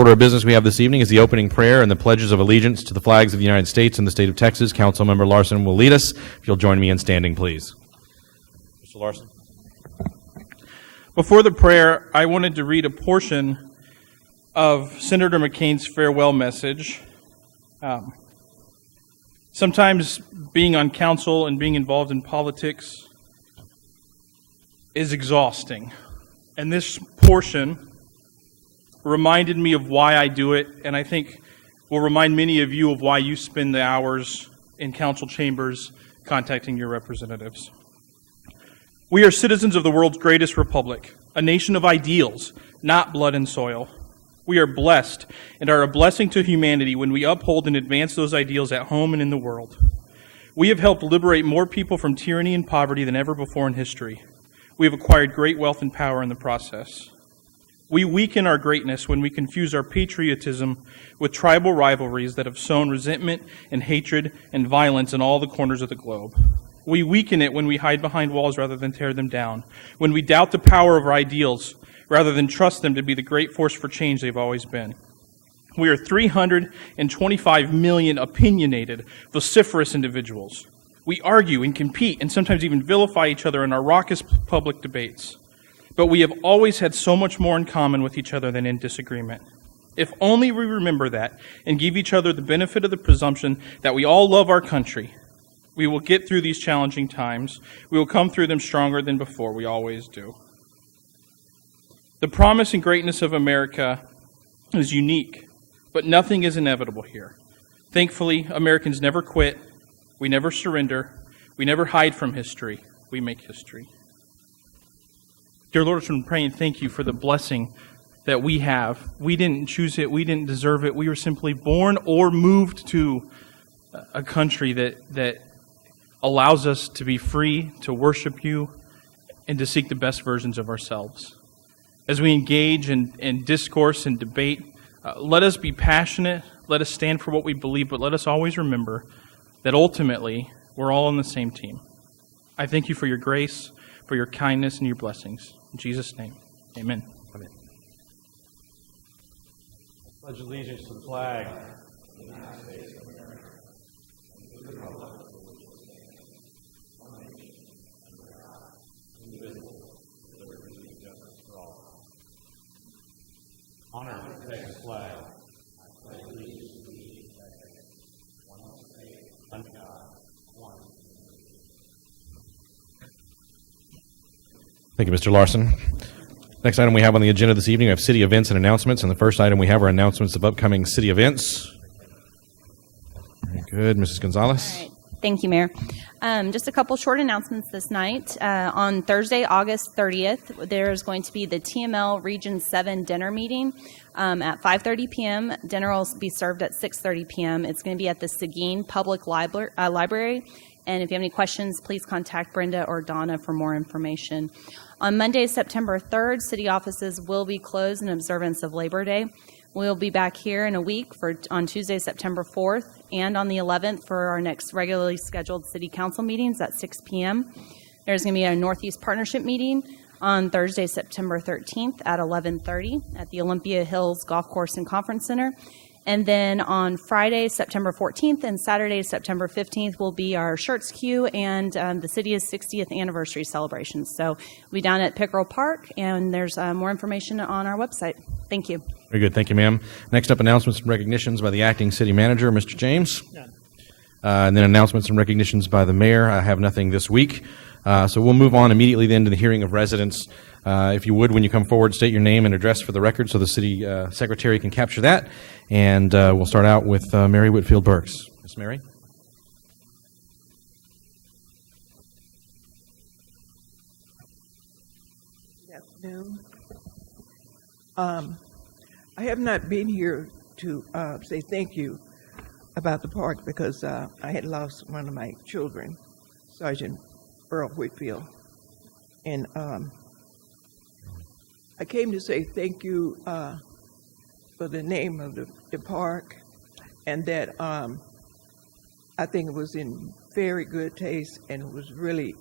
order of business we have this evening is the opening prayer and the pledges of allegiance to the flags of the United States and the state of Texas. Councilmember Larson will lead us. If you'll join me in standing, please. Mr. Larson. Before the prayer, I wanted to read a portion of Senator McCain's farewell message. Sometimes being on council and being involved in politics is exhausting. And this portion reminded me of why I do it, and I think will remind many of you of why you spend the hours in council chambers contacting your representatives. We are citizens of the world's greatest republic, a nation of ideals, not blood and soil. We are blessed and are a blessing to humanity when we uphold and advance those ideals at home and in the world. We have helped liberate more people from tyranny and poverty than ever before in history. We have acquired great wealth and power in the process. We weaken our greatness when we confuse our patriotism with tribal rivalries that have sown resentment and hatred and violence in all the corners of the globe. We weaken it when we hide behind walls rather than tear them down, when we doubt the power of our ideals rather than trust them to be the great force for change they've always been. We are 325 million opinionated, vociferous individuals. We argue and compete and sometimes even vilify each other in our raucous public debates. But we have always had so much more in common with each other than in disagreement. If only we remember that and give each other the benefit of the presumption that we all love our country, we will get through these challenging times. We will come through them stronger than before. We always do. The promise and greatness of America is unique, but nothing is inevitable here. Thankfully, Americans never quit. We never surrender. We never hide from history. We make history. Dear Lord, I'm praying thank you for the blessing that we have. We didn't choose it. We didn't deserve it. We were simply born or moved to a country that allows us to be free, to worship you, and to seek the best versions of ourselves. As we engage in discourse and debate, let us be passionate. Let us stand for what we believe, but let us always remember that ultimately we're all on the same team. I thank you for your grace, for your kindness, and your blessings. In Jesus' name, amen. Amen. I pledge allegiance to the flag of the United States of America, and to the republic for which it stands, one nation, under God, indivisible, with liberty and justice for all. Honor and protect the flag. I pledge allegiance to the flag, one state, under God, one. Thank you, Mr. Larson. Next item we have on the agenda this evening, we have city events and announcements, and the first item we have are announcements of upcoming city events. Very good. Mrs. Gonzalez. All right. Thank you, Mayor. Just a couple short announcements this night. On Thursday, August 30th, there's going to be the TML Region 7 dinner meeting at 5:30 p.m. Dinner will be served at 6:30 p.m. It's going to be at the Seguin Public Library. And if you have any questions, please contact Brenda or Donna for more information. On Monday, September 3rd, city offices will be closed in observance of Labor Day. We'll be back here in a week on Tuesday, September 4th, and on the 11th for our next regularly scheduled city council meetings at 6 p.m. There's going to be a Northeast Partnership meeting on Thursday, September 13th at 11:30 at the Olympia Hills Golf Course and Conference Center. And then on Friday, September 14th and Saturday, September 15th will be our Schertz queue and the city's 60th anniversary celebrations. So we'll be down at Pickerel Park, and there's more information on our website. Thank you. Very good. Thank you, ma'am. Next up, announcements and recognitions by the acting city manager, Mr. James. And then announcements and recognitions by the mayor. I have nothing this week. So we'll move on immediately then to the hearing of residents. If you would, when you come forward, state your name and address for the record so the city secretary can capture that. And we'll start out with Mary Whitfield Burks. Miss Mary? Good afternoon. I have not been here to say thank you about the park because I had lost one of my children, Sergeant Earl Whitfield. And I came to say thank you for the name of the park, and that I think it was in very good taste, and it was really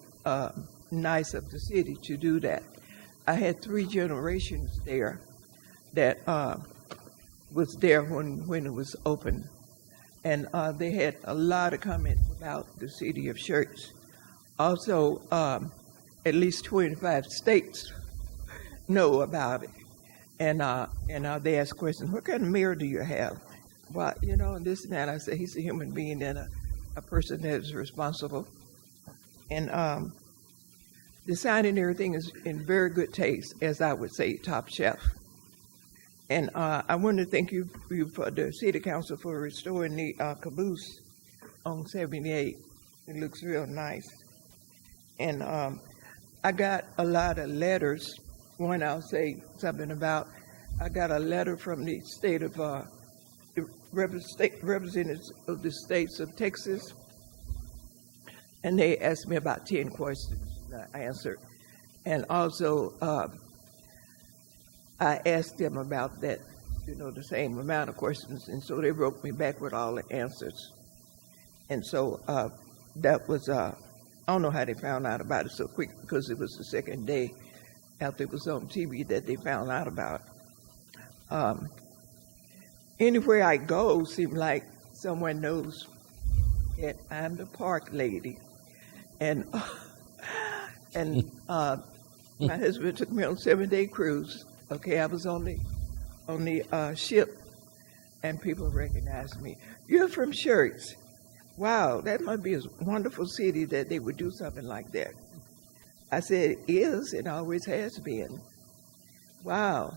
nice of the city to do that. I had 3 generations there that was there when it was open. And they had a lot of comments about the city of Schertz. Also, at least 25 states know about it. And they asked questions, what kind of mayor do you have? Well, you know, and this and that. I said, he's a human being and a person that is responsible. And the sign and everything is in very good taste, as I would say, top shelf. And I want to thank you for the City Council for restoring the caboose on 78. It looks real nice. And I got a lot of letters. One I'll say something about. I got a letter from the state of representatives of the states of Texas, and they asked me about 10 questions. I answered, and also I asked them about that, you know, the same amount of questions, and so they wrote me back with all the answers. And so that was, I don't know how they found out about it so quick, because it was the second day after it was on TV that they found out about it. Anywhere I go, seems like someone knows that I'm the park lady. And my husband took me on a 7-day cruise. Okay, I was on the ship, and people recognized me. You're from Schertz. Wow, that must be a wonderful city that they would do something like that. I said, it is, and always has been. Wow,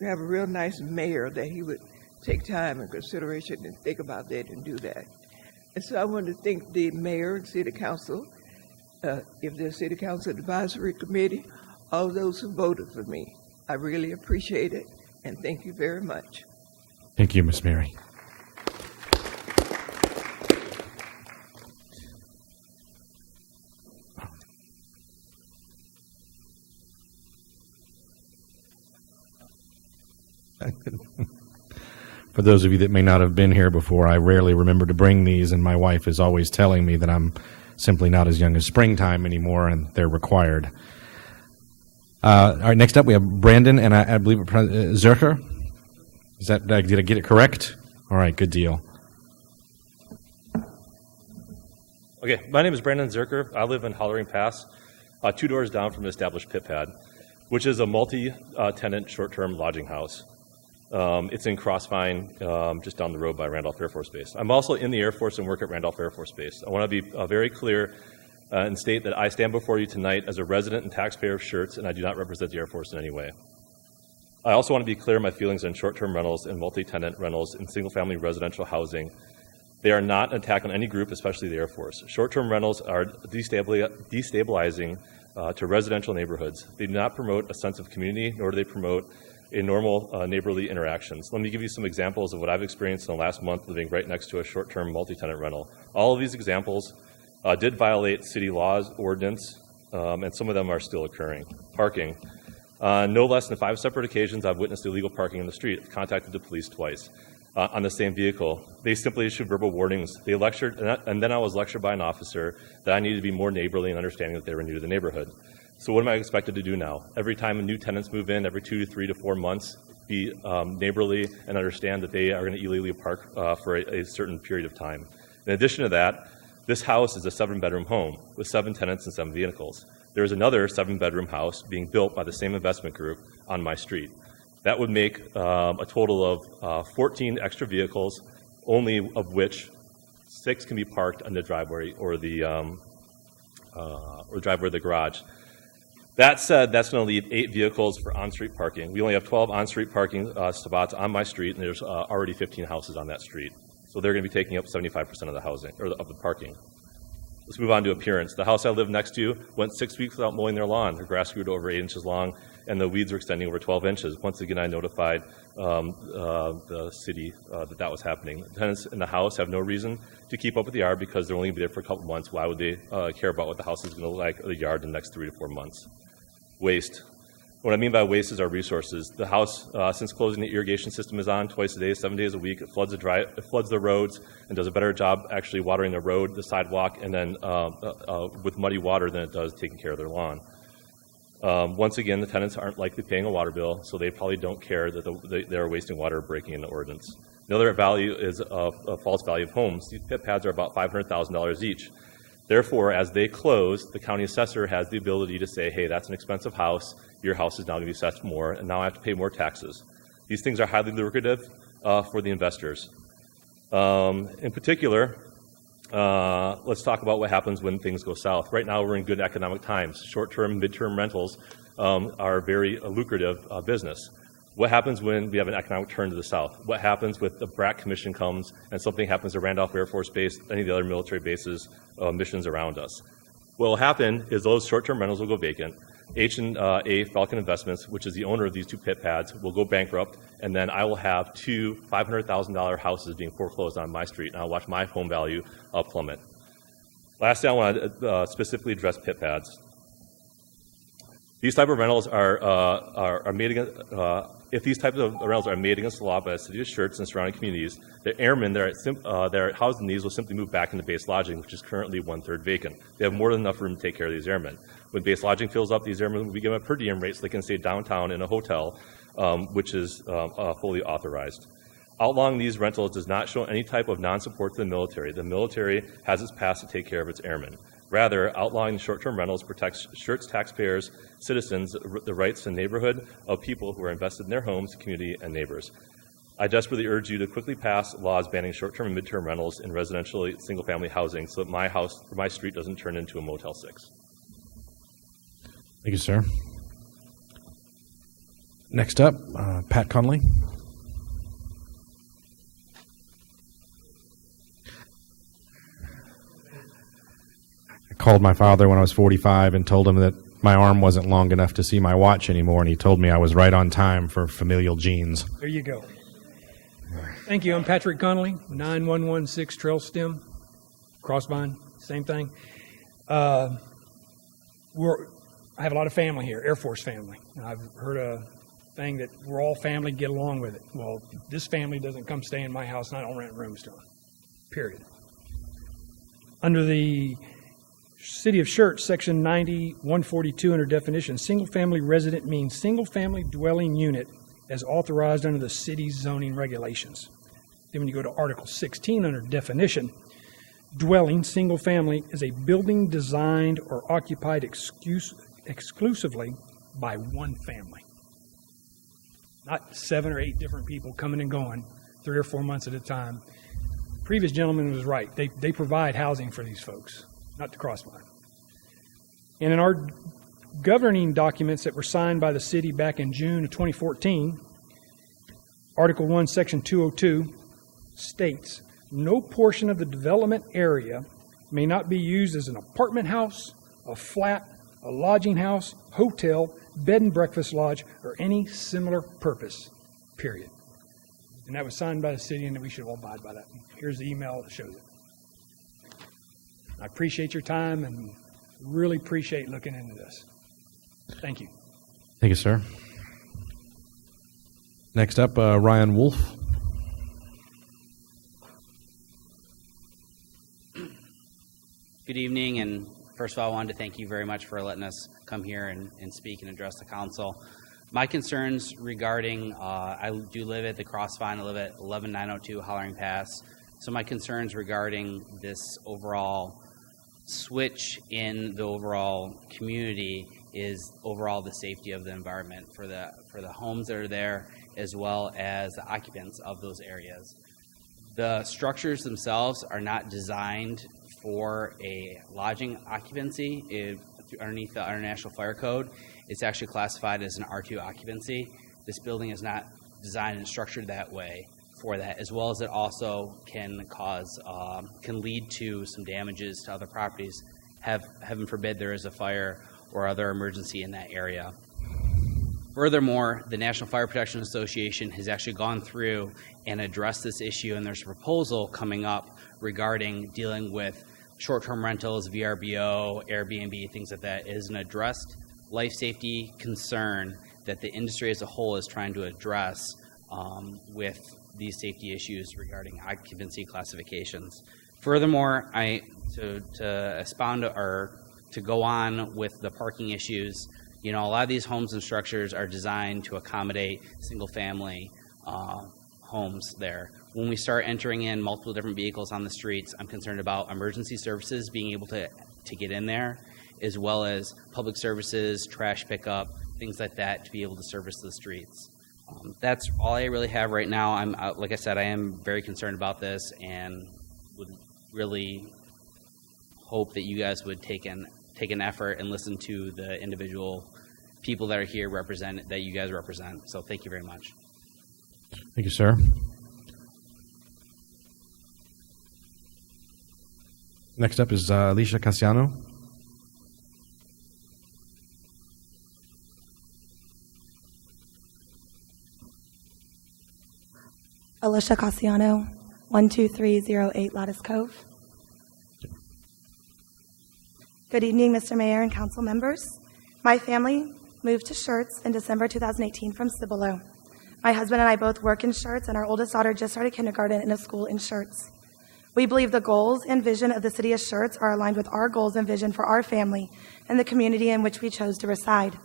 we have a real nice mayor that he would take time and consideration and think about that and do that. And so I want to thank the mayor and city council, if there's city council advisory committee, all those who voted for me. I really appreciate it, and thank you very much. Thank you, Ms. Mary. For those of you that may not have been here before, I rarely remember to bring these, and my wife is always telling me that I'm simply not as young as springtime anymore, and they're required. All right, next up we have Brandon, and I believe Zerker. Is that, did I get it correct? All right, good deal. Okay, my name is Brandon Zerker. I live in Hollering Pass, 2 doors down from an established pit pad, which is a multi-tenant short-term lodging house. It's in Crossvine, just down the road by Randolph Air Force Base. I'm also in the Air Force and work at Randolph Air Force Base. I want to be very clear and state that I stand before you tonight as a resident and taxpayer of Schertz, and I do not represent the Air Force in any way. I also want to be clear in my feelings on short-term rentals and multi-tenant rentals in single-family residential housing. They are not an attack on any group, especially the Air Force. Short-term rentals are destabilizing to residential neighborhoods. They do not promote a sense of community, nor do they promote a normal neighborly interactions. Let me give you some examples of what I've experienced in the last month living right next to a short-term multi-tenant rental. All of these examples did violate city laws, ordinance, and some of them are still occurring. Parking. No less than 5 separate occasions I've witnessed illegal parking in the street. I've contacted the police twice on the same vehicle. They simply issued verbal warnings. They lectured, and then I was lectured by an officer that I needed to be more neighborly and understanding that they were new to the neighborhood. So what am I expected to do now? Every time new tenants move in, every 2 to 3 to 4 months, be neighborly and understand that they are going to illegally park for a certain period of time. In addition to that, this house is a 7-bedroom home with 7 tenants and 7 vehicles. There is another 7-bedroom house being built by the same investment group on my street. That would make a total of 14 extra vehicles, only of which 6 can be parked on the driveway or the driveway of the garage. That said, that's going to leave 8 vehicles for on-street parking. We only have 12 on-street parking spots on my street, and there's already 15 houses on that street. So they're going to be taking up 75% of the housing or of the parking. Let's move on to appearance. The house I live next to went 6 weeks without mowing their lawn. Their grass grew to over 8 inches long, and the weeds were extending over 12 inches. Once again, I notified the city that was happening. The tenants in the house have no reason to keep up with the yard because they're only going to be there for a couple months. Why would they care about what the house is going to look like or the yard in the next 3 to 4 months? Waste. What I mean by waste is our resources. The house, since closing the irrigation system, is on twice a day, 7 days a week. It floods the roads and does a better job actually watering the road, the sidewalk, and then with muddy water than it does taking care of their lawn. Once again, the tenants aren't likely paying a water bill, so they probably don't care that they're wasting water or breaking the ordinance. The other value is a false value of homes. These pit pads are about $500,000 each. Therefore, as they close, the county assessor has the ability to say, hey, that's an expensive house. Your house is now going to be assessed more, and now I have to pay more taxes. These things are highly lucrative for the investors. In particular, let's talk about what happens when things go south. Right now, we're in good economic times. Short-term, mid-term rentals are a very lucrative business. What happens when we have an economic turn to the south? What happens if the BRAC Commission comes and something happens to Randolph Air Force Base, any of the other military bases, missions around us? What will happen is those short-term rentals will go vacant. H&A Falcon Investments, which is the owner of these two pit pads, will go bankrupt, and then I will have two $500,000 houses being foreclosed on my street, and I'll watch my home value plummet. Lastly, I want to specifically address pit pads. These type of rentals are made against, if these types of rentals are made against the law by the city of Schertz and surrounding communities, the airmen that are housed in these will simply move back into base lodging, which is currently 1/3 vacant. They have more than enough room to take care of these airmen. When base lodging fills up, these airmen will be given a per diem rate so they can stay downtown in a hotel, which is fully authorized. Outlawing these rentals does not show any type of non-support to the military. The military has its past to take care of its airmen. Rather, outlawing short-term rentals protects Schertz taxpayers, citizens, the rights to neighborhood of people who are invested in their homes, community, and neighbors. I desperately urge you to quickly pass laws banning short-term and mid-term rentals in residential single-family housing so that my house or my street doesn't turn into a Motel 6. Thank you, sir. Next up, Pat Conley. I called my father when I was 45 and told him that my arm wasn't long enough to see my watch anymore, and he told me I was right on time for familial genes. There you go. Thank you. I'm Patrick Connolly, 9116 Trail Stem, Crossvine, same thing. I have a lot of family here, Air Force family. I've heard a thing that we're all family, get along with it. Well, this family doesn't come stay in my house, and I don't rent rooms to them, period. Under the City of Schertz, Section 90-142 under definition, single-family resident means single-family dwelling unit as authorized under the city's zoning regulations. Then when you go to Article 16 under definition, dwelling, single-family, is a building designed or occupied exclusively by one family. Not 7 or 8 different people coming and going 3 or 4 months at a time. The previous gentleman was right. They provide housing for these folks, not the Crossvine. And in our governing documents that were signed by the city back in June of 2014, Article 1, Section 202 states, no portion of the development area may not be used as an apartment house, a flat, a lodging house, hotel, bed and breakfast lodge, or any similar purpose, period. And that was signed by the city, and we should all abide by that. Here's the email that shows it. I appreciate your time and really appreciate looking into this. Thank you. Thank you, sir. Next up, Ryan Wolf. Good evening, and first of all, I wanted to thank you very much for letting us come here and speak and address the council. My concerns regarding, I do live at the Crossvine, I live at 11902 Hollering Pass, so my concerns regarding this overall switch in the overall community is overall the safety of the environment for the homes that are there, as well as the occupants of those areas. The structures themselves are not designed for a lodging occupancy. Underneath the International Fire Code, it's actually classified as an R2 occupancy. This building is not designed and structured that way for that, as well as it also can lead to some damages to other properties. Heaven forbid there is a fire or other emergency in that area. Furthermore, the National Fire Protection Association has actually gone through and addressed this issue, and there's a proposal coming up regarding dealing with short-term rentals, VRBO, Airbnb, things like that. It is an addressed life safety concern that the industry as a whole is trying to address with these safety issues regarding occupancy classifications. Furthermore, to expound or to go on with the parking issues, You know, a lot of these homes and structures are designed to accommodate single-family homes there. When we start entering in multiple different vehicles on the streets, I'm concerned about emergency services being able to get in there, as well as public services, trash pickup, things like that, to be able to service the streets. That's all I really have right now. I'm like I said, I am very concerned about this and would really hope that you guys would take an effort and listen to the individual people that are here that you guys represent. So thank you very much. Thank you, sir. Next up is Alicia Casiano. Alicia Casiano, 12308 Lattice Cove. Good evening, Mr. Mayor and council members. My family moved to Schertz in December 2018 from Cibolo. My husband and I both work in Schertz, and our oldest daughter just started kindergarten in a school in Schertz. We believe the goals and vision of the city of Schertz are aligned with our goals and vision for our family and the community in which we chose to reside.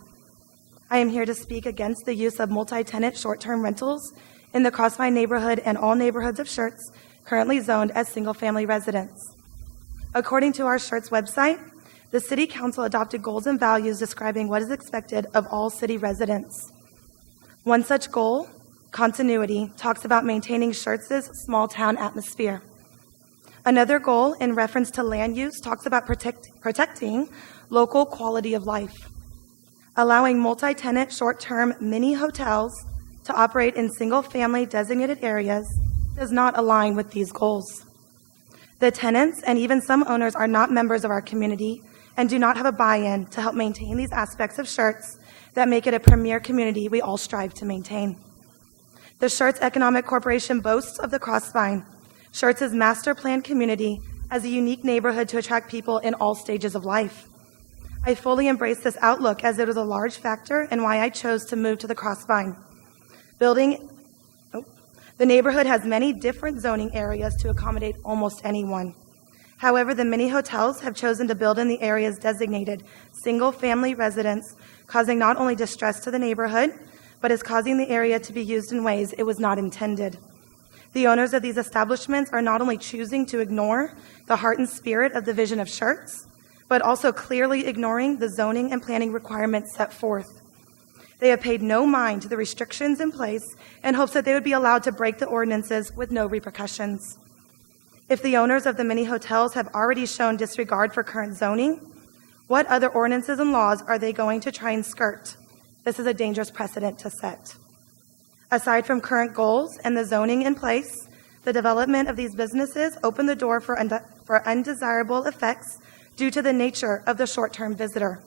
I am here to speak against the use of multi-tenant short-term rentals in the Crossvine neighborhood and all neighborhoods of Schertz currently zoned as single-family residents. According to our Schertz website, the City Council adopted goals and values describing what is expected of all city residents. One such goal, continuity, talks about maintaining Schertz's small-town atmosphere. Another goal, in reference to land use, talks about protecting local quality of life. Allowing multi-tenant short-term mini hotels to operate in single-family designated areas does not align with these goals. The tenants and even some owners are not members of our community and do not have a buy-in to help maintain these aspects of Schertz that make it a premier community we all strive to maintain. The Schertz Economic Corporation boasts of the Crossvine, Schertz's master planned community, as a unique neighborhood to attract people in all stages of life. I fully embrace this outlook, as it was a large factor in why I chose to move to the Crossvine. The neighborhood has many different zoning areas to accommodate almost anyone. However, the many hotels have chosen to build in the areas designated single-family residence, causing not only distress to the neighborhood, but is causing the area to be used in ways it was not intended. The owners of these establishments are not only choosing to ignore the heart and spirit of the vision of Schertz, but also clearly ignoring the zoning and planning requirements set forth. They have paid no mind to the restrictions in place in hopes that they would be allowed to break the ordinances with no repercussions. If the owners of the many hotels have already shown disregard for current zoning, what other ordinances and laws are they going to try and skirt? This is a dangerous precedent to set. Aside from current goals and the zoning in place, the development of these businesses open the door for undesirable effects due to the nature of the short-term visitor.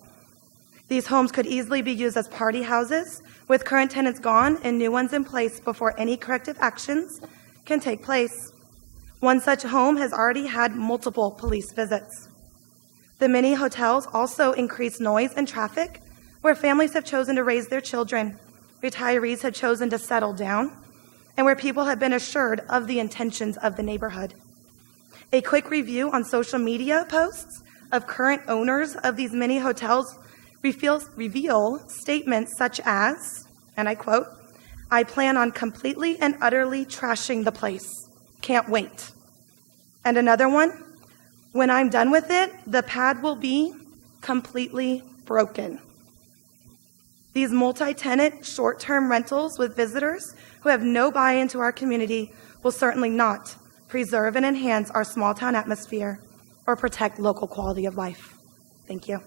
These homes could easily be used as party houses, with current tenants gone and new ones in place before any corrective actions can take place. One such home has already had multiple police visits. The many hotels also increase noise and traffic, where families have chosen to raise their children, retirees have chosen to settle down, and where people have been assured of the intentions of the neighborhood. A quick review on social media posts of current owners of these many hotels reveal statements such as, and I quote, "I plan on completely and utterly trashing the place. Can't wait." And another one, "When I'm done with it, the pad will be completely broken." These multi-tenant short-term rentals with visitors who have no buy-in to our community will certainly not preserve and enhance our small-town atmosphere or protect local quality of life. Thank you.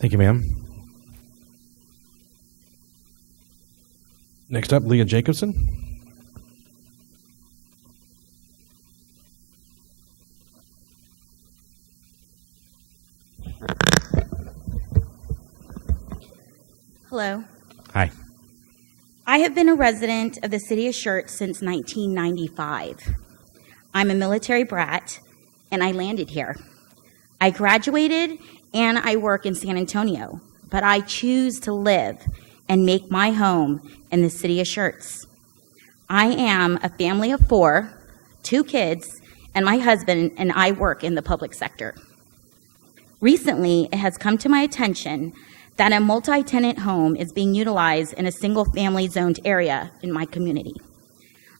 Thank you, ma'am. Next up, Leah Jacobson. Hello. Hi. I have been a resident of the city of Schertz since 1995. I'm a military brat, and I landed here. I graduated, and I work in San Antonio, but I choose to live and make my home in the city of Schertz. I am a family of 4, 2 kids, and my husband and I work in the public sector. Recently, it has come to my attention that a multi-tenant home is being utilized in a single-family zoned area in my community.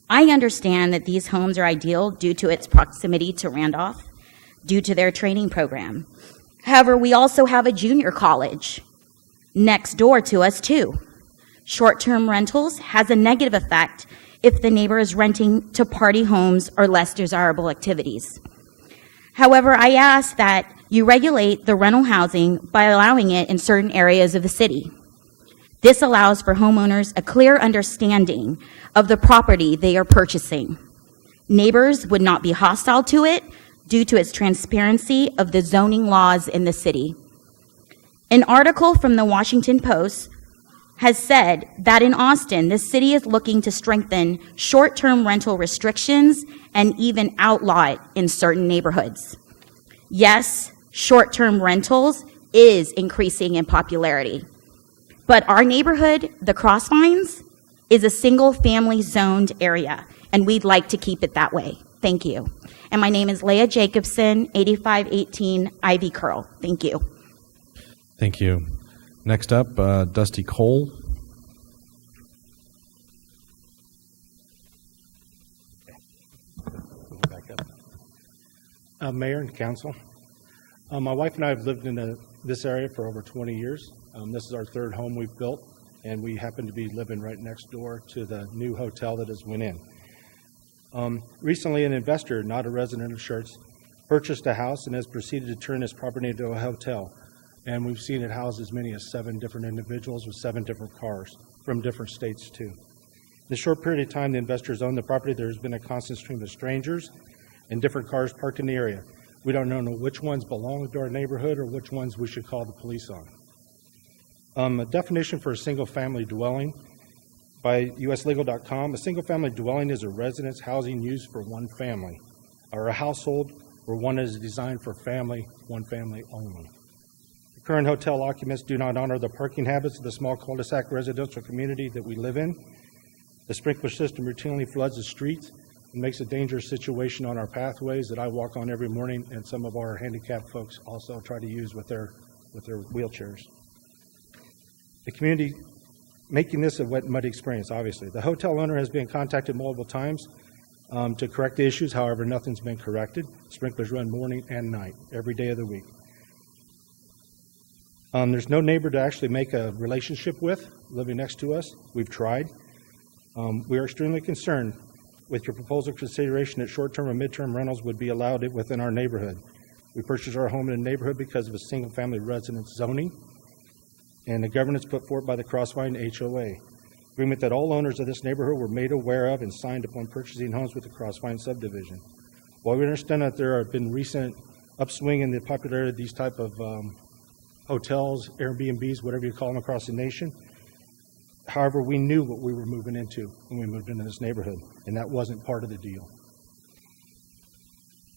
I understand that these homes are ideal due to its proximity to Randolph, due to their training program. However, we also have a junior college next door to us too. Short-term rentals has a negative effect if the neighbor is renting to party homes or less desirable activities. However, I ask that you regulate the rental housing by allowing it in certain areas of the city. This allows for homeowners a clear understanding of the property they are purchasing. Neighbors would not be hostile to it due to its transparency of the zoning laws in the city. An article from the Washington Post has said that in Austin, the city is looking to strengthen short-term rental restrictions and even outlaw it in certain neighborhoods. Yes, short-term rentals is increasing in popularity, but our neighborhood, the Crossvines, is a single-family zoned area, and we'd like to keep it that way. Thank you. And my name is Leah Jacobson, 8518 Ivy Curl. Thank you. Thank you. Next up, Dusty Cole. Back up. Mayor and council, my wife and I have lived in this area for over 20 years. This is our third home we've built, and we happen to be living right next door to the new hotel that has went in. Recently, an investor, not a resident of Schertz, purchased a house and has proceeded to turn this property into a hotel. And we've seen it house as many as 7 different individuals with 7 different cars from different states too. In the short period of time the investors owned the property, there's been a constant stream of strangers and different cars parked in the area. We don't know which ones belong to our neighborhood or which ones we should call the police on. A definition for a single-family dwelling by uslegal.com, a single-family dwelling is a residence housing used for one family, or a household where one is designed for family, one family only. Current hotel occupants do not honor the parking habits of the small cul-de-sac residential community that we live in. The sprinkler system routinely floods the streets and makes a dangerous situation on our pathways that I walk on every morning, and some of our handicapped folks also try to use with their wheelchairs. The community making this a wet, muddy experience, obviously. The hotel owner has been contacted multiple times to correct the issues. However, nothing's been corrected. Sprinklers run morning and night, every day of the week. There's no neighbor to actually make a relationship with living next to us. We've tried. We are extremely concerned with your proposal consideration that short-term and mid-term rentals would be allowed within our neighborhood. We purchased our home in a neighborhood because of a single-family residence zoning and the governance put forth by the Crossvine HOA. Agreement that all owners of this neighborhood were made aware of and signed upon purchasing homes with the Crossvine subdivision. While we understand that there have been recent upswing in the popularity of these type of hotels, Airbnbs, whatever you call them across the nation. However, we knew what we were moving into when we moved into this neighborhood, and that wasn't part of the deal.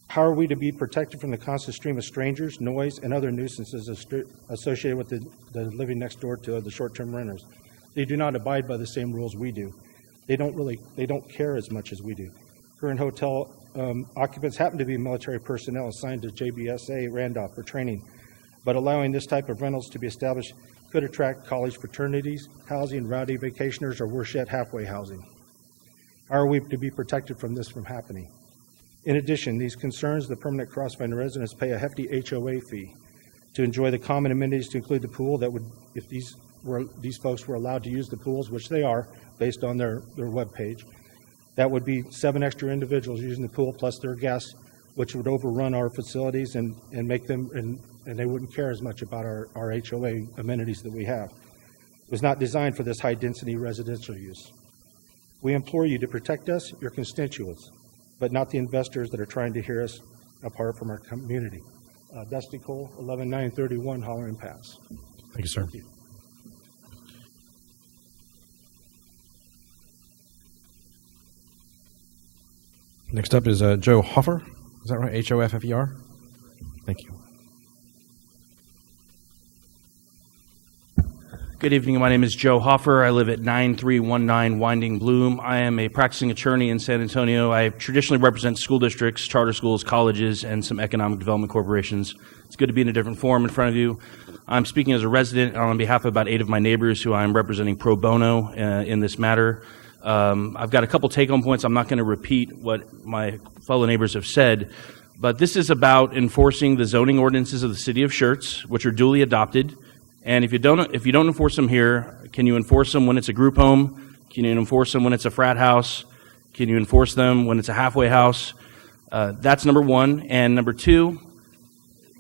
How are we to be protected from the constant stream of strangers, noise, and other nuisances associated with the living next door to the short-term renters? They do not abide by the same rules we do. They don't care as much as we do. Current hotel occupants happen to be military personnel assigned to JBSA Randolph for training, but allowing this type of rentals to be established could attract college fraternities, housing rowdy vacationers, or worse yet, halfway housing. How are we to be protected from this from happening? In addition, these concerns, the permanent Crossvine residents pay a hefty HOA fee to enjoy the common amenities to include the pool that would, if these folks were allowed to use the pools, which they are based on their webpage, that would be 7 extra individuals using the pool plus their guests, which would overrun our facilities and make them, and they wouldn't care as much about our HOA amenities that we have. It was not designed for this high-density residential use. We implore you to protect us, your constituents, but not the investors that are trying to hear us apart from our community. Dusty Cole, 11931 Hollering Pass. Thank you, sir. Thank you. Next up is Joe Hoffer. Is that right? Hoffer? Thank you. Good evening. My name is Joe Hoffer. I live at 9319 Winding Bloom. I am a practicing attorney in San Antonio. I traditionally represent school districts, charter schools, colleges, and some economic development corporations. It's good to be in a different forum in front of you. I'm speaking as a resident on behalf of about 8 of my neighbors who I'm representing pro bono in this matter. I've got a couple take-home points. I'm not going to repeat what my fellow neighbors have said, but this is about enforcing the zoning ordinances of the city of Schertz, which are duly adopted. And if you don't enforce them here, can you enforce them when it's a group home? Can you enforce them when it's a frat house? Can you enforce them when it's a halfway house? That's number one. And number two,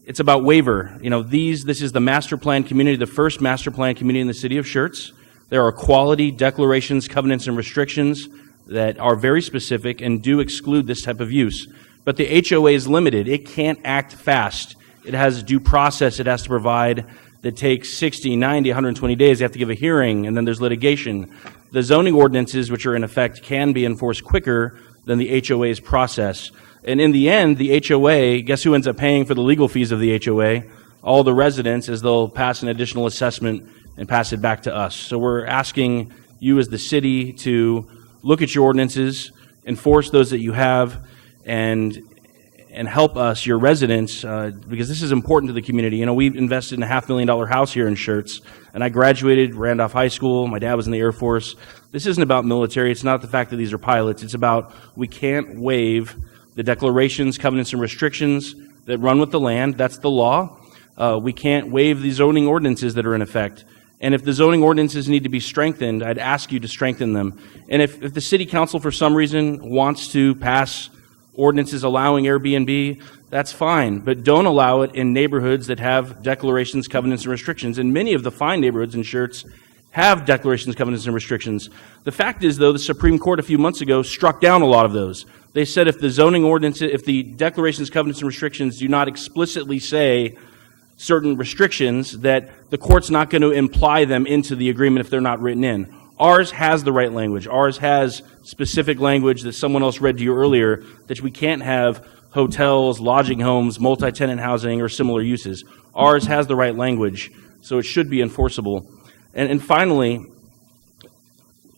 it's about waiver. This is the master plan community, the first master plan community in the city of Schertz. There are quality declarations, covenants, and restrictions that are very specific and do exclude this type of use. But the HOA is limited. It can't act fast. It has due process it has to provide that takes 60, 90, 120 days. They have to give a hearing, and then there's litigation. The zoning ordinances, which are in effect, can be enforced quicker than the HOA's process. And in the end, the HOA, guess who ends up paying for the legal fees of the HOA? All the residents, as they'll pass an additional assessment and pass it back to us. So we're asking you as the city to look at your ordinances, enforce those that you have, and help us, your residents, because this is important to the community. We've invested in a $500,000 house here in Schertz, and I graduated Randolph High School. My dad was in the Air Force. This isn't about military. It's not the fact that these are pilots. It's about we can't waive the declarations, covenants, and restrictions that run with the land. That's the law. We can't waive the zoning ordinances that are in effect. And if the zoning ordinances need to be strengthened, I'd ask you to strengthen them. And if the city council, for some reason, wants to pass ordinances allowing Airbnb, that's fine, but don't allow it in neighborhoods that have declarations, covenants, and restrictions. And many of the fine neighborhoods in Schertz have declarations, covenants, and restrictions. The fact is, though, the Supreme Court a few months ago struck down a lot of those. They said if the zoning ordinance, if the declarations, covenants, and restrictions do not explicitly say certain restrictions, that the court's not going to imply them into the agreement if they're not written in. Ours has the right language. Ours has specific language that someone else read to you earlier, that we can't have hotels, lodging homes, multi-tenant housing, or similar uses. Ours has the right language, so it should be enforceable. And finally,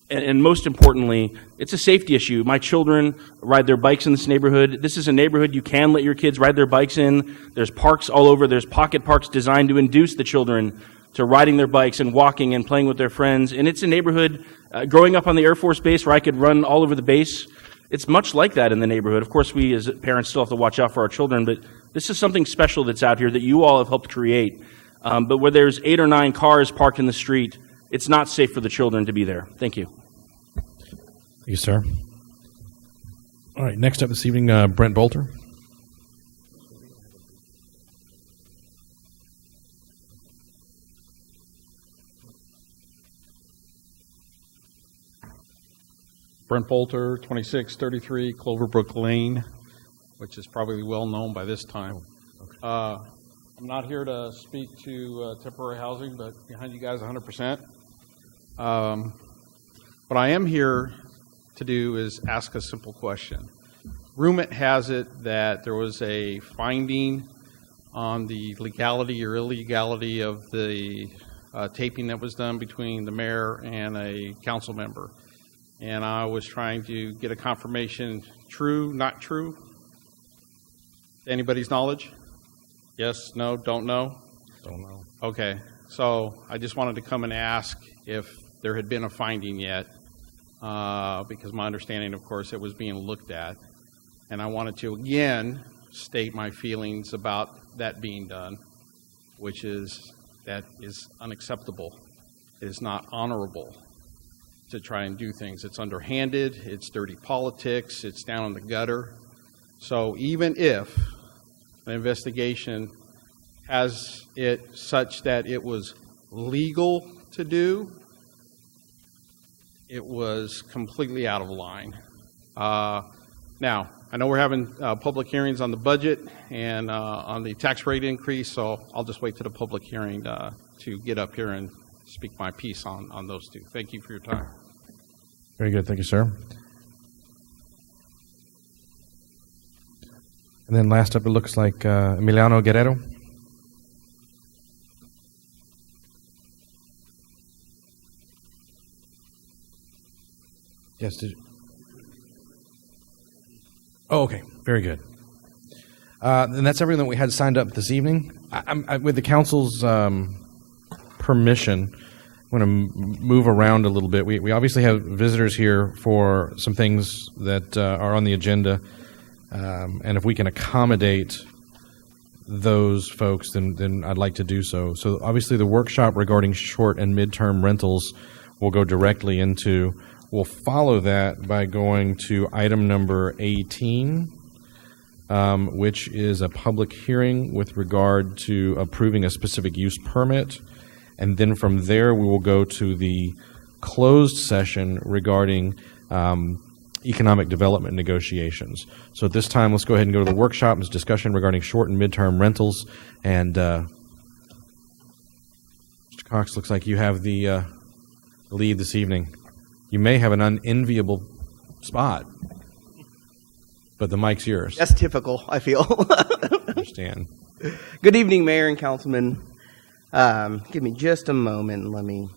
and most importantly, it's a safety issue. My children ride their bikes in this neighborhood. This is a neighborhood you can let your kids ride their bikes in. There's parks all over. There's pocket parks designed to induce the children to riding their bikes and walking and playing with their friends. And it's a neighborhood, growing up on the Air Force Base where I could run all over the base, it's much like that in the neighborhood. Of course, we as parents still have to watch out for our children, but this is something special that's out here that you all have helped create. But where there's 8 or 9 cars parked in the street, it's not safe for the children to be there. Thank you. Thank you, sir. All right, next up this evening, Brent Bolter. Brent Bolter, 2633 Cloverbrook Lane, which is probably well known by this time. I'm not here to speak to temporary housing, but behind you guys 100%. What I am here to do is ask a simple question. Rumor has it that there was a finding on the legality or illegality of the taping that was done between the mayor and a council member. And I was trying to get a confirmation, true, not true? Anybody's knowledge? Yes, no, don't know? Don't know. Okay, so I just wanted to come and ask if there had been a finding yet, because my understanding, of course, it was being looked at. And I wanted to, again, state my feelings about that being done, which is that is unacceptable. It is not honorable to try and do things. It's underhanded, it's dirty politics, it's down in the gutter. So even if an investigation has it such that it was legal to do, it was completely out of line. Now, I know we're having public hearings on the budget and on the tax rate increase, so I'll just wait to the public hearing to get up here and speak my piece on those two. Thank you for your time. Very good. Thank you, sir. And then last up, it looks like Emiliano Guerrero. Yes. Oh, okay. Very good. And that's everything that we had signed up this evening. With the council's permission, I'm going to move around a little bit. We obviously have visitors here for some things that are on the agenda, and if we can accommodate those folks, then I'd like to do so. So obviously the workshop regarding short and midterm rentals will go directly into. We'll follow that by going to item number 18, which is a public hearing with regard to approving a specific use permit. And then from there, we will go to the closed session regarding economic development negotiations. So at this time, let's go ahead and go to the workshop. It's discussion regarding short and midterm rentals. And Mr. Cox, looks like you have the lead this evening. You may have an unenviable spot, but the mic's yours. That's typical, I feel. Understand. Good evening, Mayor and Councilman. Give me just a moment and let me...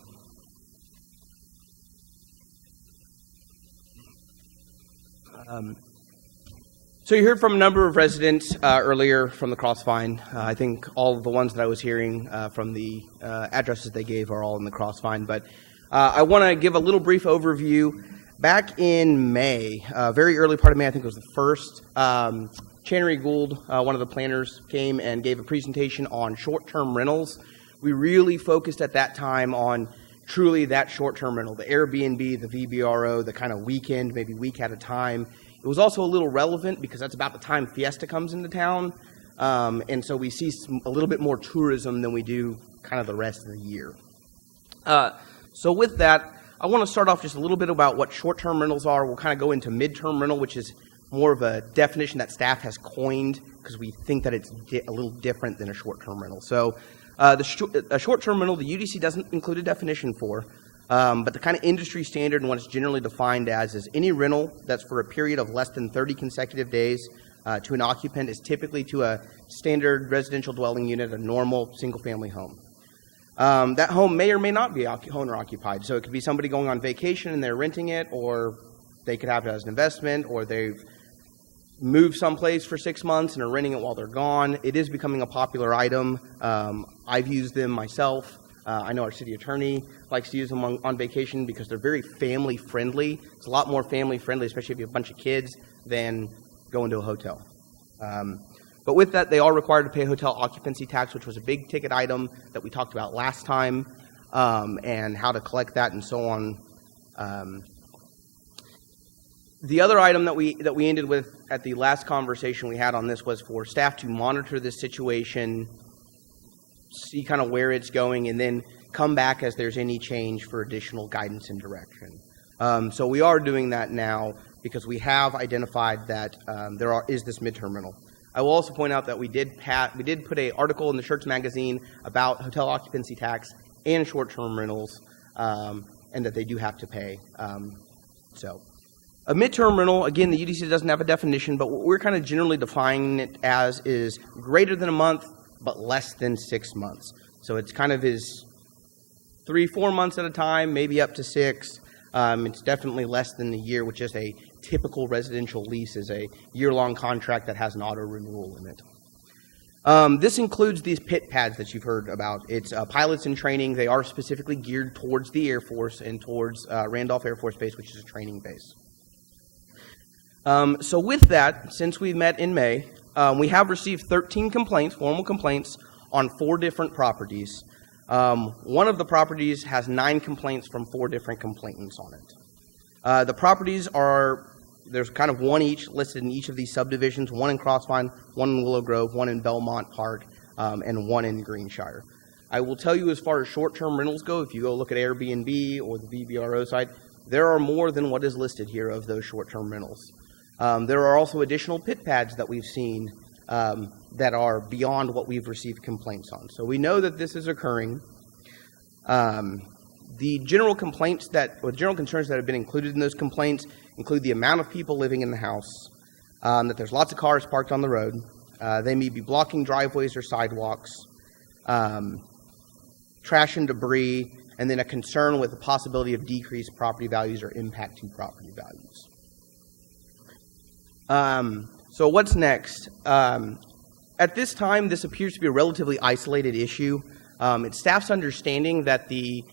So you heard from a number of residents earlier from the Crossvine. I think all of the ones that I was hearing from the addresses they gave are all in the Crossvine. But I want to give a little brief overview. Back in May, very early part of May, I think it was the 1st, Channery Gould, one of the planners, came and gave a presentation on short-term rentals. We really focused at that time on truly that short-term rental, the Airbnb, the VBRO, the kind of weekend, maybe week at a time. It was also a little relevant because that's about the time Fiesta comes into town, and so we see a little bit more tourism than we do kind of the rest of the year. So with that, I want to start off just a little bit about what short-term rentals are. We'll kind of go into midterm rental, which is more of a definition that staff has coined because we think that it's a little different than a short-term rental. So a short-term rental, the UDC doesn't include a definition for, but the kind of industry standard and what it's generally defined as is any rental that's for a period of less than 30 consecutive days to an occupant is typically to a standard residential dwelling unit, a normal single-family home. That home may or may not be owner-occupied, so it could be somebody going on vacation and they're renting it, or they could have it as an investment, or they've moved someplace for 6 months and are renting it while they're gone. It is becoming a popular item. I've used them myself. I know our city attorney likes to use them on vacation because they're very family-friendly. It's a lot more family-friendly, especially if you have a bunch of kids, than going to a hotel. But with that, they are required to pay a hotel occupancy tax, which was a big-ticket item that we talked about last time, and how to collect that and so on. The other item that we ended with at the last conversation we had on this was for staff to monitor this situation, see kind of where it's going, and then come back as there's any change for additional guidance and direction. So we are doing that now because we have identified that there is this midterm rental. I will also point out that we did put an article in the Schertz magazine about hotel occupancy tax and short-term rentals, and that they do have to pay. So a midterm rental, again, the UDC doesn't have a definition, but what we're kind of generally defining it as is greater than a month, but less than 6 months. So it's kind of is 3-4 months at a time, maybe up to 6. It's definitely less than a year, which is a typical residential lease, is a year-long contract that has an auto-renewal in it. This includes these pit pads that you've heard about. It's pilots in training. They are specifically geared towards the Air Force and towards Randolph Air Force Base, which is a training base. So with that, since we met in May, we have received 13 complaints, formal complaints, on 4 different properties. One of the properties has 9 complaints from 4 different complainants on it. The properties are, there's kind of one each listed in each of these subdivisions, one in Crossvine, one in Willow Grove, one in Belmont Park, and one in Greenshire. I will tell you as far as short-term rentals go, if you go look at Airbnb or the VBRO site, there are more than what is listed here of those short-term rentals. There are also additional pit pads that we've seen that are beyond what we've received complaints on. So we know that this is occurring. The general complaints or general concerns that have been included in those complaints include the amount of people living in the house, that there's lots of cars parked on the road, they may be blocking driveways or sidewalks, trash and debris, and then a concern with the possibility of decreased property values or impact to property values. So what's next? At this time, this appears to be a relatively isolated issue. It's staff's understanding that the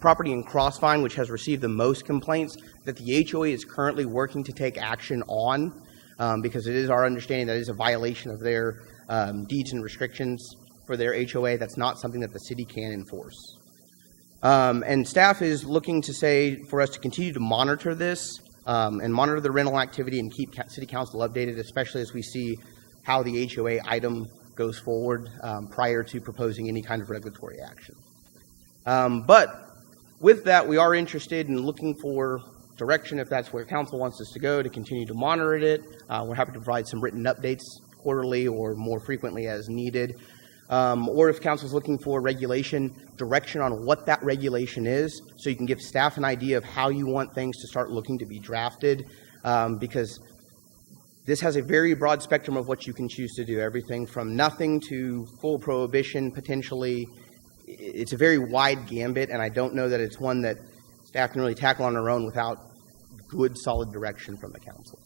property in Crossvine, which has received the most complaints, that the HOA is currently working to take action on, because it is our understanding that it is a violation of their deeds and restrictions for their HOA. That's not something that the city can enforce. And staff is looking to say for us to continue to monitor this and monitor the rental activity and keep city council updated, especially as we see how the HOA item goes forward prior to proposing any kind of regulatory action. But with that, we are interested in looking for direction if that's where council wants us to go to continue to monitor it. We're happy to provide some written updates quarterly or more frequently as needed. Or if council is looking for regulation, direction on what that regulation is, so you can give staff an idea of how you want things to start looking to be drafted, because this has a very broad spectrum of what you can choose to do, everything from nothing to full prohibition potentially. It's a very wide gambit, and I don't know that it's one that staff can really tackle on their own without good, solid direction from the council.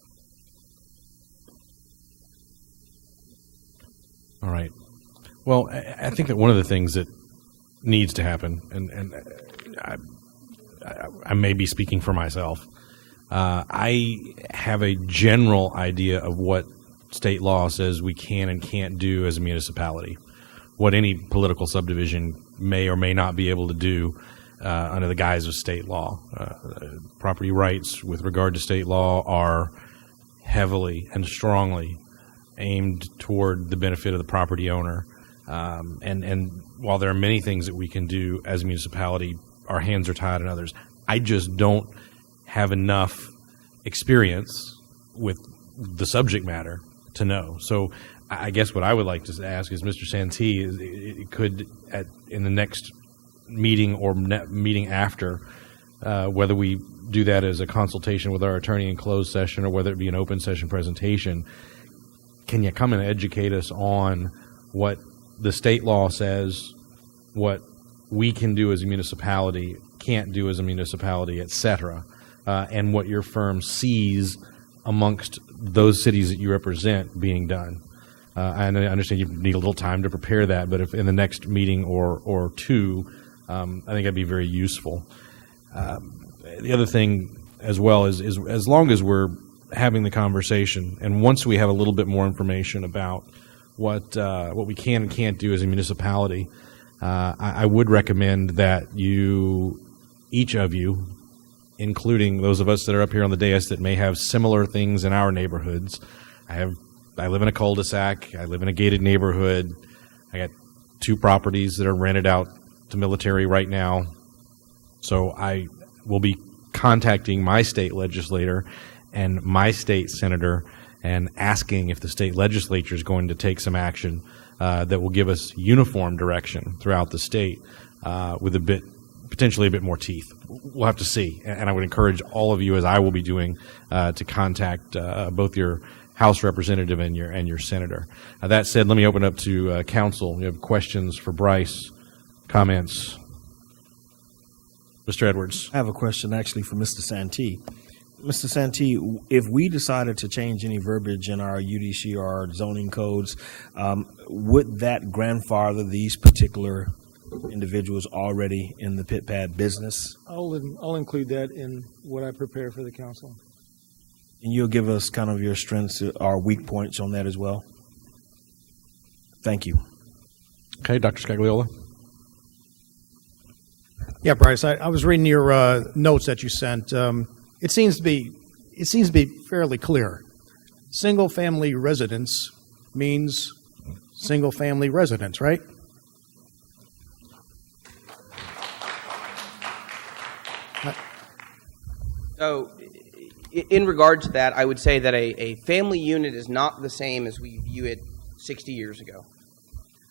All right. Well, I think that one of the things that needs to happen, and I may be speaking for myself, I have a general idea of what state law says we can and can't do as a municipality, what any political subdivision may or may not be able to do under the guise of state law. Property rights with regard to state law are heavily and strongly aimed toward the benefit of the property owner. And while there are many things that we can do as a municipality, our hands are tied in others. I just don't have enough experience with the subject matter to know. So I guess what I would like to ask is, Mr. Santee, could in the next meeting or meeting after, whether we do that as a consultation with our attorney in closed session or whether it be an open session presentation, can you come and educate us on what the state law says, what we can do as a municipality, can't do as a municipality, et cetera, and what your firm sees amongst those cities that you represent being done? I understand you need a little time to prepare that, but if in the next meeting or two, I think that'd be very useful. The other thing as well is as long as we're having the conversation, and once we have a little bit more information about what we can and can't do as a municipality, I would recommend that each of you, including those of us that are up here on the dais that may have similar things in our neighborhoods. I live in a cul-de-sac. I live in a gated neighborhood. I got 2 properties that are rented out to military right now. So I will be contacting my state legislator and my state senator and asking if the state legislature is going to take some action that will give us uniform direction throughout the state with potentially a bit more teeth. We'll have to see. And I would encourage all of you, as I will be doing, to contact both your House representative and your senator. That said, let me open up to council. You have questions for Bryce, comments? Mr. Edwards. I have a question actually for Mr. Santee. Mr. Santee, if we decided to change any verbiage in our UDC or our zoning codes, would that grandfather these particular individuals already in the pit pad business? I'll include that in what I prepare for the council. And you'll give us kind of your strengths or weak points on that as well? Thank you. Okay, Dr. Scagliola. Yeah, Bryce, I was reading your notes that you sent. It seems to be fairly clear. Single-family residence means single-family residence, right? So, in regards to that, I would say that a family unit is not the same as we view it 60 years ago,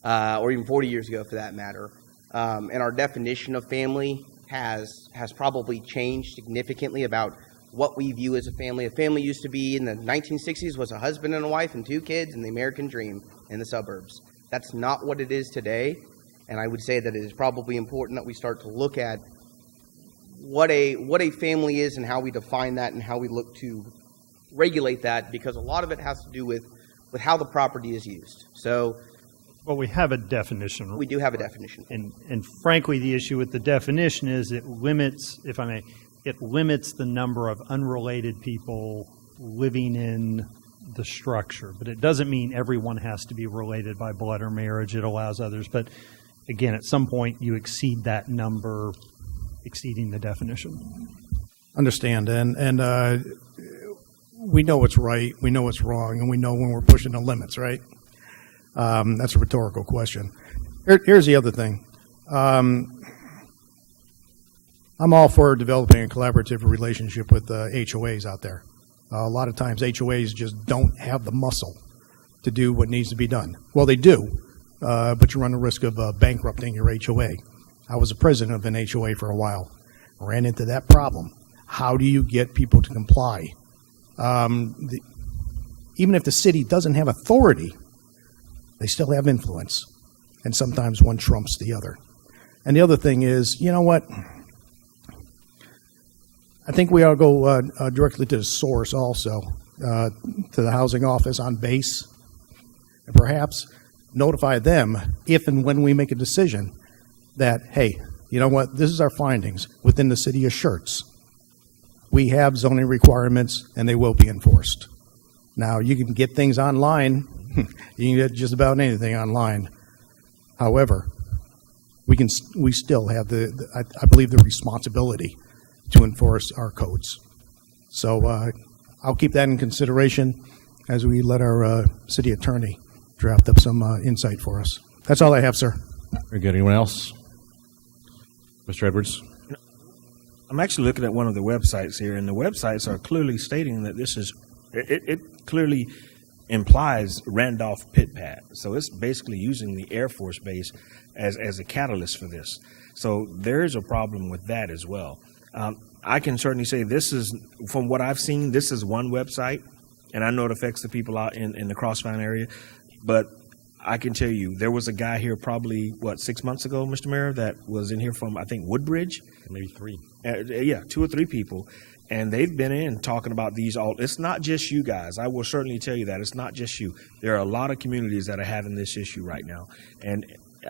or even 40 years ago for that matter. And our definition of family has probably changed significantly about what we view as a family. A family used to be, in the 1960s, was a husband and a wife and 2 kids and the American dream in the suburbs. That's not what it is today. And I would say that it is probably important that we start to look at what a family is and how we define that and how we look to regulate that, because a lot of it has to do with how the property is used. So, well, we have a definition. We do have a definition. And frankly, the issue with the definition is it limits, if I may, it limits the number of unrelated people living in the structure. But it doesn't mean everyone has to be related by blood or marriage. It allows others. But again, at some point, you exceed that number, exceeding the definition. Understand, and we know what's right, we know what's wrong, and we know when we're pushing the limits, right? That's a rhetorical question. Here's the other thing. I'm all for developing a collaborative relationship with HOAs out there. A lot of times HOAs just don't have the muscle to do what needs to be done. Well, they do, but you run the risk of bankrupting your HOA. I was a president of an HOA for a while. Ran into that problem. How do you get people to comply? Even if the city doesn't have authority, they still have influence. And sometimes one trumps the other. And the other thing is, you know what? I think we ought to go directly to the source also, to the housing office on base, and perhaps notify them if and when we make a decision that, hey, you know what, this is our findings within the city of Schertz. We have zoning requirements, and they will be enforced. Now, you can get things online. You can get just about anything online. However, we still have I believe, the responsibility to enforce our codes. So I'll keep that in consideration as we let our city attorney draft up some insight for us. That's all I have, sir. Very good. Anyone else? Mr. Edwards? I'm actually looking at one of the websites here, and the websites are clearly stating that this is, it clearly implies Randolph Pit Pad. So it's basically using the Air Force Base as a catalyst for this. So there is a problem with that as well. I can certainly say this is, from what I've seen, this is one website, and I know it affects the people out in the Crossfire area, but I can tell you, there was a guy here probably, 6 months ago, Mr. Mayor, that was in here from, I think, Woodbridge. Maybe 3. Yeah, 2 or 3 people. And they've been in talking about these all. It's not just you guys. I will certainly tell you that. It's not just you. There are a lot of communities that are having this issue right now. And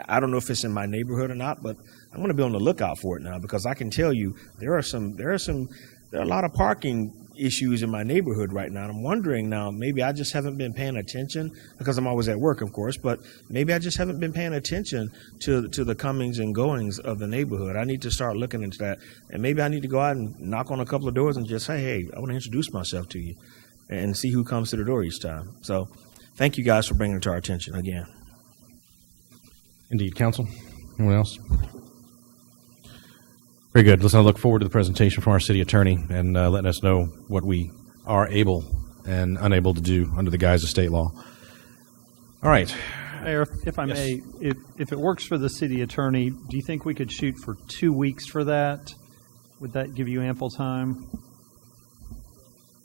I don't know if it's in my neighborhood or not, but I'm going to be on the lookout for it now, because I can tell you there are a lot of parking issues in my neighborhood right now. And I'm wondering now, maybe I just haven't been paying attention, because I'm always at work, of course, but maybe I just haven't been paying attention to the comings and goings of the neighborhood. I need to start looking into that. And maybe I need to go out and knock on a couple of doors and just say, hey, I want to introduce myself to you, and see who comes to the door each time. So thank you guys for bringing it to our attention again. Indeed. Council? Anyone else? Very good. Let's now look forward to the presentation from our city attorney and letting us know what we are able and unable to do under the guise of state law. All right. Mayor, if I may, if it works for the city attorney, do you think we could shoot for 2 weeks for that? Would that give you ample time?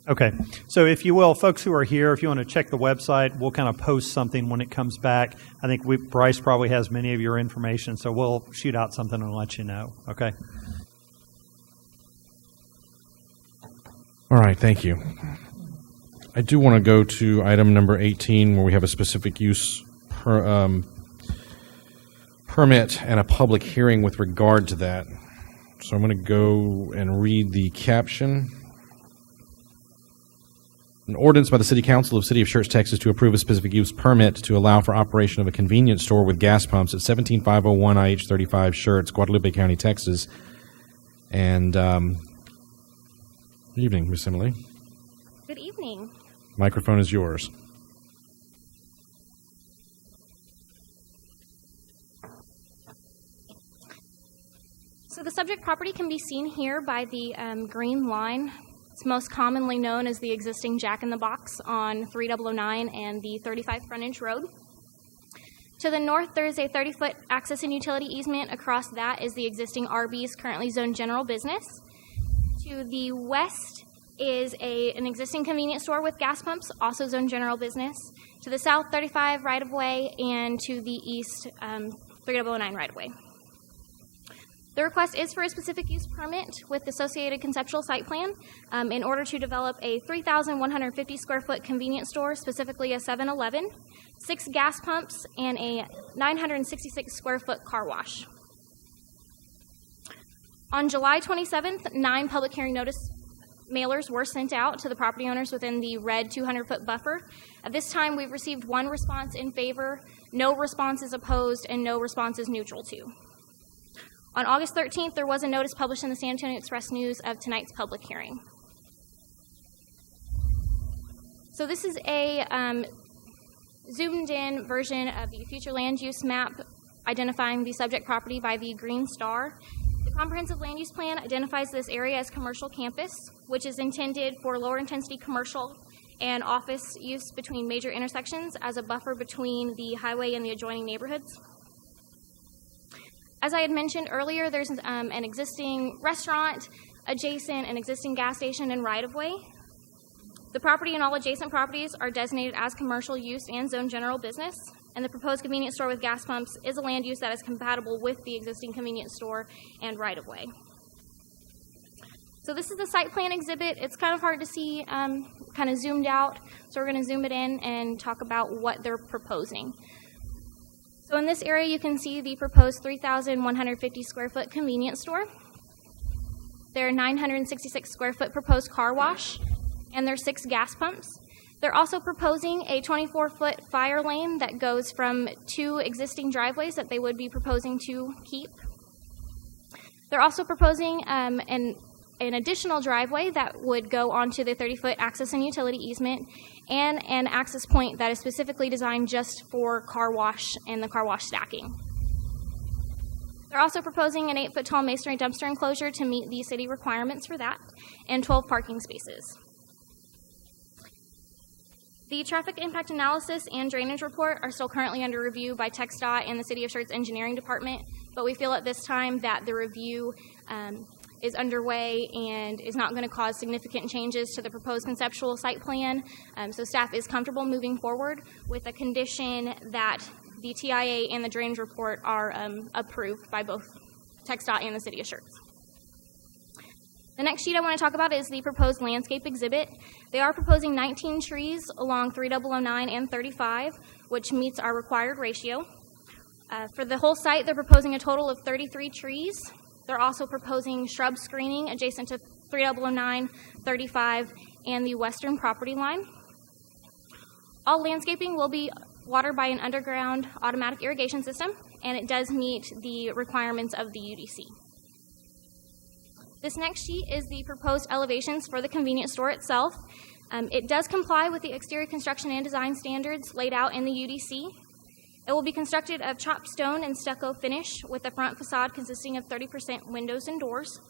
Okay. So if you will, folks who are here, if you want to check the website, we'll kind of post something when it comes back. I think Bryce probably has many of your information, so we'll shoot out something and let you know. Okay? All right, thank you. I do want to go to item number 18, where we have a specific use permit and a public hearing with regard to that. So I'm going to go and read the caption. An ordinance by the City Council of City of Schertz, Texas, to approve a specific use permit to allow for operation of a convenience store with gas pumps at 17501 IH 35 Schertz, Guadalupe County, Texas. And good evening, Miss Emily. Good evening. Microphone is yours. So the subject property can be seen here by the green line. It's most commonly known as the existing Jack in the Box on 3009 and the 35 frontage road. To the north, there is a 30-foot access and utility easement. Across that is the existing Arby's, currently zoned general business. To the west is an existing convenience store with gas pumps, also zoned general business. To the south, 35 right-of-way, and to the east, 3009 right-of-way. The request is for a specific use permit with associated conceptual site plan in order to develop a 3,150 square foot convenience store, specifically a 7-Eleven, 6 gas pumps, and a 966 square foot car wash. On July 27th, 9 public hearing notice mailers were sent out to the property owners within the red 200-foot buffer. At this time, we've received 1 response in favor, no responses opposed, and no responses neutral to. On August 13th, there was a notice published in the San Antonio Express News of tonight's public hearing. So this is a zoomed-in version of the future land use map identifying the subject property by the green star. The comprehensive land use plan identifies this area as commercial campus, which is intended for lower intensity commercial and office use between major intersections as a buffer between the highway and the adjoining neighborhoods. As I had mentioned earlier, there's an existing restaurant adjacent, an existing gas station, and right-of-way. The property and all adjacent properties are designated as commercial use and zone general business, and the proposed convenience store with gas pumps is a land use that is compatible with the existing convenience store and right-of-way. So this is the site plan exhibit. It's kind of hard to see, kind of zoomed out, so we're going to zoom it in and talk about what they're proposing. So in this area, you can see the proposed 3,150 square foot convenience store, their 966 square foot proposed car wash, and their 6 gas pumps. They're also proposing a 24-foot fire lane that goes from 2 existing driveways that they would be proposing to keep. They're also proposing an additional driveway that would go onto the 30-foot access and utility easement, and an access point that is specifically designed just for car wash and the car wash stacking. They're also proposing an 8-foot tall masonry dumpster enclosure to meet the city requirements for that, and 12 parking spaces. The traffic impact analysis and drainage report are still currently under review by TxDOT and the City of Schertz Engineering Department, but we feel at this time that the review is underway and is not going to cause significant changes to the proposed conceptual site plan. So staff is comfortable moving forward with a condition that the TIA and the drainage report are approved by both TxDOT and the City of Schertz. The next sheet I want to talk about is the proposed landscape exhibit. They are proposing 19 trees along 3009 and 35, which meets our required ratio. For the whole site, they're proposing a total of 33 trees. They're also proposing shrub screening adjacent to 3009, 35, and the western property line. All landscaping will be watered by an underground automatic irrigation system, and it does meet the requirements of the UDC. This next sheet is the proposed elevations for the convenience store itself. It does comply with the exterior construction and design standards laid out in the UDC. It will be constructed of chopped stone and stucco finish with the front facade consisting of 30% windows and doors.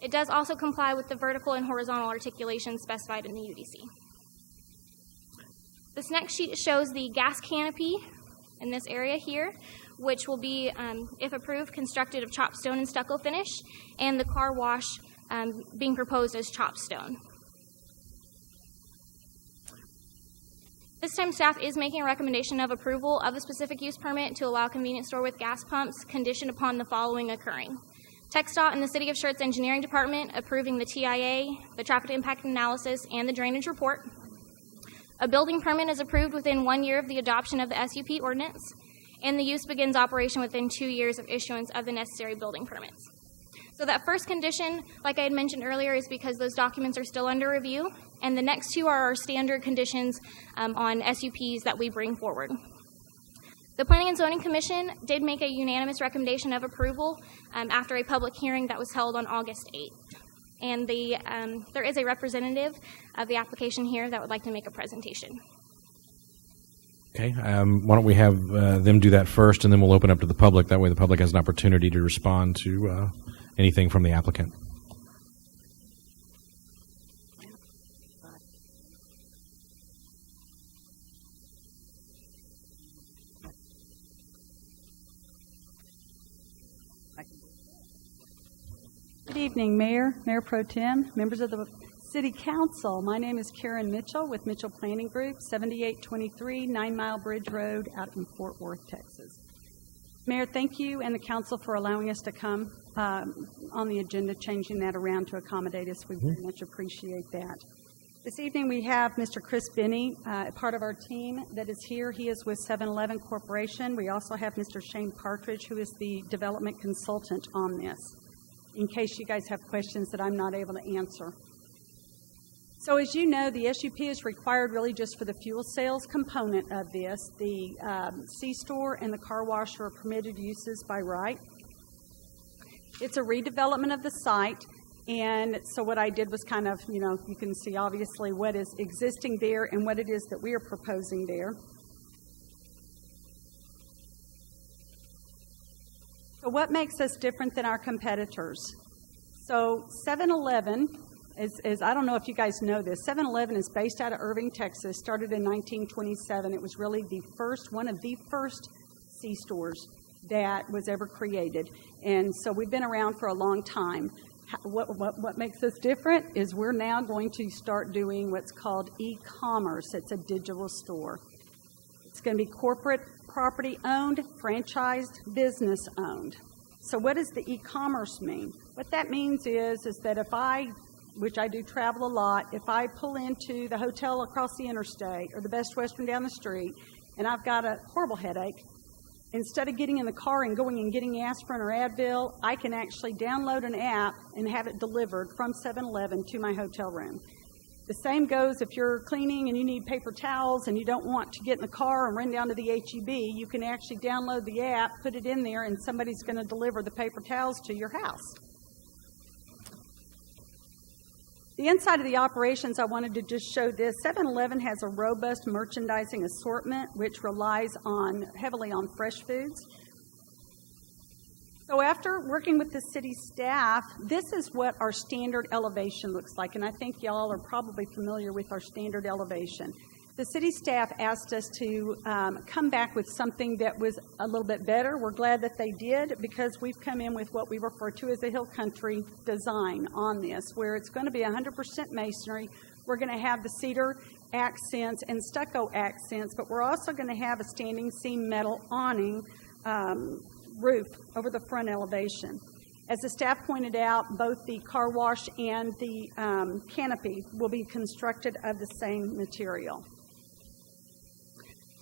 It does also comply with the vertical and horizontal articulations specified in the UDC. This next sheet shows the gas canopy in this area here, which will be, if approved, constructed of chopped stone and stucco finish, and the car wash being proposed as chopped stone. This time, staff is making a recommendation of approval of the specific use permit to allow a convenience store with gas pumps conditioned upon the following occurring. TxDOT and the City of Schertz Engineering Department approving the TIA, the traffic impact analysis, and the drainage report. A building permit is approved within 1 year of the adoption of the SUP ordinance, and the use begins operation within 2 years of issuance of the necessary building permits. So that first condition, like I had mentioned earlier, is because those documents are still under review, and the next 2 are our standard conditions on SUPs that we bring forward. The Planning and Zoning Commission did make a unanimous recommendation of approval after a public hearing that was held on August 8th. And there is a representative of the application here that would like to make a presentation. Okay, why don't we have them do that first, and then we'll open up to the public. That way the public has an opportunity to respond to anything from the applicant. Good evening, Mayor, Mayor Pro Tem, members of the City Council. My name is Karen Mitchell with Mitchell Planning Group, 7823 9 Mile Bridge Road out in Fort Worth, Texas. Mayor, thank you and the council for allowing us to come on the agenda, changing that around to accommodate us. We very much appreciate that. This evening we have Mr. Chris Binney, part of our team that is here. He is with 7-Eleven Corporation. We also have Mr. Shane Partridge, who is the development consultant on this, in case you guys have questions that I'm not able to answer. So as you know, the SUP is required really just for the fuel sales component of this. The C-store and the car wash are permitted uses by right. It's a redevelopment of the site. And so what I did was kind of, you can see obviously what is existing there and what it is that we are proposing there. So what makes us different than our competitors? So 7-Eleven, is I don't know if you guys know this, 7-Eleven is based out of Irving, Texas, started in 1927. It was really one of the first C-stores that was ever created. And so we've been around for a long time. What makes us different is we're now going to start doing what's called e-commerce. It's a digital store. It's going to be corporate property owned, franchised, business owned. So what does the e-commerce mean? What that means is that if which I do travel a lot, if I pull into the hotel across the interstate or the Best Western down the street and I've got a horrible headache, instead of getting in the car and going and getting aspirin or Advil, I can actually download an app and have it delivered from 7-Eleven to my hotel room. The same goes if you're cleaning and you need paper towels and you don't want to get in the car and run down to the H-E-B. You can actually download the app, put it in there, and somebody's going to deliver the paper towels to your house. The inside of the operations, I wanted to just show this. 7-Eleven has a robust merchandising assortment, which relies heavily on fresh foods. So after working with the city staff, this is what our standard elevation looks like, and I think y'all are probably familiar with our standard elevation. The city staff asked us to come back with something that was a little bit better. We're glad that they did, because we've come in with what we refer to as a hill country design on this, where it's going to be 100% masonry. We're going to have the cedar accents and stucco accents, but we're also going to have a standing seam metal awning roof over the front elevation. As the staff pointed out, both the car wash and the canopy will be constructed of the same material.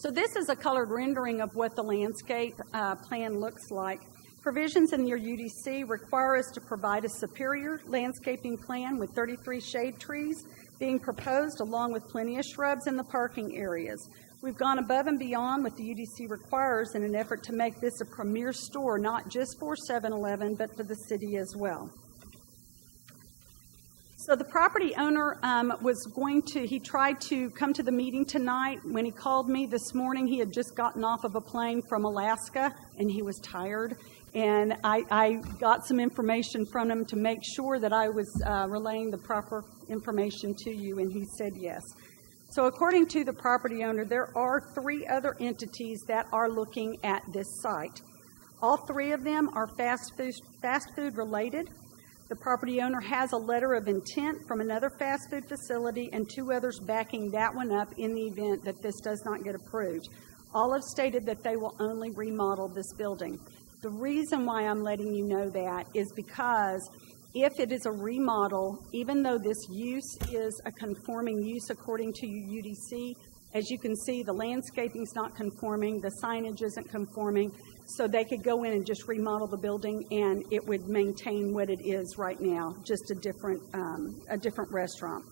So this is a colored rendering of what the landscape plan looks like. Provisions in your UDC require us to provide a superior landscaping plan with 33 shade trees being proposed, along with plenty of shrubs in the parking areas. We've gone above and beyond what the UDC requires in an effort to make this a premier store, not just for 7-Eleven, but for the city as well. So the property owner he tried to come to the meeting tonight. When he called me this morning, he had just gotten off of a plane from Alaska, and he was tired. And I got some information from him to make sure that I was relaying the proper information to you, and he said yes. So according to the property owner, there are 3 other entities that are looking at this site. All 3 of them are fast food related. The property owner has a letter of intent from another fast food facility and 2 others backing that one up in the event that this does not get approved. All have stated that they will only remodel this building. The reason why I'm letting you know that is because if it is a remodel, even though this use is a conforming use according to your UDC, as you can see, the landscaping is not conforming, the signage isn't conforming, so they could go in and just remodel the building and it would maintain what it is right now, just a different restaurant.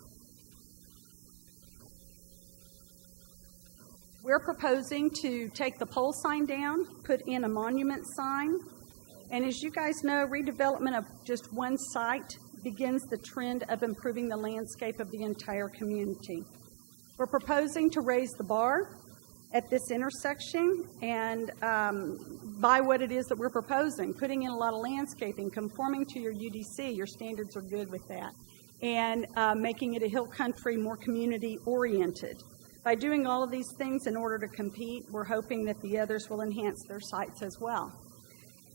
We're proposing to take the pole sign down, put in a monument sign, and as you guys know, redevelopment of just one site begins the trend of improving the landscape of the entire community. We're proposing to raise the bar at this intersection and by what it is that we're proposing, putting in a lot of landscaping, conforming to your UDC, your standards are good with that, and making it a hill country, more community-oriented. By doing all of these things in order to compete, we're hoping that the others will enhance their sites as well.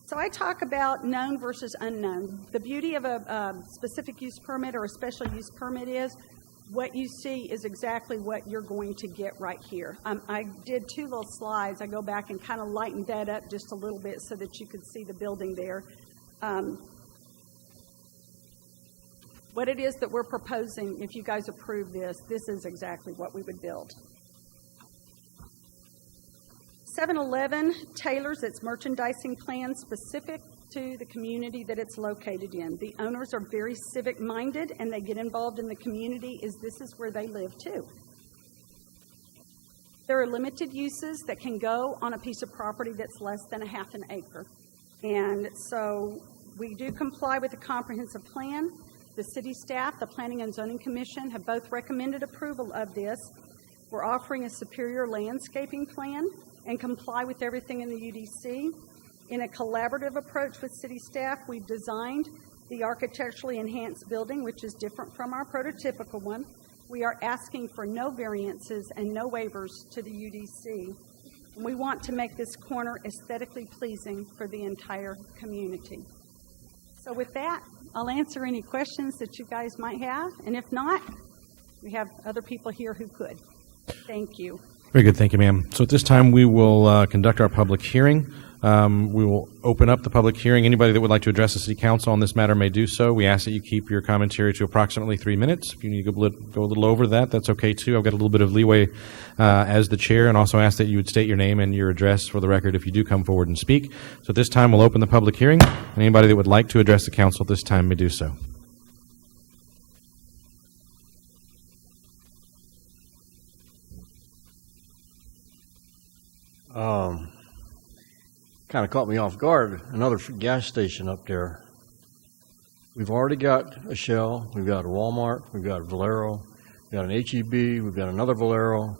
So I talk about known versus unknown. The beauty of a specific use permit or a special use permit is what you see is exactly what you're going to get right here. I did 2 little slides. I go back and kind of lightened that up just a little bit so that you could see the building there. What it is that we're proposing, if you guys approve this is exactly what we would build. 7-Eleven tailors its merchandising plan specific to the community that it's located in. The owners are very civic-minded, and they get involved in the community as this is where they live too. There are limited uses that can go on a piece of property that's less than a half an acre. And so we do comply with the comprehensive plan. The city staff, the Planning and Zoning Commission have both recommended approval of this. We're offering a superior landscaping plan and comply with everything in the UDC. In a collaborative approach with city staff, we've designed the architecturally enhanced building, which is different from our prototypical one. We are asking for no variances and no waivers to the UDC. And we want to make this corner aesthetically pleasing for the entire community. So with that, I'll answer any questions that you guys might have. And if not, we have other people here who could. Thank you. Very good. Thank you, ma'am. So at this time, we will conduct our public hearing. We will open up the public hearing. Anybody that would like to address the City Council on this matter may do so. We ask that you keep your commentary to approximately 3 minutes. If you need to go a little over that, that's okay too. I've got a little bit of leeway as the chair, and also ask that you would state your name and your address for the record if you do come forward and speak. So at this time, we'll open the public hearing, and anybody that would like to address the council at this time may do so. Kind of caught me off guard. Another gas station up there. We've already got a Shell, we've got a Walmart, we've got a Valero, we've got an HEB, we've got another Valero.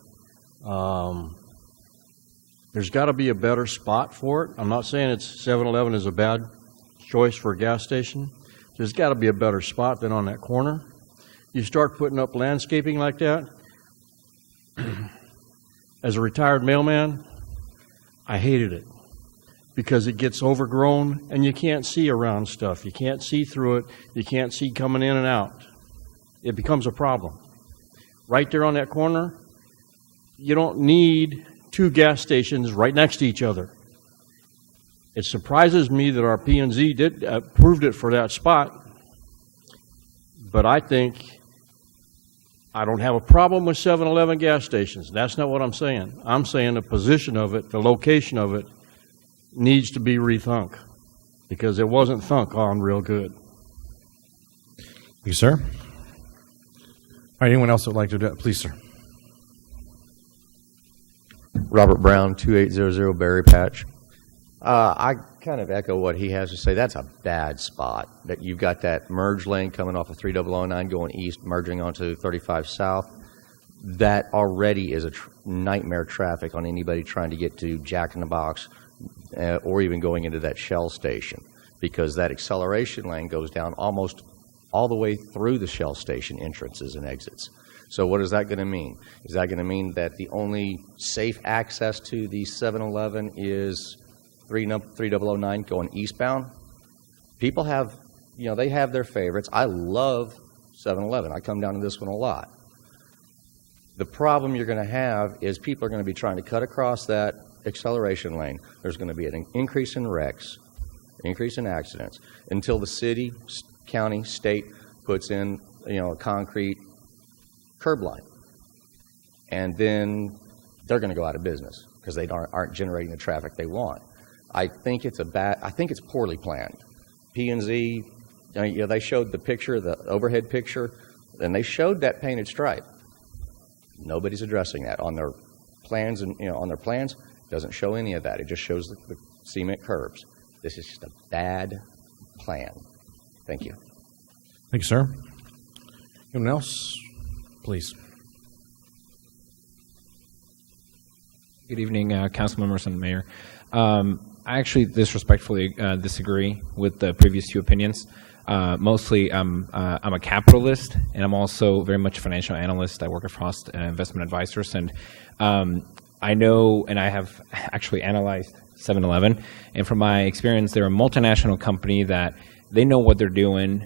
There's got to be a better spot for it. I'm not saying 7-Eleven is a bad choice for a gas station. There's got to be a better spot than on that corner. You start putting up landscaping like that. As a retired mailman, I hated it because it gets overgrown and you can't see around stuff. You can't see through it. You can't see coming in and out. It becomes a problem. Right there on that corner, you don't need 2 gas stations right next to each other. It surprises me that our P&Z did approved it for that spot, but I don't have a problem with 7-Eleven gas stations. That's not what I'm saying. I'm saying the position of it, the location of it, needs to be rethunk because it wasn't thunk on real good. Thank you, sir. All right, anyone else that would like to address? Please, sir. Robert Brown, 2800 Berry Patch. I kind of echo what he has to say. That's a bad spot. That you've got that merge lane coming off of 3009 going east, merging onto 35 south. That already is a nightmare traffic on anybody trying to get to Jack in the Box or even going into that Shell station, because that acceleration lane goes down almost all the way through the Shell station entrances and exits. So what is that going to mean? Is that going to mean that the only safe access to the 7-Eleven is 3009 going eastbound? People have, they have their favorites. I love 7-Eleven. I come down to this one a lot. The problem you're going to have is people are going to be trying to cut across that acceleration lane. There's going to be an increase in wrecks, increase in accidents, until the city, county, state puts in, a concrete curb line. And then they're going to go out of business because they aren't generating the traffic they want. I think it's poorly planned. P&Z, they showed the picture, the overhead picture, and they showed that painted stripe. Nobody's addressing that on their plans, and on their plans, doesn't show any of that. It just shows the cement curbs. This is just a bad plan. Thank you. Thank you, sir. Anyone else? Please. Good evening, council members and mayor. I actually disrespectfully disagree with the previous 2 opinions. Mostly, I'm a capitalist, and I'm also very much a financial analyst. I work at Frost Investment Advisors, and I know, and I have actually analyzed 7-Eleven, and from my experience, they're a multinational company that they know what they're doing.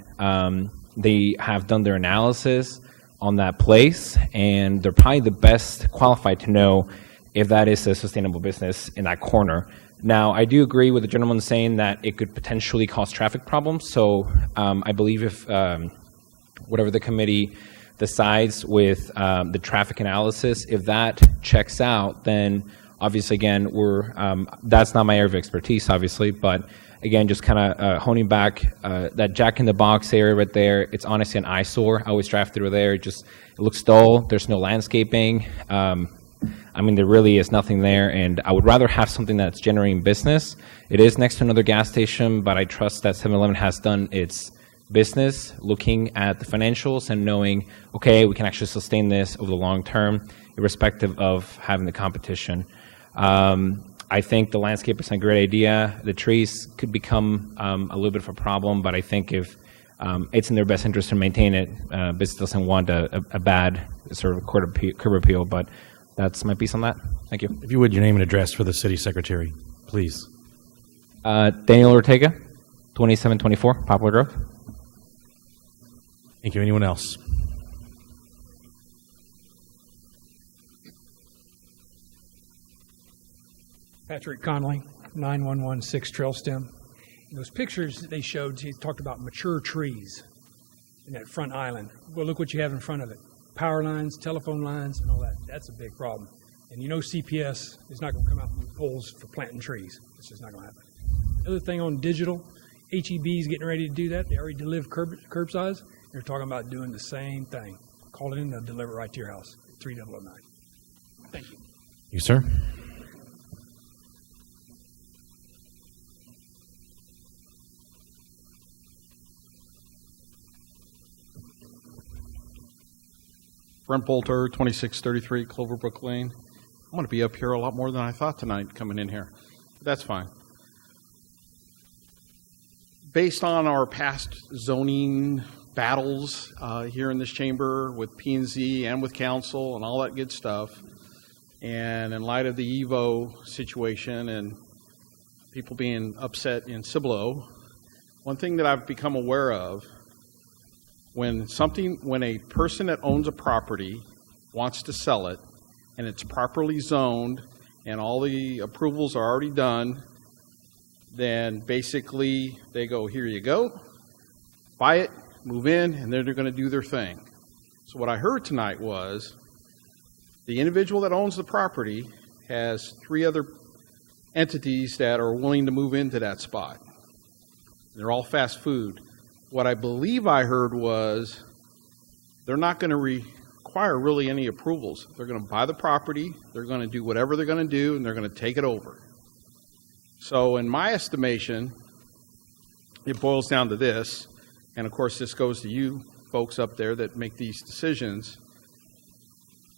They have done their analysis on that place, and they're probably the best qualified to know if that is a sustainable business in that corner. Now, I do agree with the gentleman saying that it could potentially cause traffic problems. So I believe if whatever the committee decides with the traffic analysis, if that checks out, then obviously, again, that's not my area of expertise, obviously, but again, just kind of honing back that Jack in the Box area right there. It's honestly an eyesore. I always drive through there. It looks dull. There's no landscaping. I mean, there really is nothing there, and I would rather have something that's generating business. It is next to another gas station, but I trust that 7-Eleven has done its business, looking at the financials and knowing, okay, we can actually sustain this over the long term, irrespective of having the competition. I think the landscape is a great idea. The trees could become a little bit of a problem, but I think if it's in their best interest to maintain it, business doesn't want a bad sort of curb appeal, but that's my piece on that. Thank you. If you would, your name and address for the city secretary, please. Daniel Ortega, 2724 Poplar Grove. Thank you. Anyone else? Patrick Conley, 9116 Trail Stem. In those pictures that they showed, he talked about mature trees in that front island. Well, look what you have in front of it. Power lines, telephone lines, and all that. That's a big problem. And you know CPS is not going to come out with poles for planting trees. It's just not going to happen. Other thing on digital, HEB is getting ready to do that. They already deliver curbsides. They're talking about doing the same thing. Call it in, they'll deliver it right to your house, 3009. Thank you. You, sir? Brent Bolter, 2633 Cloverbrook Lane. I'm going to be up here a lot more than I thought tonight coming in here. That's fine. Based on our past zoning battles here in this chamber with P&Z and with council and all that good stuff, and in light of the Evo situation and people being upset in Cibolo, one thing that I've become aware of, when a person that owns a property wants to sell it and it's properly zoned and all the approvals are already done, then basically they go, here you go, buy it, move in, and then they're going to do their thing. So what I heard tonight was the individual that owns the property has 3 other entities that are willing to move into that spot. They're all fast food. What I believe I heard was they're not going to require really any approvals. They're going to buy the property, they're going to do whatever they're going to do, and they're going to take it over. So in my estimation, it boils down to this, and of course this goes to you folks up there that make these decisions.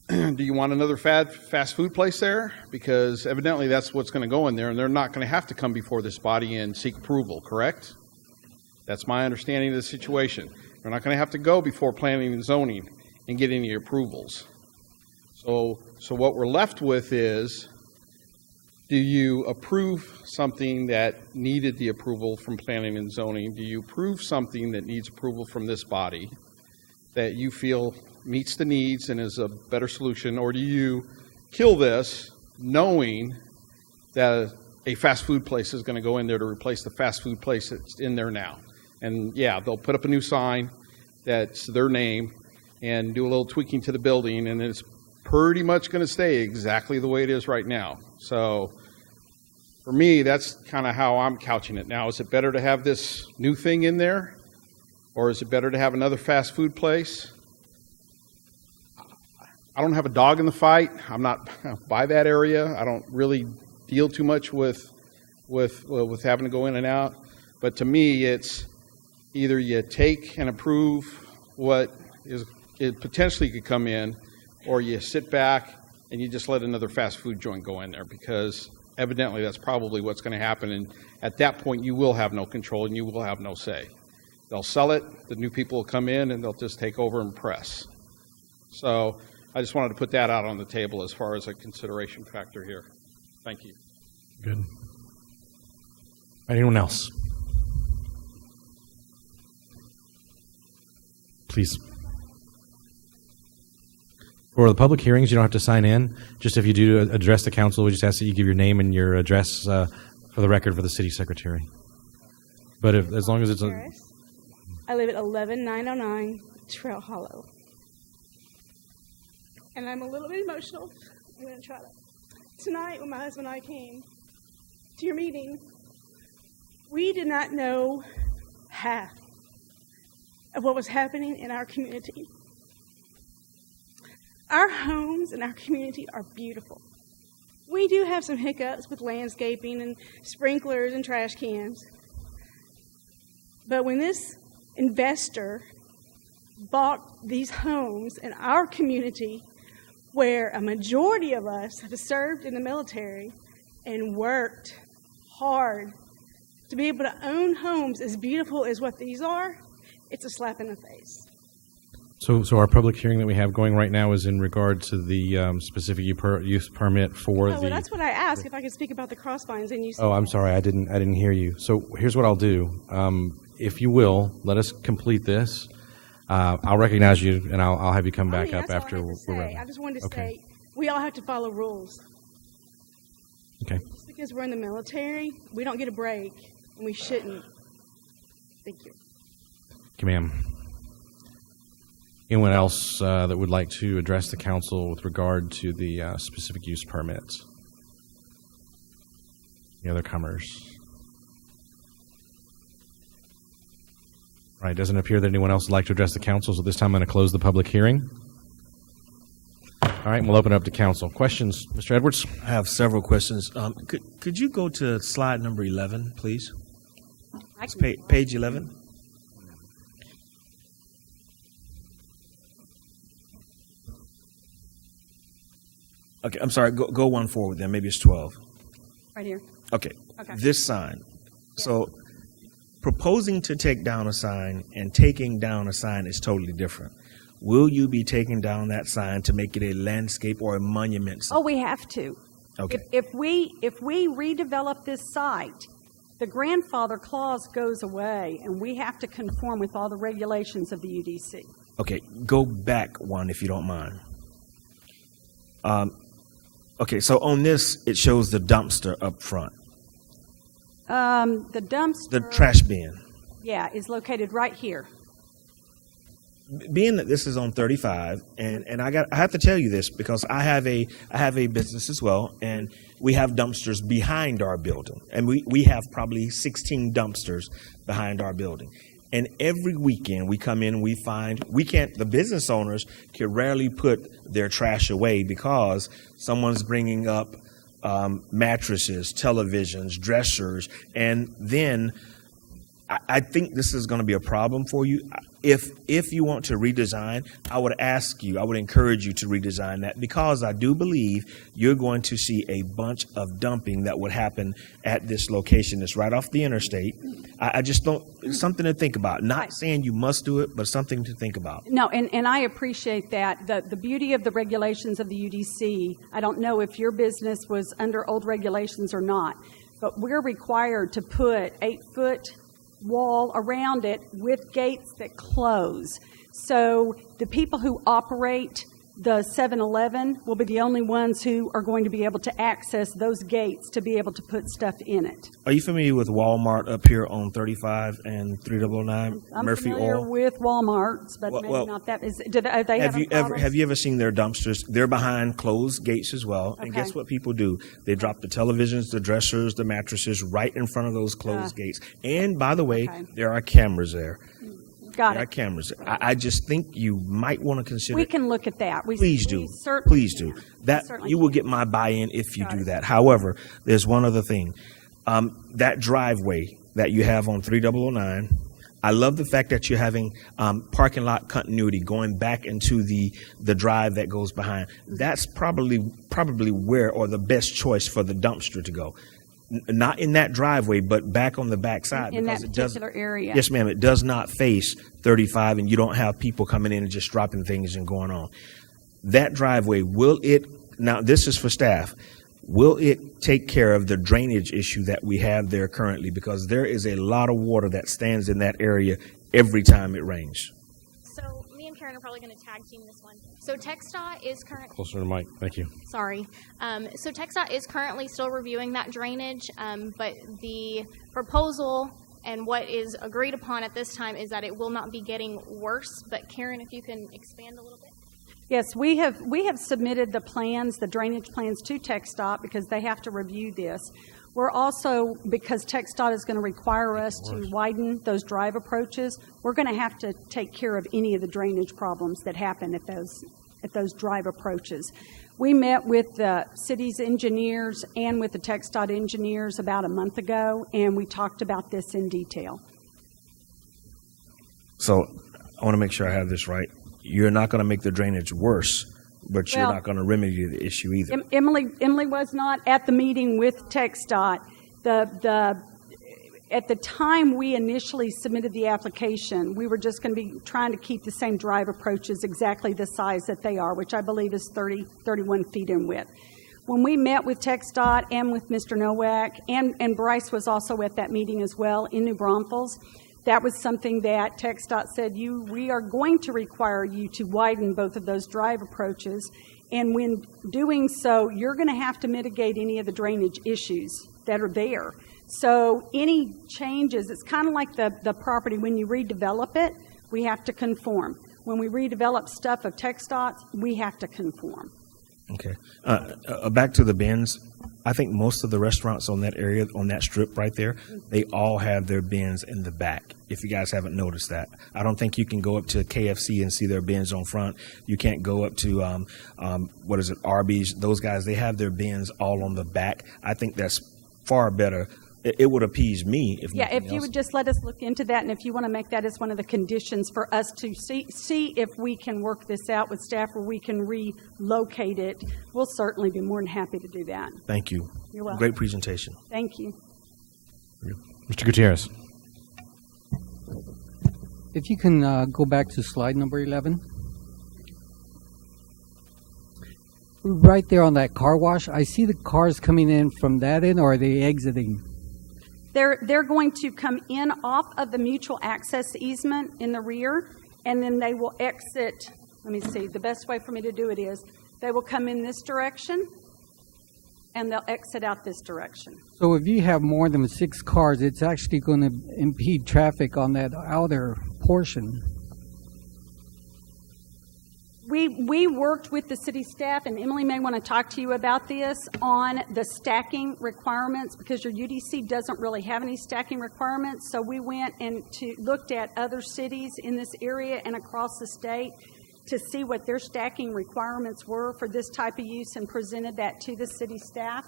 Do you want another fast food place there? Because evidently that's what's going to go in there, and they're not going to have to come before this body and seek approval, correct? That's my understanding of the situation. They're not going to have to go before planning and zoning and get any approvals. So what we're left with is, do you approve something that needed the approval from planning and zoning? Do you approve something that needs approval from this body that you feel meets the needs and is a better solution? Or do you kill this knowing that a fast food place is going to go in there to replace the fast food place that's in there now? And yeah, they'll put up a new sign that's their name and do a little tweaking to the building, and it's pretty much going to stay exactly the way it is right now. So for me, that's kind of how I'm couching it. Now, is it better to have this new thing in there, or is it better to have another fast food place? I don't have a dog in the fight. I'm not by that area. I don't really deal too much with having to go in and out. But to me, it's either you take and approve what it potentially could come in, or you sit back and you just let another fast food joint go in there, because evidently that's probably what's going to happen. And at that point, you will have no control and you will have no say. They'll sell it, the new people will come in, and they'll just take over and press. So I just wanted to put that out on the table as far as a consideration factor here. Thank you. Good. Anyone else? Please. For the public hearings, you don't have to sign in. Just if you do address the council, we just ask that you give your name and your address for the record for the city secretary. But as long as it's I live at 11909 Trail Hollow. And I'm a little bit emotional. I'm going to try to. Tonight, when my husband and I came to your meeting, we did not know half of what was happening in our community. Our homes and our community are beautiful. We do have some hiccups with landscaping and sprinklers and trash cans. But when this investor bought these homes in our community, where a majority of us have served in the military and worked hard to be able to own homes as beautiful as what these are, it's a slap in the face. So our public hearing that we have going right now is in regard to the specific use permit for Well, that's what I asked, if I could speak about the crossvines, and you said... Oh, I'm sorry, I didn't hear you. So here's what I'll do. If you will, let us complete this. I'll recognize you, and I'll have you come back up after we're ready. I just wanted to say, we all have to follow rules. Okay. Just because we're in the military, we don't get a break, and we shouldn't. Thank you. Okay, ma'am. Anyone else that would like to address the council with regard to the specific use permits? Any other comers? All right, doesn't appear that anyone else would like to address the council, so this time I'm going to close the public hearing. All right, we'll open it up to council. Questions, Mr. Edwards? I have several questions. Could you go to slide number 11, please? It's page 11. Okay, I'm sorry. Go one forward then. Maybe it's 12. Right here. Okay. Okay. This sign. So proposing to take down a sign and taking down a sign is totally different. Will you be taking down that sign to make it a landscape or a monument sign? Oh, we have to. Okay. If we redevelop this site, the grandfather clause goes away, and we have to conform with all the regulations of the UDC. Okay, go back one if you don't mind. Okay, so on this, it shows the dumpster up front. The dumpster... The trash bin. Yeah, is located right here. Being that this is on 35, and I have to tell you this because I have a business as well, and we have dumpsters behind our building, and we have probably 16 dumpsters behind our building. And every weekend we come in and we find the business owners can rarely put their trash away because someone's bringing up mattresses, televisions, dressers, and then I think this is going to be a problem for you. If you want to redesign, I would encourage you to redesign that because I do believe you're going to see a bunch of dumping that would happen at this location. It's right off the interstate. I just don't, it's something to think about. Not saying you must do it, but something to think about. No, and I appreciate that. The beauty of the regulations of the UDC, I don't know if your business was under old regulations or not, but we're required to put 8-foot wall around it with gates that close. So the people who operate the 7-Eleven will be the only ones who are going to be able to access those gates to be able to put stuff in it. Are you familiar with Walmart up here on 35 and 3009 I'm Murphy familiar Oil? with Walmarts, but maybe not that. Have you ever seen their dumpsters? They're behind closed gates as well. And guess what people do? They drop the televisions, the dressers, the mattresses right in front of those closed gates. And by the way, there are cameras there. Got there it. are cameras. I just think you might want to consider. We can look at that. Please do. Certainly Please do. can. That Certainly you will can. get my buy-in if you do that. However, there's one other thing. That driveway that you have on 3009, I love the fact that you're having parking lot continuity going back into the drive that goes behind. That's probably where or the best choice for the dumpster to go. Not in that driveway, but back on the back side. In that because particular area. Yes, ma'am. It does not face 35, and you don't have people coming in and just dropping things and going on. That driveway, now this is for staff, will it take care of the drainage issue that we have there currently? Because there is a lot of water that stands in that area every time it rains. So me and Karen are probably probably going to tag team this one. So TxDOT is currently... Closer to the mic. Thank you. Sorry. So TxDOT is currently still reviewing that drainage, but the proposal and what is agreed upon at this time is that it will not be getting worse. But Karen, if you can expand a little bit. Yes, we have submitted the plans, the drainage plans to TxDOT because they have to review this. We're also, because TxDOT is going to require us to widen those drive approaches, we're going to have to take care of any of the drainage problems that happen at those drive approaches. We met with the city's engineers and with the TxDOT engineers about a month ago, and we talked about this in detail. So I want to make sure I have this right. You're not going to make the drainage worse, but you're Well, not going to remedy the issue either. Emily was not at the meeting with TxDOT. At the time we initially submitted the application, we were just going to be trying to keep the same drive approaches exactly the size that they are, which I believe is 31 feet in width. When we met with TxDOT and with Mr. Nowak, and Bryce was also at that meeting as well in New Braunfels, that was something that TxDOT said, we are going to require you to widen both of those drive approaches, and when doing so, you're going to have to mitigate any of the drainage issues that are there. So any changes, it's kind of like the property, when you redevelop it, we have to conform. When we redevelop stuff of TxDOT, we have to conform. Okay. Back to the bins. I think most of the restaurants on that area, on that strip right there, they all have their bins in the back, if you guys haven't noticed that. I don't think you can go up to KFC and see their bins on front. You can't go up to, Arby's. Those guys, they have their bins all on the back. I think that's far better. It would appease me if Yeah, if you would just let us look into that, and if you want to make that as one of the conditions for us to see if we can work this out with staff or we can relocate it, we'll certainly be more than happy to do that. Thank you. You're welcome. Great presentation. Thank you. Mr. Gutierrez. If you can go back to slide number 11. Right there on that car wash, I see the cars coming in from that end, or are they exiting? They're going to come in off of the mutual access easement in the rear, and then they will exit. Let me see. The best way for me to do it is they will come in this direction, and they'll exit out this direction. So if you have more than 6 cars, it's actually going to impede traffic on that outer portion. We worked with the city staff, and Emily may want to talk to you about this, on the stacking requirements, because your UDC doesn't really have any stacking requirements. So we went and looked at other cities in this area and across the state to see what their stacking requirements were for this type of use and presented that to the city staff.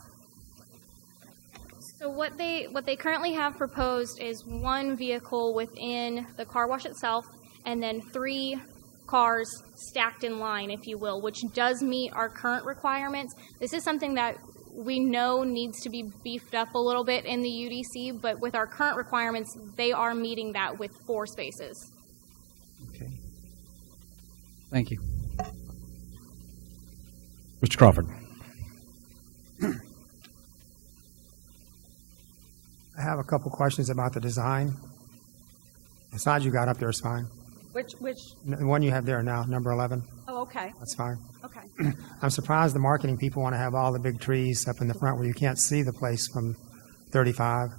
So what they currently have proposed is 1 vehicle within the car wash itself, and then 3 cars stacked in line, if you will, which does meet our current requirements. This is something that we know needs to be beefed up a little bit in the UDC, but with our current requirements, they are meeting that with 4 spaces. Okay. Thank you. Mr. Crawford. I have a couple questions about the design. The slide you got up there is fine. Which? The one you have there now, number 11. Oh, okay. That's fine. Okay. I'm surprised the marketing people want to have all the big trees up in the front where you can't see the place from 35,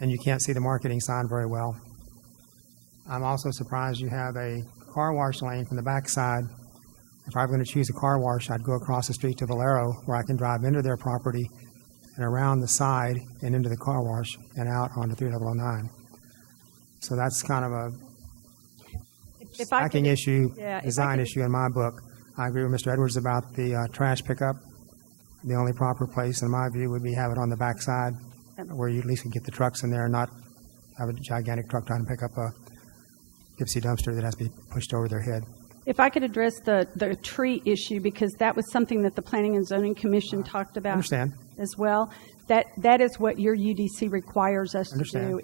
and you can't see the marketing sign very well. I'm also surprised you have a car wash lane from the backside. If I were going to choose a car wash, I'd go across the street to Valero, where I can drive into their property and around the side and into the car wash and out onto 3009. So that's kind of a stacking issue, design issue in my book. I agree with Mr. Edwards about the trash pickup. The only proper place, in my view, would be have it on the backside, where you at least can get the trucks in there and not have a gigantic truck trying to pick up a gypsy dumpster that has to be pushed over their head. If I could address the tree issue, because that was something that the Planning and Zoning Commission talked about as well. That is what your UDC requires us to do.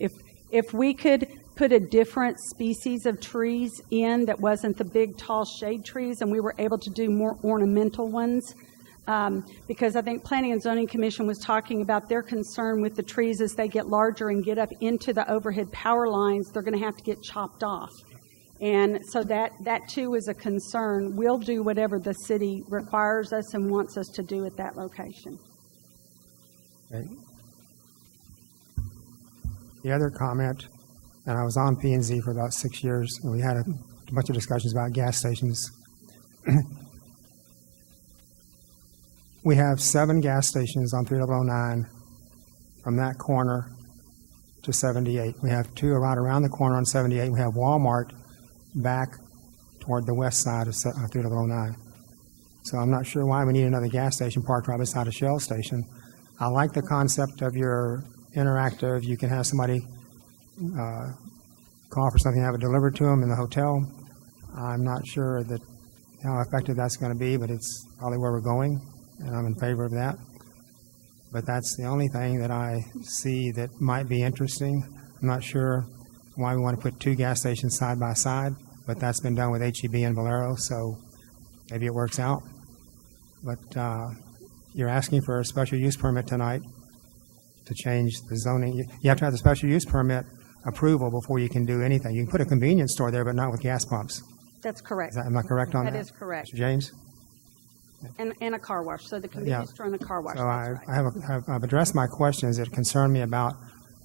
If we could put a different species of trees in that wasn't the big, tall shade trees, and we were able to do more ornamental ones, because I think Planning and Zoning Commission was talking about their concern with the trees as they get larger and get up into the overhead power lines, they're going to have to get chopped off. And so that too is a concern. We'll do whatever the city requires us and wants us to do at that location. Okay. The other comment, and I was on P&Z for about 6 years, and we had a bunch of discussions about gas stations. We have 7 gas stations on 3009 from that corner to 78. We have 2 right around the corner on 78. We have Walmart back toward the west side of 3009. So I'm not sure why we need another gas station parked right beside a Shell station. I like the concept of your interactive. You can have somebody call for something and have it delivered to them in the hotel. I'm not sure that how effective that's going to be, but it's probably where we're going, and I'm in favor of that. But that's the only thing that I see that might be interesting. I'm not sure why we want to put 2 gas stations side by side, but that's been done with HEB and Valero, so maybe it works out. But you're asking for a special use permit tonight to change the zoning. You have to have the special use permit approval before you can do anything. You can put a convenience store there, but not with gas pumps. That's correct. Am I correct on that? That is correct. Mr. James? And a car wash, so the convenience store and the car wash. So that's right. I've addressed my questions that concern me about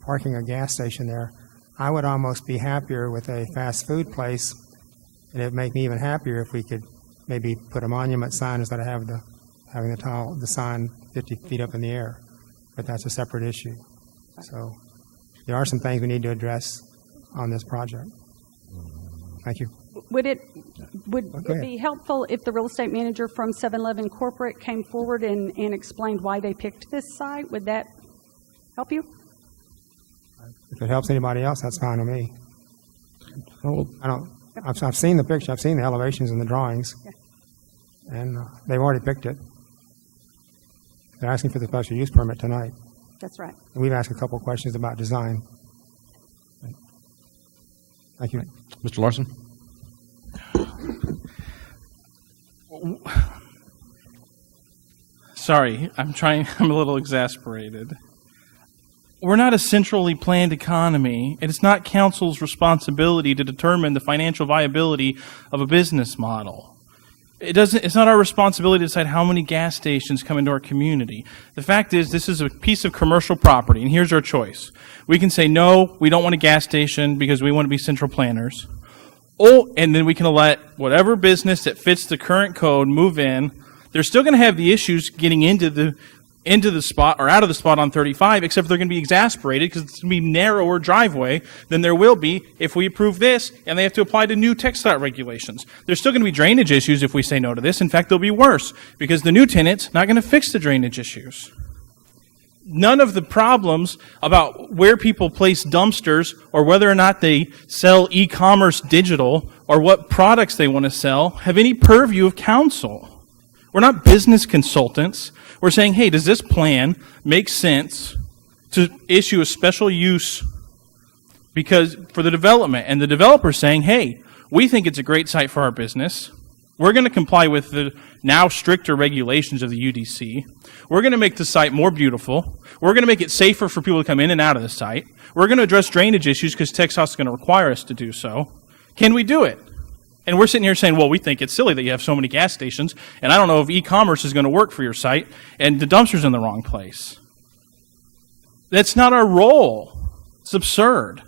parking a gas station there. I would almost be happier with a fast food place, and it'd make me even happier if we could maybe put a monument sign instead of having the sign 50 feet up in the air. But that's a separate issue. So there are some things we need to address on this project. Thank you. Would it be helpful if the real estate manager from 7-Eleven Corporate came forward and explained why they picked this site? Would that help you? If it helps anybody else, that's fine with me. I've seen the picture. I've seen the elevations and the drawings, and they've already picked it. They're asking for the special use permit tonight. That's right. And we've asked a couple of questions about design. Thank you. Mr. Larson? Sorry, I'm a little exasperated. We're not a centrally planned economy, and it's not council's responsibility to determine the financial viability of a business model. It's not our responsibility to decide how many gas stations come into our community. The fact is, this is a piece of commercial property, and here's our choice. We can say, no, we don't want a gas station because we want to be central planners. And then we can let whatever business that fits the current code move in. They're still going to have the issues getting into the spot or out of the spot on 35, except they're going to be exasperated because it's going to be narrower driveway than there will be if we approve this and they have to apply to new TxDOT regulations. There's still going to be drainage issues if we say no to this. In fact, they'll be worse because the new tenant's not going to fix the drainage issues. None of the problems about where people place dumpsters or whether or not they sell e-commerce digital or what products they want to sell have any purview of council. We're not business consultants. We're saying, hey, does this plan make sense to issue a special use for the development? And the developer's saying, hey, we think it's a great site for our business. We're going to comply with the now stricter regulations of the UDC. We're going to make the site more beautiful. We're going to make it safer for people to come in and out of the site. We're going to address drainage issues because TxDOT is going to require us to do so. Can we do it? And we're sitting here saying, well, we think it's silly that you have so many gas stations, and I don't know if e-commerce is going to work for your site, and the dumpster's in the wrong place. That's not our role. It's absurd.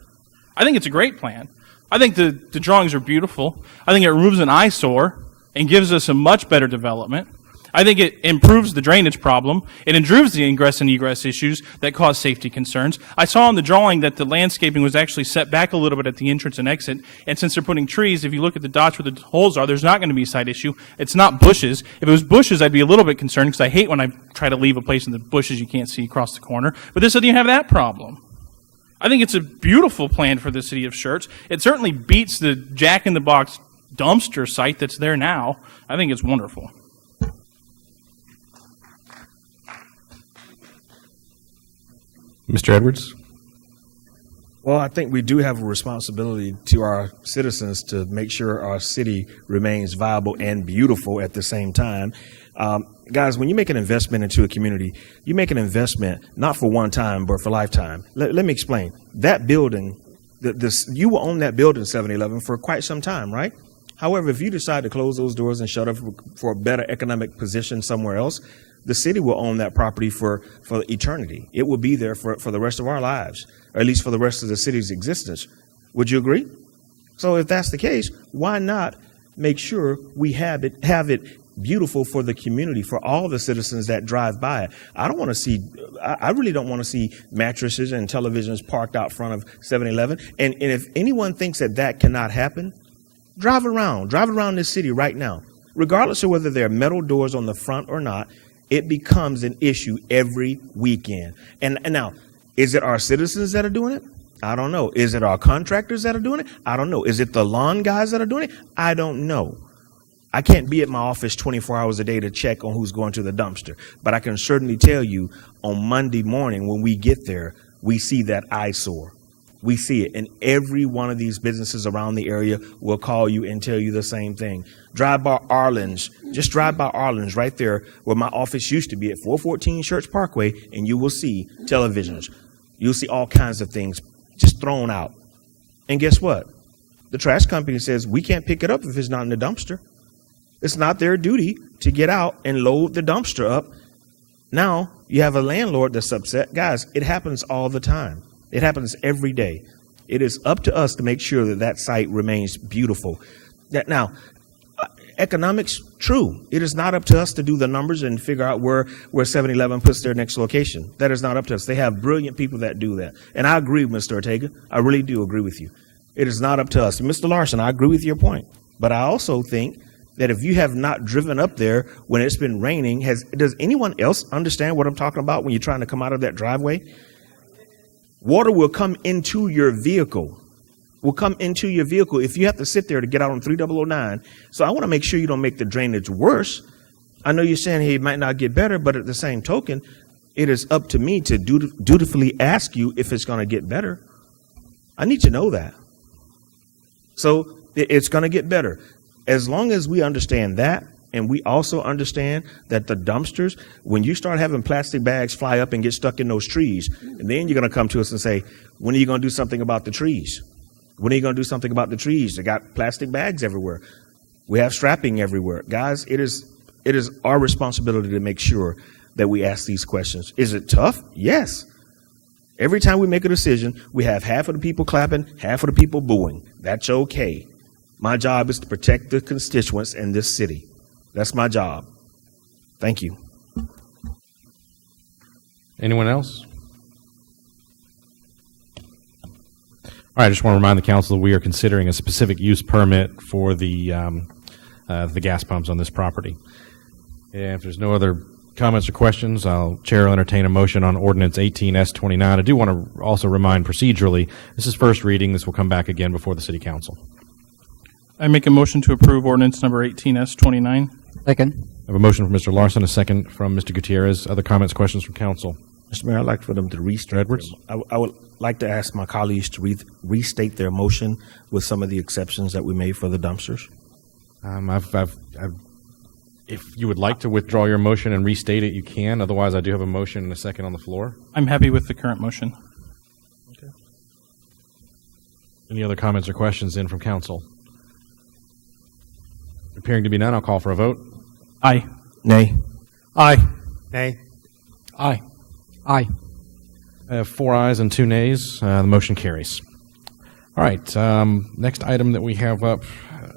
I think it's a great plan. I think the drawings are beautiful. I think it removes an eyesore and gives us a much better development. I think it improves the drainage problem. It improves the ingress and egress issues that cause safety concerns. I saw on the drawing that the landscaping was actually set back a little bit at the entrance and exit. And since they're putting trees, if you look at the dots where the holes are, there's not going to be a side issue. It's not bushes. If it was bushes, I'd be a little bit concerned because I hate when I try to leave a place in the bushes you can't see across the corner. But this doesn't even have that problem. I think it's a beautiful plan for the city of Schertz. It certainly beats the Jack-in-the-Box dumpster site that's there now. I think it's wonderful. Mr. Edwards? Well, I think we do have a responsibility to our citizens to make sure our city remains viable and beautiful at the same time. Guys, when you make an investment into a community, you make an investment not for one time, but for lifetime. Let me explain. That building You will own that building, 7-Eleven, for quite some time, right? However, if you decide to close those doors and shut up for a better economic position somewhere else, the city will own that property for eternity. It will be there for the rest of our lives, or at least for the rest of the city's existence. Would you agree? So if that's the case, why not make sure we have it beautiful for the community, for all the citizens that drive by it? I really don't want to see mattresses and televisions parked out front of 7-Eleven. And if anyone thinks that cannot happen, drive around this city right now. Regardless of whether there are metal doors on the front or not, it becomes an issue every weekend. And now, is it our citizens that are doing it? I don't know. Is it our contractors that are doing it? I don't know. Is it the lawn guys that are doing it? I don't know. I can't be at my office 24 hours a day to check on who's going to the dumpster. But I can certainly tell you on Monday morning when we get there, we see that eyesore. We see it. And every one of these businesses around the area will call you and tell you the same thing. Drive by Arlen's. Just drive by Arlen's right there where my office used to be at 414 Schertz Parkway, and you will see televisions. You'll see all kinds of things just thrown out. And guess what? The trash company says we can't pick it up if it's not in the dumpster. It's not their duty to get out and load the dumpster up. Now you have a landlord that's upset. Guys, it happens all the time. It happens every day. It is up to us to make sure that site remains beautiful. Now, economics, true. It is not up to us to do the numbers and figure out where 7-Eleven puts their next location. That is not up to us. They have brilliant people that do that. And I agree, Mr. Ortega. I really do agree with you. It is not up to us. Mr. Larson, I agree with your point. But I also think that if you have not driven up there when it's been raining, does anyone else understand what I'm talking about when you're trying to come out of that driveway? Water will come into your vehicle. If you have to sit there to get out on 3009. So I want to make sure you don't make the drainage worse. I know you're saying, hey, it might not get better, but at the same token, it is up to me to dutifully ask you if it's going to get better. I need to know that. So it's going to get better. As long as we understand that, and we also understand that the dumpsters, when you start having plastic bags fly up and get stuck in those trees, and then you're going to come to us and say, when are you going to do something about the trees? When are you going to do something about the trees? They got plastic bags everywhere. We have strapping everywhere. Guys, it is our responsibility to make sure that we ask these questions. Is it tough? Yes. Every time we make a decision, we have half of the people clapping, half of the people booing. That's okay. My job is to protect the constituents in this city. That's my job. Thank you. Anyone else? All right, I just want to remind the council that we are considering a specific use permit for the gas pumps on this property. And if there's no other comments or questions, Chair will entertain a motion on Ordinance 18S29. I do want to also remind procedurally, this is first reading. This will come back again before the City Council. I make a motion to approve ordinance number 18S29. Second. I have a motion from Mr. Larson, a second from Mr. Gutierrez. Other comments, questions from council? Mr. Mayor, I'd like for them to restate. Edwards? I would like to ask my colleagues to restate their motion with some of the exceptions that we made for the dumpsters. If you would like to withdraw your motion and restate it, you can. Otherwise, I do have a motion and a second on the floor. I'm happy with the current motion. Okay. Any other comments or questions in from council? Appearing to be none, I'll call for a vote. Aye. Nay. Aye. Nay. Aye. Aye. I have 4 ayes and 2 nays. The motion carries. All right. Next item that we have up,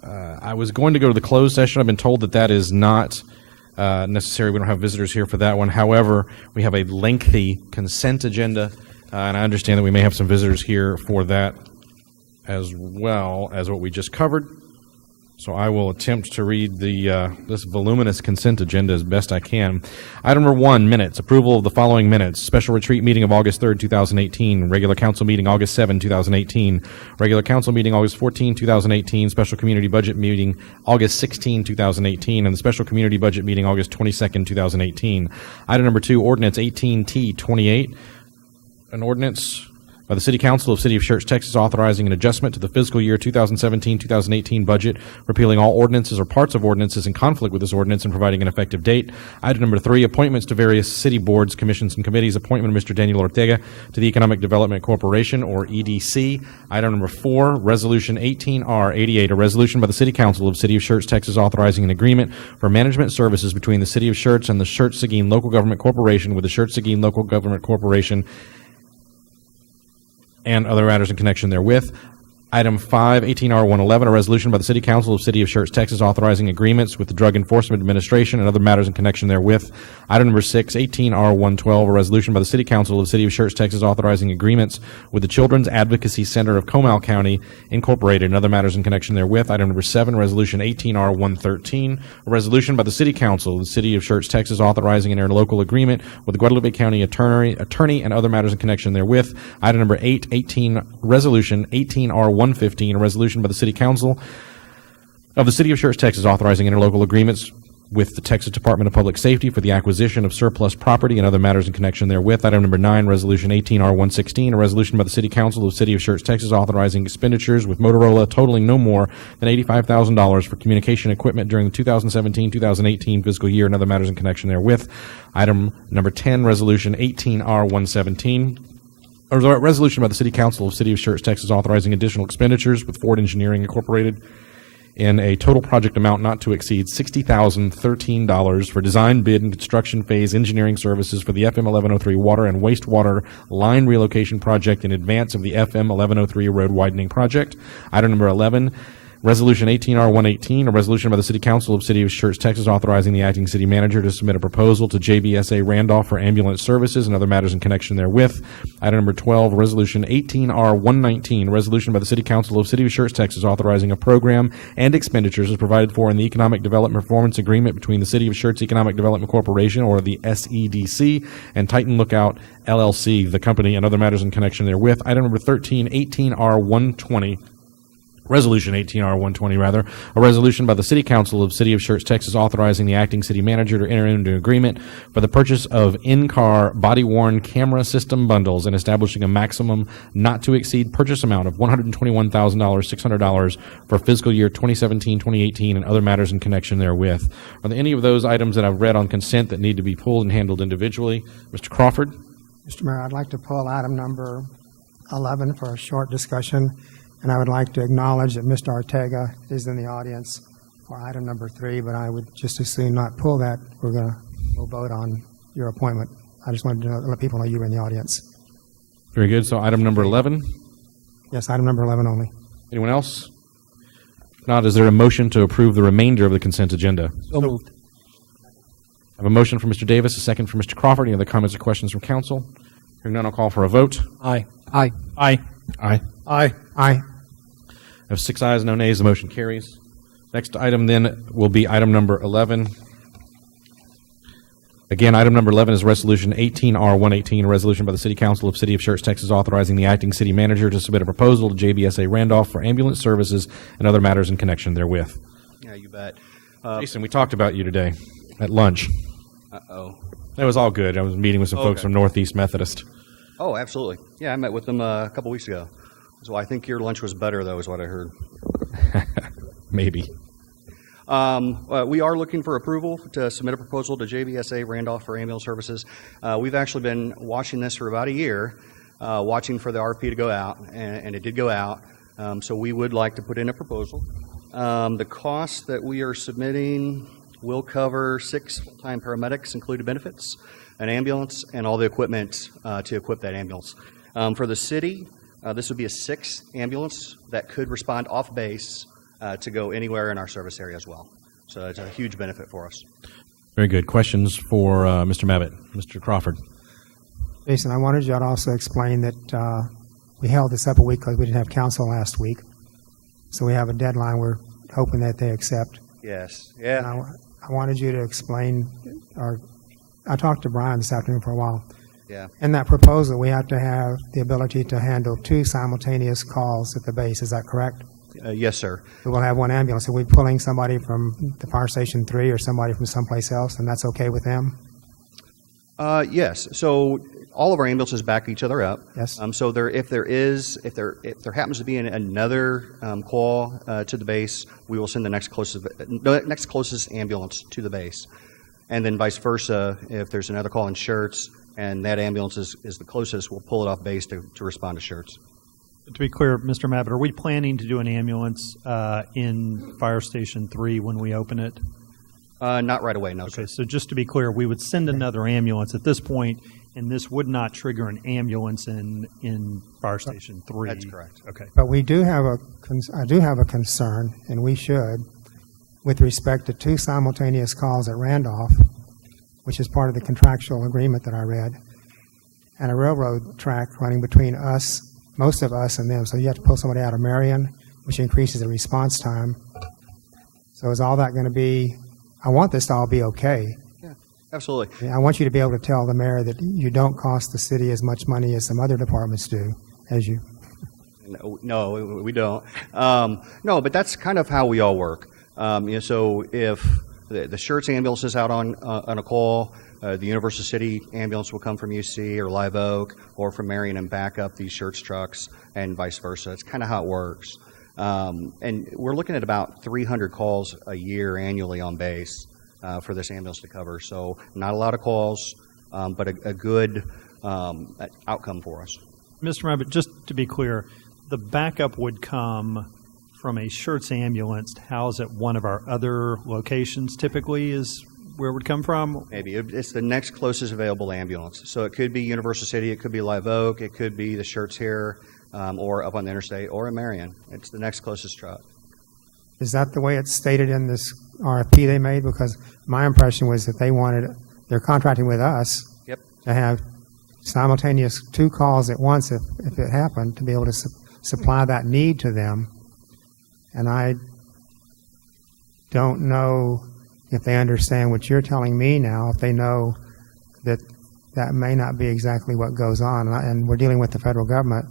I was going to go to the closed session. I've been told that is not necessary. We don't have visitors here for that one. However, we have a lengthy consent agenda, and I understand that we may have some visitors here for that as well as what we just covered. So I will attempt to read this voluminous consent agenda as best I can. Item number 1, minutes. Approval of the following minutes. Special retreat meeting of August 3rd, 2018. Regular council meeting August 7, 2018. Regular council meeting August 14, 2018. Special community budget meeting August 16, 2018. And the special community budget meeting August 22nd, 2018. Item number 2, ordinance 18T28. An ordinance by the City Council of City of Schertz, Texas, authorizing an adjustment to the fiscal year 2017-2018 budget, repealing all ordinances or parts of ordinances in conflict with this ordinance and providing an effective date. Item number 3, appointments to various city boards, commissions, and committees. Appointment of Mr. Daniel Ortega to the Economic Development Corporation, or EDC. Item number 4, Resolution 18R88, a resolution by the City Council of City of Schertz, Texas, authorizing an agreement for management services between the City of Schertz and the Schertz-Seguin Local Government Corporation, with the Schertz-Seguin Local Government Corporation and other matters in connection therewith. Item 5, 18R111, a resolution by the City Council of City of Schertz, Texas, authorizing agreements with the Drug Enforcement Administration and other matters in connection therewith. Item number 6, 18R112, a resolution by the City Council of the City of Schertz, Texas, authorizing agreements with the Children's Advocacy Center of Comal County, Incorporated, and other matters in connection therewith. Item number 7, resolution 18R113, a resolution by the City Council of the City of Schertz, Texas, authorizing an interlocal agreement with the Guadalupe County attorney and other matters in connection therewith. Item number 8, resolution 18R115, a resolution by the City Council of the City of Schertz, Texas, authorizing interlocal agreements with the Texas Department of Public Safety for the acquisition of surplus property and other matters in connection therewith. Item number 9, resolution 18R116, a resolution by the City Council of the City of Schertz, Texas, authorizing expenditures with Motorola totaling no more than $85,000 for communication equipment during the 2017-2018 fiscal year and other matters in connection therewith. Item number 10, resolution 18R117, a resolution by the City Council of the City of Schertz, Texas, authorizing additional expenditures with Ford Engineering Incorporated in a total project amount not to exceed $60,013 for design, bid, and construction phase engineering services for the FM 1103 water and wastewater line relocation project in advance of the FM 1103 road widening project. Item number 11, resolution 18R118, a resolution by the City Council of City of Schertz, Texas, authorizing the acting city manager to submit a proposal to JBSA Randolph for ambulance services and other matters in connection therewith. Item number 12, resolution 18R119, a resolution by the City Council of City of Schertz, Texas, authorizing a program and expenditures as provided for in the Economic Development Performance Agreement between the City of Schertz Economic Development Corporation, or the SEDC, and Titan Lookout LLC, the company, and other matters in connection therewith. Item number 13, 18R120, Resolution 18R120, a resolution by the City Council of City of Schertz, Texas, authorizing the acting city manager to enter into an agreement for the purchase of in-car body-worn camera system bundles and establishing a maximum not to exceed purchase amount of $121,600 for fiscal year 2017-2018 and other matters in connection therewith. Are there any of those items that I've read on consent that need to be pulled and handled individually? Mr. Crawford? Mr. Mayor, I'd like to pull item number 11 for a short discussion. And I would like to acknowledge that Mr. Ortega is in the audience for item number 3, but I would just as soon not pull that. We'll vote on your appointment. I just wanted to let people know you were in the audience. Very good. So item number 11? Yes, item number 11 only. Anyone else? If not, is there a motion to approve the remainder of the consent agenda? So moved. I have a motion from Mr. Davis, a second from Mr. Crawford. Any other comments or questions from council? Hearing none, I'll call for a vote. Aye. Aye. Aye. Aye. Aye. Aye. I have 6 ayes, no nays. The motion carries. Next item then will be item number 11. Again, item number 11 is resolution 18R118, a resolution by the City Council of City of Schertz, Texas, authorizing the acting city manager to submit a proposal to JBSA Randolph for ambulance services and other matters in connection therewith. Yeah, you bet. Jason, we talked about you today at lunch. Uh-oh. It was all good. I was meeting with some folks from Northeast Methodist. Oh, absolutely. Yeah, I met with them a couple weeks ago. So I think your lunch was better, though, is what I heard. Maybe. We are looking for approval to submit a proposal to JBSA Randolph for ambulance services. We've actually been watching this for about a year, watching for the RFP to go out, and it did go out. So we would like to put in a proposal. The cost that we are submitting will cover 6 full-time paramedics, including benefits, an ambulance, and all the equipment to equip that ambulance. For the city, this would be a 6th ambulance that could respond off base to go anywhere in our service area as well. So it's a huge benefit for us. Very good. Questions for Mr. Mabbitt? Mr. Crawford? Jason, I wanted you to also explain that we held this up a week because we didn't have council last week. So we have a deadline we're hoping that they accept. Yes. Yeah. And I wanted you to explain, or I talked to Brian this afternoon for a while. Yeah. In that proposal, we have to have the ability to handle 2 simultaneous calls at the base. Is that correct? Yes, sir. So we'll have 1 ambulance. Are we pulling somebody from the Fire Station 3 or somebody from someplace else, and that's okay with them? Yes. So all of our ambulances back each other up. Yes. So if there happens to be another call to the base, we will send the next closest ambulance to the base, and then vice versa. If there's another call in Schertz and that ambulance is the closest, we'll pull it off base to respond to Schertz. To be clear, Mr. Mabbitt, are we planning to do an ambulance in Fire Station 3 when we open it? Not right away, no. Okay, so just to be clear, we would send another ambulance at this point, and this would not trigger an ambulance in Fire Station 3. That's correct. Okay. But we do have I do have a concern, and we should, with respect to 2 simultaneous calls at Randolph, which is part of the contractual agreement that I read, and a railroad track running between us, most of us and them. So you have to pull somebody out of Marion, which increases the response time. So is all that going to be, I want this to all be okay. Yeah, absolutely. I want you to be able to tell the mayor that you don't cost the city as much money as some other departments do, as you. No, we don't. No, but that's kind of how we all work. So if the Schertz ambulance is out on a call, the Universal City ambulance will come from UC or Live Oak or from Marion and back up these Schertz trucks and vice versa. That's kind of how it works. And we're looking at about 300 calls a year annually on base for this ambulance to cover. So not a lot of calls, but a good outcome for us. Mr. Mabbitt, just to be clear, the backup would come from a Schertz ambulance housed at one of our other locations, typically, is where it would come from? Maybe. It's the next closest available ambulance. So it could be Universal City, it could be Live Oak, it could be the Schertz here, or up on the interstate, or in Marion. It's the next closest truck. Is that the way it's stated in this RFP they made? Because my impression was that they're contracting with us Yep. to have simultaneous 2 calls at once if it happened, to be able to supply that need to them. And I don't know if they understand what you're telling me now, if they know that that may not be exactly what goes on. And we're dealing with the federal government,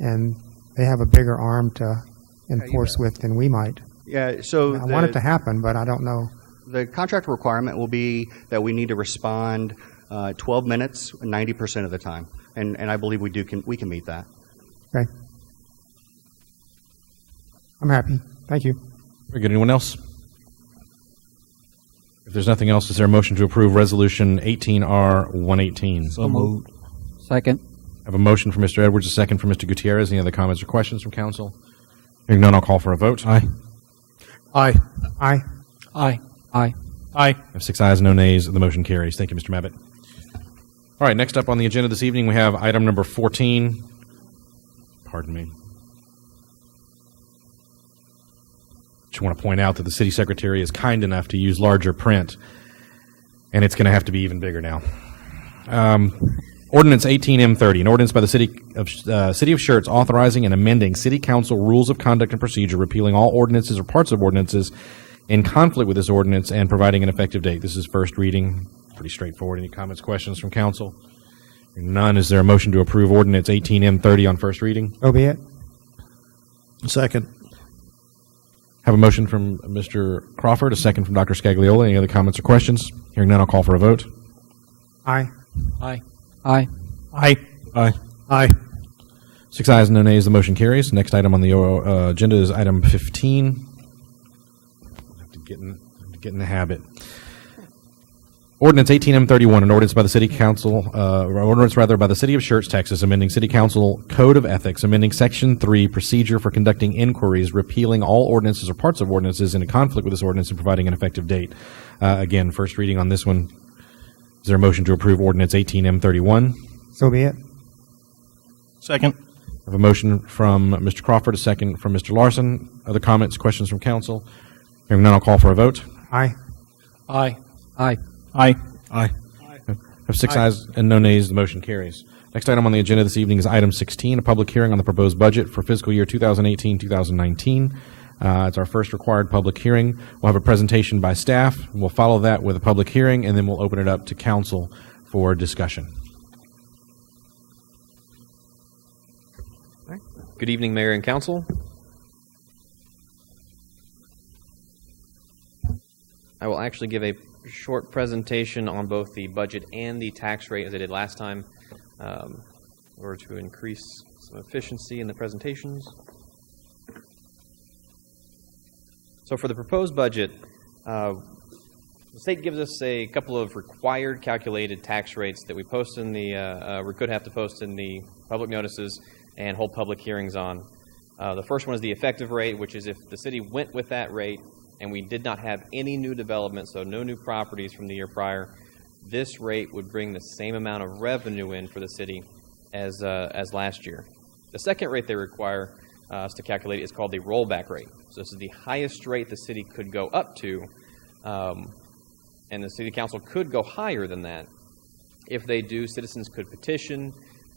and they have a bigger arm to enforce with than we might. Yeah, so I want it to happen, but I don't know. The contract requirement will be that we need to respond 12 minutes, 90% of the time. And I believe we can meet that. Okay. I'm happy. Thank you. Very good. Anyone else? If there's nothing else, is there a motion to approve Resolution 18R118? So moved. Second. I have a motion from Mr. Edwards, a second from Mr. Gutierrez. Any other comments or questions from council? Hearing none, I'll call for a vote. Aye. Aye. Aye. Aye. Aye. Aye. I have 6 ayes, no nays. The motion carries. Thank you, Mr. Mabbitt. All right, next up on the agenda this evening, we have item number 14. Pardon me. Just want to point out that the city secretary is kind enough to use larger print, and it's going to have to be even bigger now. Ordinance 18M30, an ordinance by the City of Schertz authorizing and amending City Council rules of conduct and procedure, repealing all ordinances or parts of ordinances in conflict with this ordinance, and providing an effective date. This is first reading. Pretty straightforward. Any comments, questions from council? None. Is there a motion to approve Ordinance 18M30 on first reading? So be it. Second. Have a motion from Mr. Crawford, a second from Dr. Scagliola. Any other comments or questions? Hearing none, I'll call for a vote. Aye. Aye. Aye. Aye. Aye. Aye. 6 ayes, no nays. The motion carries. Next item on the agenda is item 15. I have to get in the habit. Ordinance 18M31, an ordinance by the City Council, by the City of Schertz, Texas, amending City Council Code of Ethics, amending Section 3, Procedure for Conducting Inquiries, repealing all ordinances or parts of ordinances in conflict with this ordinance, and providing an effective date. Again, first reading on this one. Is there a motion to approve Ordinance 18M31? So be it. Second. I have a motion from Mr. Crawford, a second from Mr. Larson. Other comments, questions from council? Hearing none, I'll call for a vote. Aye. Aye. Aye. Aye. Aye. I have 6 ayes and no nays. The motion carries. Next item on the agenda this evening is item 16, a public hearing on the proposed budget for fiscal year 2018-2019. It's our first required public hearing. We'll have a presentation by staff. We'll follow that with a public hearing, and then we'll open it up to council for discussion. Good evening, Mayor and Council. I will actually give a short presentation on both the budget and the tax rate as I did last time. in order to increase some efficiency in the presentations. So for the proposed budget, the state gives us a couple of required calculated tax rates that we post in the, we could have to post in the public notices and hold public hearings on. The first one is the effective rate, which is if the city went with that rate and we did not have any new development, so no new properties from the year prior, this rate would bring the same amount of revenue in for the city as last year. The second rate they require us to calculate is called the rollback rate. So this is the highest rate the city could go up to, and the city council could go higher than that. If they do, citizens could petition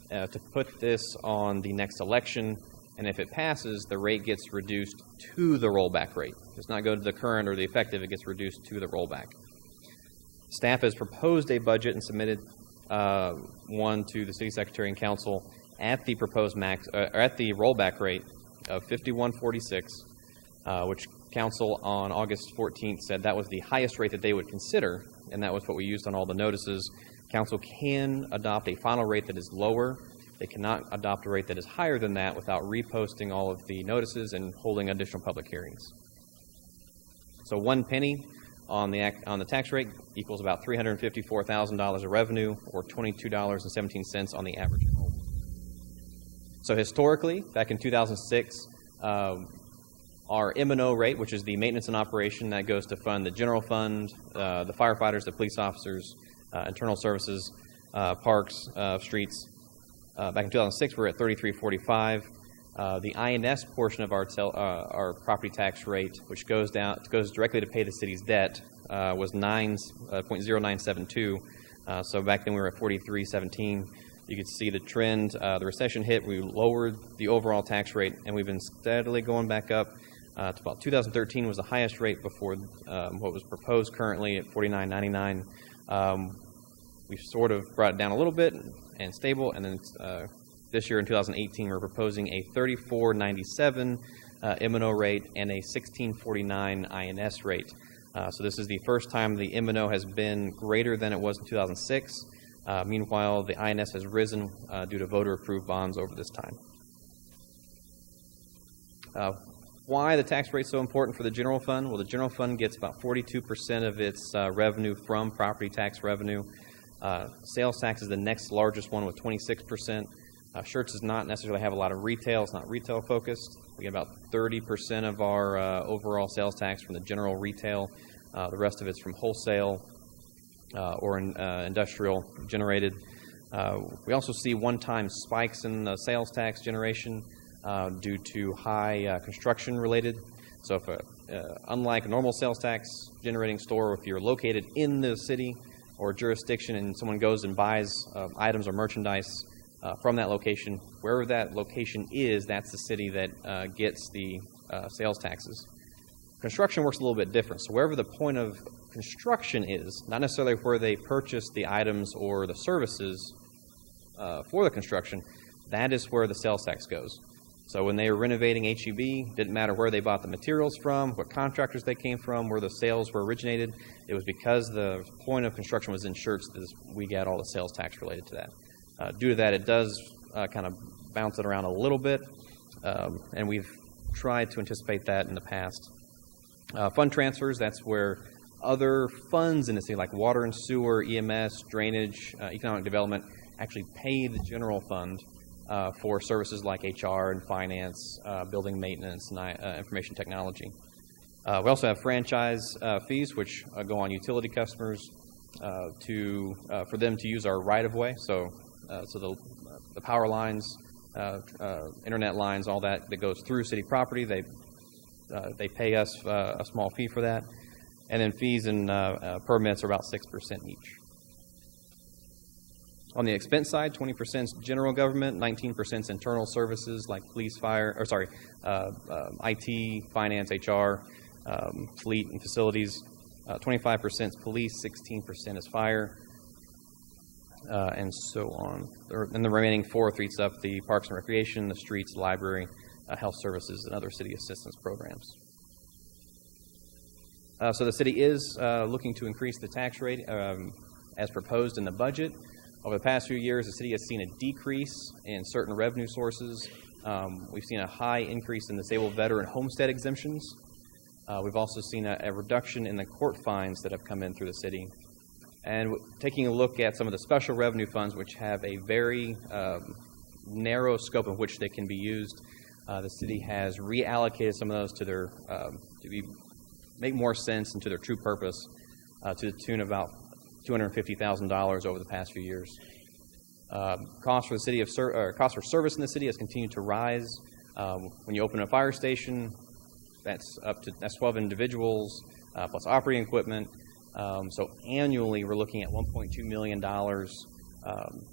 to put this on the next election, and if it passes, the rate gets reduced to the rollback rate. It does not go to the current or the effective, it gets reduced to the rollback. Staff has proposed a budget and submitted one to the city secretary and council at the proposed at the rollback rate of 5146, which council on August 14th said that was the highest rate that they would consider, and that was what we used on all the notices. Council can adopt a final rate that is lower. They cannot adopt a rate that is higher than that without reposting all of the notices and holding additional public hearings. So 1 penny on the tax rate equals about $354,000 of revenue, or $22.17 on the average home. So historically, back in 2006, our M&O rate, which is the maintenance and operation, that goes to fund the general fund, the firefighters, the police officers, internal services, parks, streets. Back in 2006, we were at $33.45. The INS portion of our property tax rate, which goes directly to pay the city's debt, was 0.0972. So back then we were at $43.17. You could see the trend. The recession hit. We lowered the overall tax rate, and we've been steadily going back up. To about 2013 was the highest rate before what was proposed currently at $49.99. We've sort of brought it down a little bit and stable, and then this year in 2018 we're proposing a $34.97 M&O rate and a $16.49 INS rate. So this is the first time the M&O has been greater than it was in 2006. Meanwhile, the INS has risen due to voter-approved bonds over this time. Why the tax rate is so important for the general fund? Well, the general fund gets about 42% of its revenue from property tax revenue. Sales tax is the next largest one with 26%. Schertz does not necessarily have a lot of retail. It's not retail focused. We get about 30% of our overall sales tax from the general retail. The rest of it's from wholesale or industrial generated. We also see one-time spikes in the sales tax generation due to high construction related. So if unlike a normal sales tax generating store, if you're located in the city or jurisdiction and someone goes and buys items or merchandise from that location, wherever that location is, that's the city that gets the sales taxes. Construction works a little bit different. So wherever the point of construction is, not necessarily where they purchase the items or the services for the construction, that is where the sales tax goes. So when they were renovating HEB, didn't matter where they bought the materials from, what contractors they came from, where the sales were originated. It was because the point of construction was in Schertz that we got all the sales tax related to that. Due to that, it does kind of bounce it around a little bit, and we've tried to anticipate that in the past. Fund transfers, that's where other funds in the city, like water and sewer, EMS, drainage, economic development, actually pay the general fund for services like HR and finance, building maintenance, and information technology. We also have franchise fees, which go on utility customers for them to use our right-of-way. So the power lines, internet lines, all that goes through city property, they pay us a small fee for that. And then fees and permits are about 6% each. On the expense side, 20% is general government, 19% is internal services like police, fire, IT, finance, HR, fleet and facilities. 25% is police, 16% is fire, and so on. And the remaining 4 eats up the parks and recreation, the streets, library, health services, and other city assistance programs. So the city is looking to increase the tax rate as proposed in the budget. Over the past few years, the city has seen a decrease in certain revenue sources. We've seen a high increase in disabled veteran homestead exemptions. We've also seen a reduction in the court fines that have come in through the city. And taking a look at some of the special revenue funds, which have a very narrow scope of which they can be used, the city has reallocated some of those to their make more sense and to their true purpose, to the tune of about $250,000 over the past few years. Cost for the city cost for service in the city has continued to rise. When you open a fire station, that's 12 individuals plus operating equipment. So annually, we're looking at $1.2 million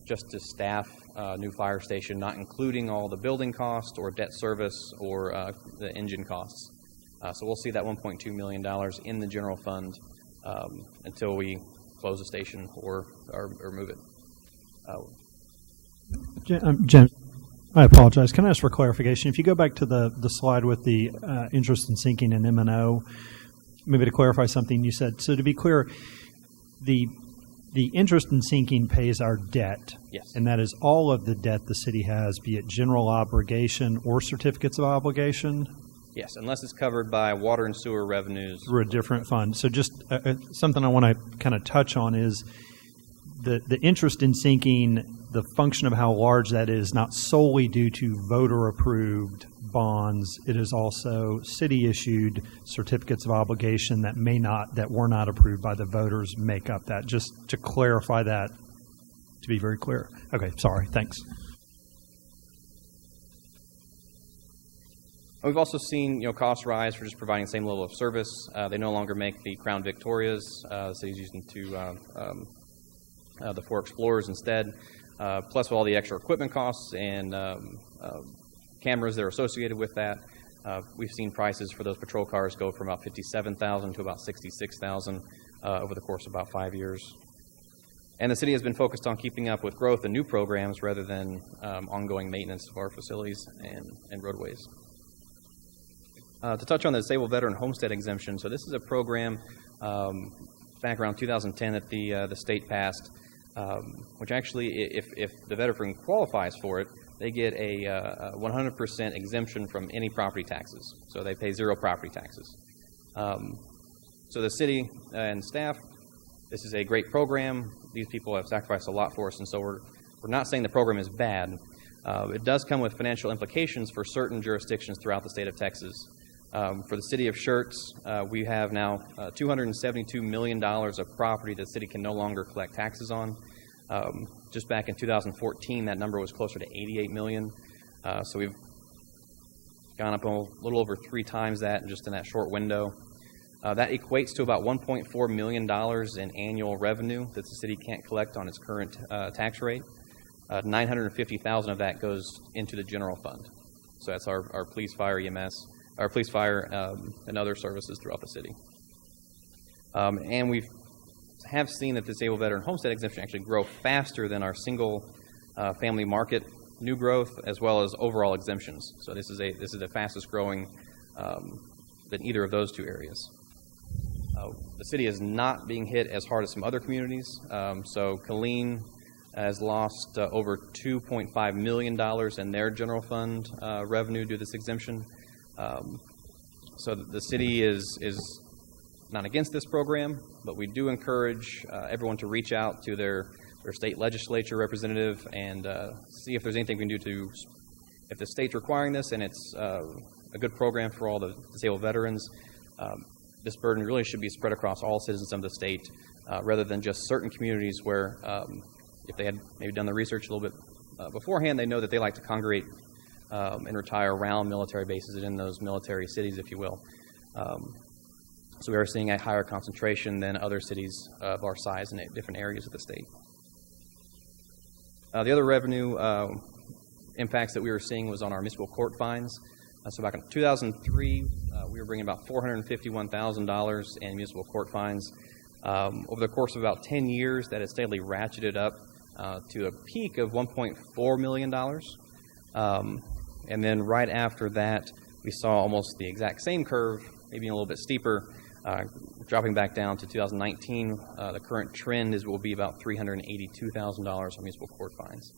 just to staff a new fire station, not including all the building costs or debt service or the engine costs. So we'll see that $1.2 million in the general fund until we close the station or move it. Jim, I apologize. Can I ask for clarification? If you go back to the slide with the interest in sinking and M&O, maybe to clarify something you said. So to be clear, the interest in sinking pays our debt. Yes. And that is all of the debt the city has, be it general obligation or certificates of obligation? Yes, unless it's covered by water and sewer revenues. Through a different fund. So just something I want to kind of touch on is the interest in sinking, the function of how large that is, not solely due to voter-approved bonds. It is also city-issued certificates of obligation that were not approved by the voters make up that. Just to clarify that, to be very clear. Okay, sorry, thanks. We've also seen costs rise for just providing the same level of service. They no longer make the Crown Victorias. The city's using the 4 Explorers instead. Plus with all the extra equipment costs and cameras that are associated with that, we've seen prices for those patrol cars go from about $57,000 to about $66,000 over the course of about 5 years. And the city has been focused on keeping up with growth and new programs rather than ongoing maintenance of our facilities and roadways. To touch on the disabled veteran homestead exemption, so this is a program back around 2010 that the state passed, which actually, if the veteran qualifies for it, they get a 100% exemption from any property taxes. So they pay 0 property taxes. So the city and staff, this is a great program. These people have sacrificed a lot for us, and so we're not saying the program is bad. It does come with financial implications for certain jurisdictions throughout the state of Texas. For the city of Schertz, we have now $272 million of property that the city can no longer collect taxes on. Just back in 2014, that number was closer to $88 million. So we've gone up a little over 3 times that just in that short window. That equates to about $1.4 million in annual revenue that the city can't collect on its current tax rate. $950,000 of that goes into the general fund. So that's our police, fire, EMS, our police, fire, and other services throughout the city. And we have seen that the disabled veteran homestead exemption actually grow faster than our single family market new growth, as well as overall exemptions. So this is the fastest growing than either of those 2 areas. The city is not being hit as hard as some other communities. So Killeen has lost over $2.5 million in their general fund revenue due to this exemption. So the city is not against this program, but we do encourage everyone to reach out to their state legislature representative and see if there's anything we can do if the state's requiring this and it's a good program for all the disabled veterans, this burden really should be spread across all citizens of the state rather than just certain communities where if they had maybe done the research a little bit beforehand, they know that they like to congregate and retire around military bases and in those military cities, if you will. So we are seeing a higher concentration than other cities of our size in different areas of the state. The other revenue impacts that we were seeing was on our municipal court fines. So back in 2003, we were bringing about $451,000 in municipal court fines. Over the course of about 10 years, that has steadily ratcheted up to a peak of $1.4 million. And then right after that, we saw almost the exact same curve, maybe a little bit steeper, Dropping back down to 2019, the current trend will be about $382,000 on municipal court fines.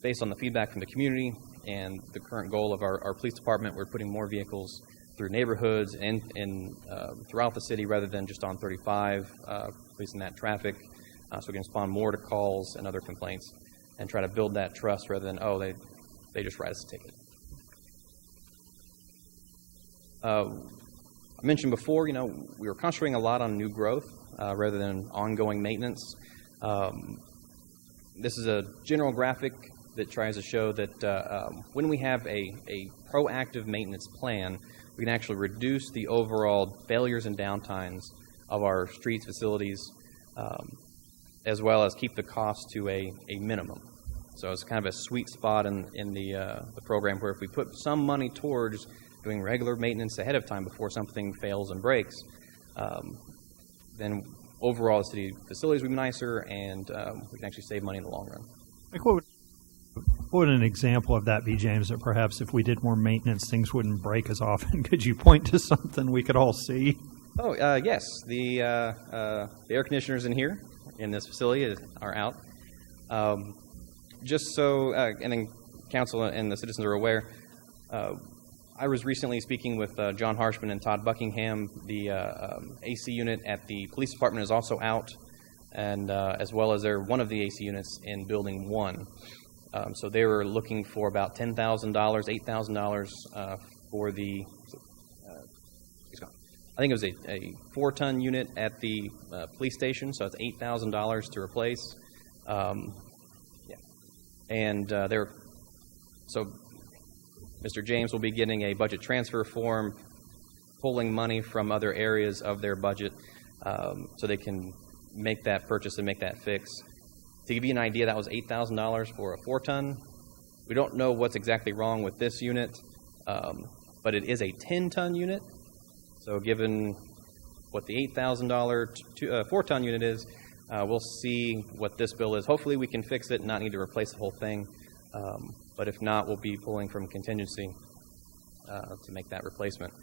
Based on the feedback from the community and the current goal of our police department, we're putting more vehicles through neighborhoods and throughout the city rather than just on 35, policing that traffic, so we can respond more to calls and other complaints and try to build that trust rather than, oh, they just write us a ticket. I mentioned before, we were concentrating a lot on new growth rather than ongoing maintenance. This is a general graphic that tries to show that when we have a proactive maintenance plan, we can actually reduce the overall failures and downtimes of our streets, facilities, as well as keep the cost to a minimum. So it's kind of a sweet spot in the program where if we put some money towards doing regular maintenance ahead of time before something fails and breaks, then overall the city facilities will be nicer and we can actually save money in the long run. Like what would an example of that be, James, that perhaps if we did more maintenance, things wouldn't break as often? Could you point to something we could all see? Oh, yes. The air conditioners in here, in this facility, are out. Just so, and then council and the citizens are aware, I was recently speaking with John Harshman and Todd Buckingham. The AC unit at the police department is also out, and as well as one of the AC units in Building 1. So they were looking for about $10,000, $8,000 for the, I think it was a 4-ton unit at the police station, so it's $8,000 to replace. And so Mr. James will be getting a budget transfer form, pulling money from other areas of their budget so they can make that purchase and make that fix. To give you an idea, that was $8,000 for a 4-ton. We don't know what's exactly wrong with this unit, but it is a 10-ton unit. So given what the $8,000 4-ton unit is, we'll see what this bill is. Hopefully we can fix it and not need to replace the whole thing. But if not, we'll be pulling from contingency to make that replacement.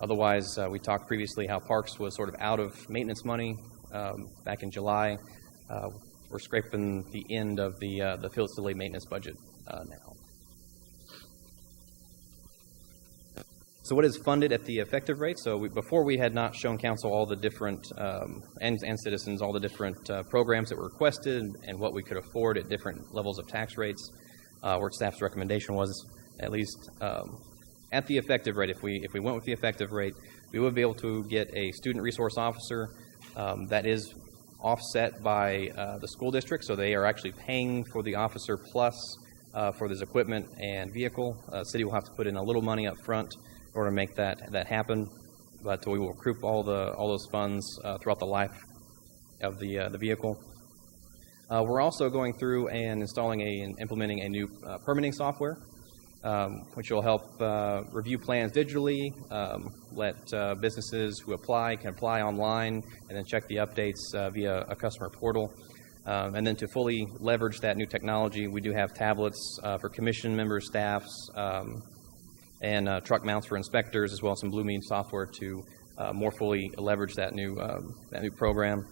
Otherwise, we talked previously how Parks was sort of out of maintenance money back in July. We're scraping the end of the facility maintenance budget now. So what is funded at the effective rate? So before we had not shown council all the different, and citizens, all the different programs that were requested and what we could afford at different levels of tax rates. Where staff's recommendation was, at least at the effective rate, if we went with the effective rate, we would be able to get a student resource officer that is offset by the school district, so they are actually paying for the officer plus for this equipment and vehicle. City will have to put in a little money up front in order to make that happen, but we will recoup all those funds throughout the life of the vehicle. We're also going through and installing and implementing a new permitting software, which will help review plans digitally, let businesses who apply can apply online, and then check the updates via a customer portal. And then to fully leverage that new technology, we do have tablets for commission members, staffs, and truck mounts for inspectors, as well as some Blue Mean software to more fully leverage that new program.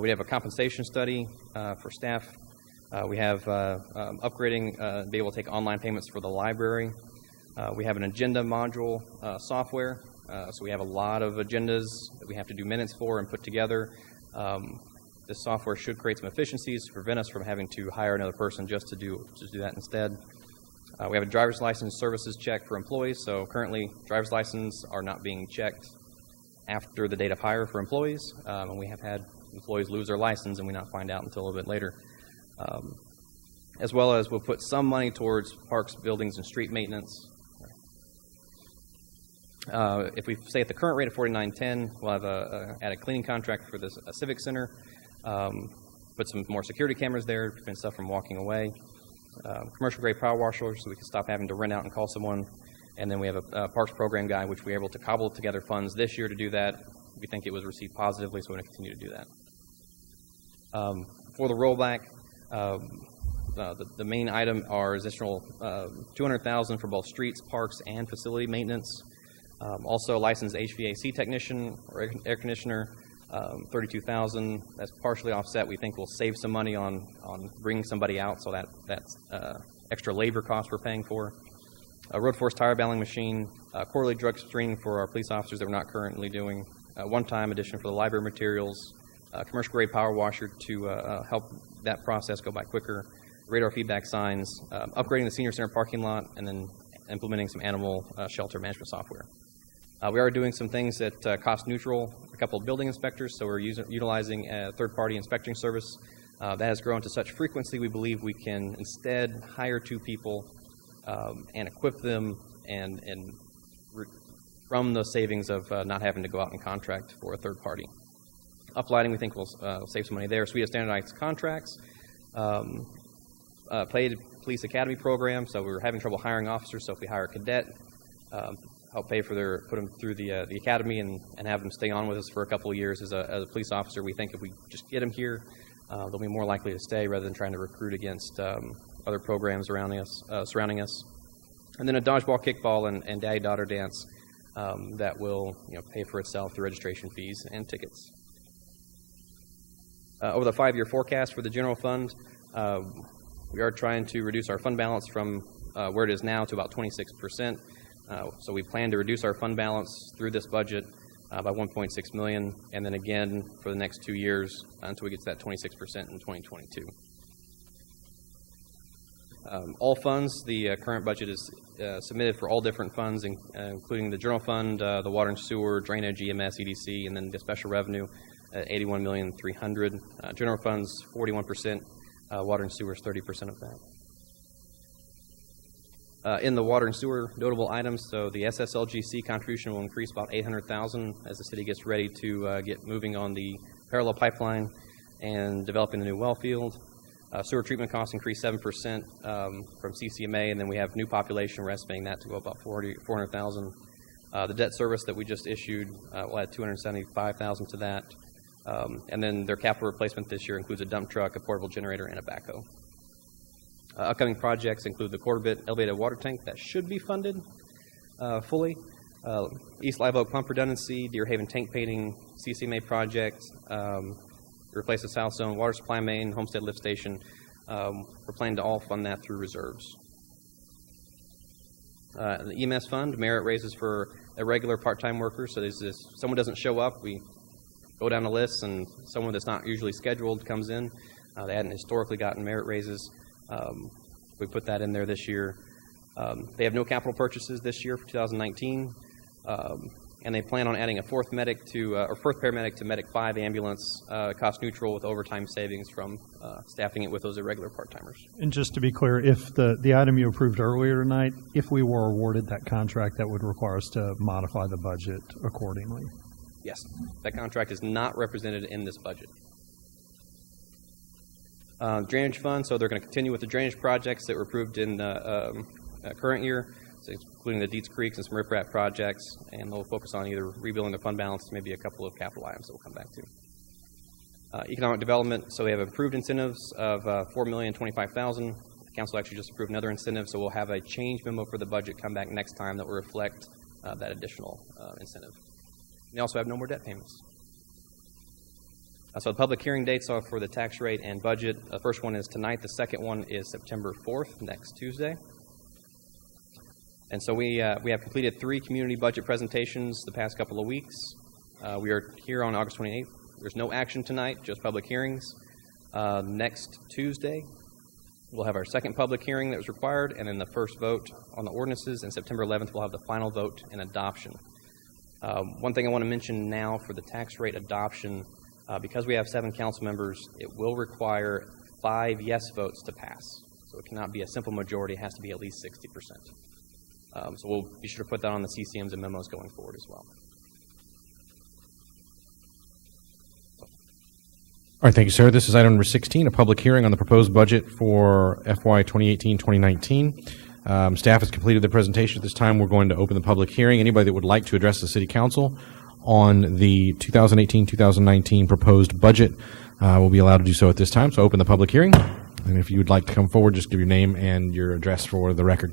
We have a compensation study for staff. We have upgrading, be able to take online payments for the library. We have an agenda module software. So we have a lot of agendas that we have to do minutes for and put together. This software should create some efficiencies to prevent us from having to hire another person just to do that instead. We have a driver's license services check for employees. So currently, driver's licenses are not being checked after the date of hire for employees, and we have had employees lose their license and we not find out until a little bit later. As well as we'll put some money towards parks, buildings, and street maintenance. If we stay at the current rate of $49.10, we'll have add a cleaning contract for this civic center. Put some more security cameras there to prevent stuff from walking away. Commercial grade power washers so we can stop having to rent out and call someone. And then we have a parks program guy, which we were able to cobble together funds this year to do that. We think it was received positively, so we're going to continue to do that. For the rollback, the main item are additional $200,000 for both streets, parks, and facility maintenance. Also, a licensed HVAC technician or air conditioner, $32,000. That's partially offset. We think we'll save some money on bringing somebody out, so that's extra labor costs we're paying for. A road force tire baling machine, quarterly drug screening for our police officers that we're not currently doing, one-time addition for the library materials, commercial grade power washer to help that process go by quicker, radar feedback signs, upgrading the senior center parking lot, and then implementing some animal shelter management software. We are doing some things that cost neutral, a couple of building inspectors, so we're utilizing a third-party inspecting service. That has grown to such frequency we believe we can instead hire 2 people and equip them and from the savings of not having to go out and contract for a third party. Uplighting, we think will save some money there. So we have standardized contracts, paid police academy program, so we were having trouble hiring officers, so if we hire a cadet, help pay for put them through the academy and have them stay on with us for a couple of years as a police officer. We think if we just get them here, they'll be more likely to stay rather than trying to recruit against other programs surrounding us. And then a dodgeball, kickball, and daddy-daughter dance that will pay for itself through registration fees and tickets. Over the 5-year forecast for the general fund, we are trying to reduce our fund balance from where it is now to about 26%. So we plan to reduce our fund balance through this budget by $1.6 million, and then again for the next 2 years until we get to that 26% in 2022. All funds, the current budget is submitted for all different funds, including the general fund, the water and sewer, drainage, EMS, EDC, and then the special revenue at $81,300,000. General funds 41%, water and sewer is 30% of that. In the water and sewer notable items, so the SSLGC contribution will increase about $800,000 as the city gets ready to get moving on the parallel pipeline and developing the new well field. Sewer treatment costs increase 7% from CCMA, and then we have new population. We're estimating that to go about $400,000. The debt service that we just issued will add $275,000 to that. And then their capital replacement this year includes a dump truck, a portable generator, and a backhoe. Upcoming projects include the quarter-bit elevated water tank that should be funded fully, East Live Oak pump redundancy, Deer Haven tank painting, CCMA project, replace the South Zone water supply main, Homestead lift station. We're planning to all fund that through reserves. The EMS fund, merit raises for irregular part-time workers. So there's this, someone doesn't show up, we go down the list, and someone that's not usually scheduled comes in. They hadn't historically gotten merit raises. We put that in there this year. They have no capital purchases this year for 2019, and they plan on adding a fourth paramedic to Medic 5 ambulance, cost neutral with overtime savings from staffing it with those irregular part-timers. And just to be clear, if the item you approved earlier tonight, if we were awarded that contract, that would require us to modify the budget accordingly. Yes, that contract is not represented in this budget. Drainage fund, so they're going to continue with the drainage projects that were approved in the current year, so including the Dietz Creeks and some riprap projects, and they'll focus on either rebuilding the fund balance, maybe a couple of capital items that we'll come back to. Economic development, so we have approved incentives of $4,025,000. The council actually just approved another incentive, so we'll have a change memo for the budget come back next time that will reflect that additional incentive. We also have no more debt payments. So the public hearing dates are for the tax rate and budget. The first one is tonight. The second one is September 4th, next Tuesday. And so we have completed 3 community budget presentations the past couple of weeks. We are here on August 28th. There's no action tonight, just public hearings. Next Tuesday, we'll have our second public hearing that was required, and then the first vote on the ordinances. And September 11th, we'll have the final vote and adoption. One thing I want to mention now for the tax rate adoption, because we have 7 council members, it will require 5 yes votes to pass. So it cannot be a simple majority. It has to be at least 60%. So we'll be sure to put that on the CCMs and memos going forward as well. All right, thank you, sir. This is item number 16, a public hearing on the proposed budget for FY 2018-2019. Staff has completed their presentation. At this time, we're going to open the public hearing. Anybody that would like to address the City Council on the 2018-2019 proposed budget will be allowed to do so at this time. So open the public hearing. And if you would like to come forward, just give your name and your address for the record.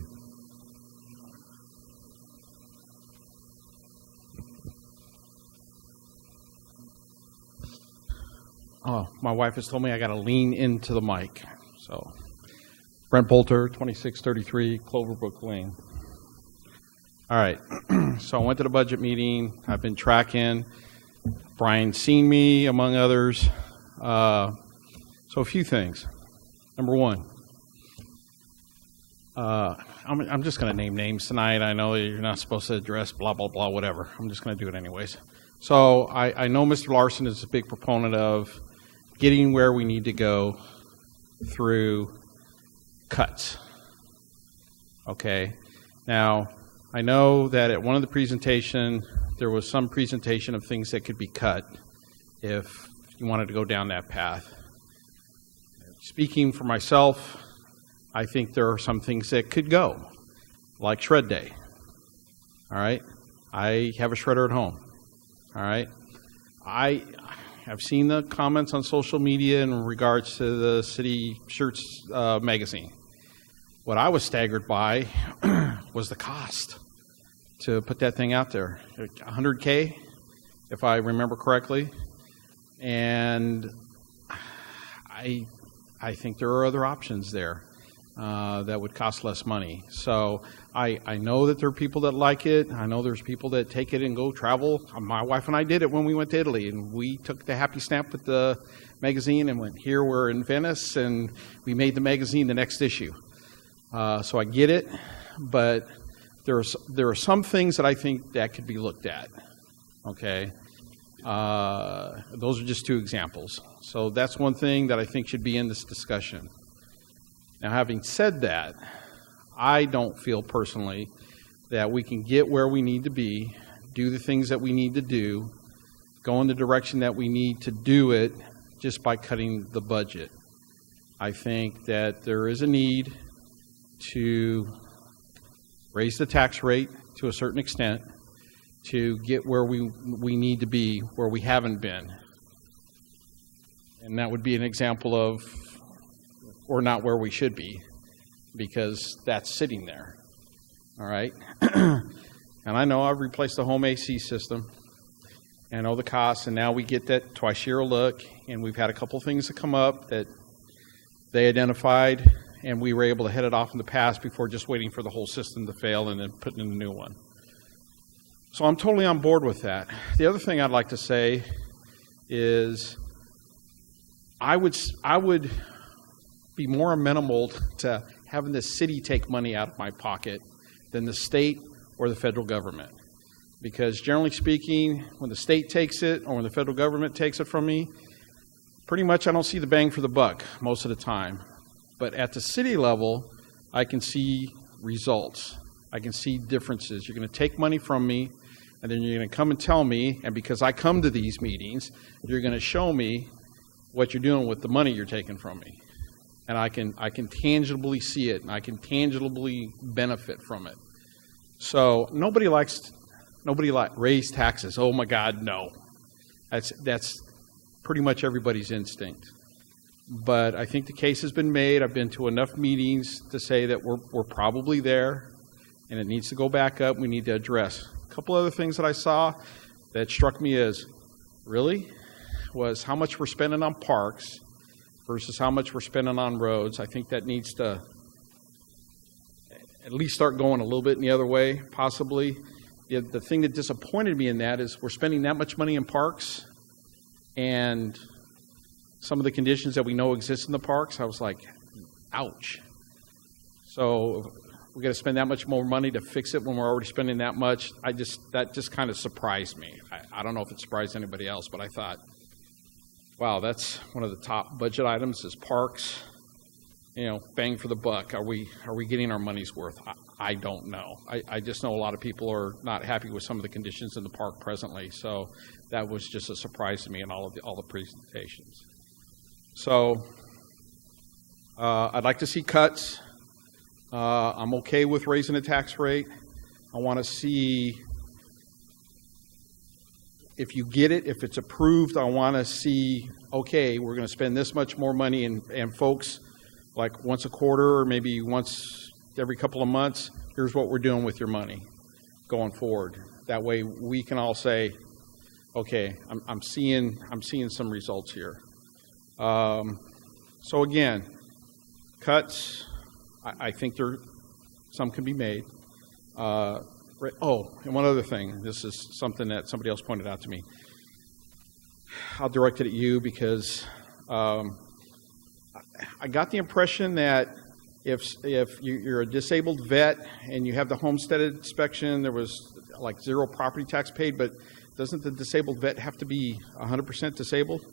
Oh, my wife has told me I got to lean into the mic. So, Brent Bolter, 2633 Cloverbrook Lane. All right. So I went to the budget meeting. I've been tracking. Brian's seen me, among others. So a few things. Number one, I'm just going to name names tonight. I know you're not supposed to address blah, blah, blah, whatever. I'm just going to do it anyways. So I know Mr. Larson is a big proponent of getting where we need to go through cuts. Okay. Now, I know that at one of the presentation, there was some presentation of things that could be cut if you wanted to go down that path. Speaking for myself, I think there are some things that could go, like shred day. All right? I have a shredder at home. All right? I have seen the comments on social media in regards to the city Schertz magazine. What I was staggered by was the cost to put that thing out there. $100K, if I remember correctly. And I think there are other options there that would cost less money. So I know that there are people that like it. I know there's people that take it and go travel. My wife and I did it when we went to Italy, and we took the happy stamp with the magazine and went, here we're in Venice, and we made the magazine the next issue. So I get it, but there are some things that I think that could be looked at. Okay, those are just two examples. So that's one thing that I think should be in this discussion. Now, having said that, I don't feel personally that we can get where we need to be, do the things that we need to do, go in the direction that we need to do it just by cutting the budget. I think that there is a need to raise the tax rate to a certain extent to get where we need to be, where we haven't been. And that would be an example of we're not where we should be, because that's sitting there. All right? And I know I've replaced the home AC system, and I know the costs, and now we get that twice-year look, and we've had a couple things that come up that they identified, and we were able to head it off in the past before just waiting for the whole system to fail and then putting in a new one. So I'm totally on board with that. The other thing I'd like to say is I would be more amenable to having the city take money out of my pocket than the state or the federal government. Because generally speaking, when the state takes it or when the federal government takes it from me, pretty much I don't see the bang for the buck most of the time. But at the city level, I can see results. I can see differences. You're going to take money from me, and then you're going to come and tell me, and because I come to these meetings, you're going to show me what you're doing with the money you're taking from me. And I can tangibly see it, and I can tangibly benefit from it. So nobody likes raise taxes. Oh my God, no. That's pretty much everybody's instinct. But I think the case has been made. I've been to enough meetings to say that we're probably there, and it needs to go back up. We need to address. A couple other things that I saw that struck me as, really, was how much we're spending on parks versus how much we're spending on roads. I think that needs to at least start going a little bit in the other way, possibly. The thing that disappointed me in that is we're spending that much money in parks, and some of the conditions that we know exist in the parks, I was like, ouch. So we got to spend that much more money to fix it when we're already spending that much. That just kind of surprised me. I don't know if it surprised anybody else, but I thought, wow, that's one of the top budget items is parks. Bang for the buck. Are we getting our money's worth? I don't know. I just know a lot of people are not happy with some of the conditions in the park presently. So that was just a surprise to me in all the presentations. So I'd like to see cuts. I'm okay with raising the tax rate. I want to see, if you get it, if it's approved, I want to see, okay, we're going to spend this much more money, and folks, like once a quarter or maybe once every couple of months, here's what we're doing with your money going forward. That way we can all say, okay, I'm seeing some results here. So again, cuts, I think some can be made. Oh, and one other thing. This is something that somebody else pointed out to me. I'll direct it at you because I got the impression that if you're a disabled vet and you have the homestead inspection, there was like 0 property tax paid, but doesn't the disabled vet have to be 100% disabled?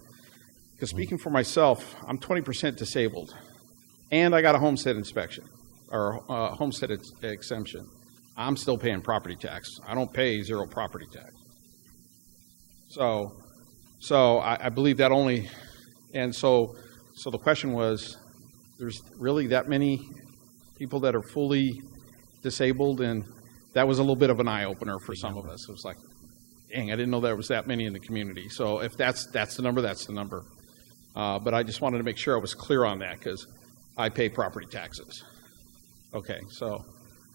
Because speaking for myself, I'm 20% disabled, and I got a homestead inspection or homestead exemption. I'm still paying property tax. I don't pay 0 property tax. So I believe that only, and so the question was, there's really that many people that are fully disabled, and that was a little bit of an eye-opener for some of us. It was like, dang, I didn't know there was that many in the community. So if that's the number, that's the number. But I just wanted to make sure I was clear on that because I pay property taxes. Okay, so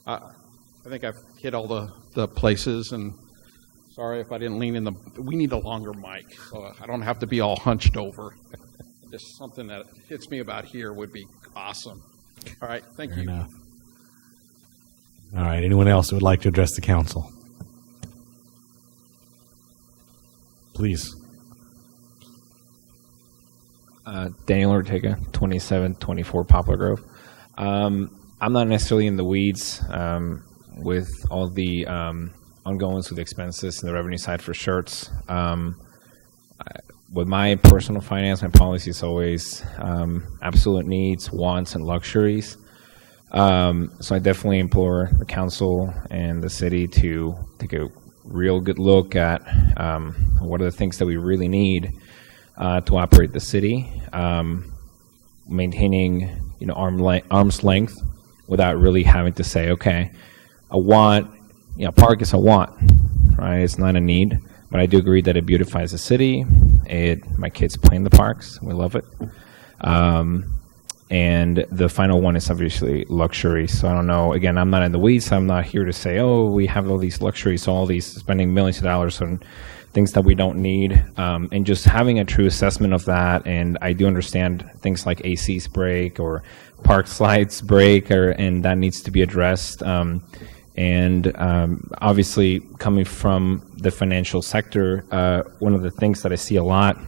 I think I've hit all the places, and sorry if I didn't lean in we need a longer mic, so I don't have to be all hunched over. Just something that hits me about here would be awesome. All right, thank you. Fair enough. All right, anyone else who would like to address the council? Please. Daniel Ortega, 2724 Poplar Grove. I'm not necessarily in the weeds with all the ongoings with expenses and the revenue side for Schertz. With my personal finance, my policy is always absolute needs, wants, and luxuries. So I definitely implore the council and the city to take a real good look at what are the things that we really need to operate the city, maintaining arm's length without really having to say, okay, a want, park is a want, right? It's not a need, but I do agree that it beautifies the city. My kids play in the parks. We love it. And the final one is obviously luxury. So I don't know. Again, I'm not in the weeds. I'm not here to say, oh, we have all these luxuries, all these spending millions of dollars on things that we don't need, and just having a true assessment of that. And I do understand things like ACs break or park slides break, and that needs to be addressed. And obviously, coming from the financial sector, one of the things that I see a lot,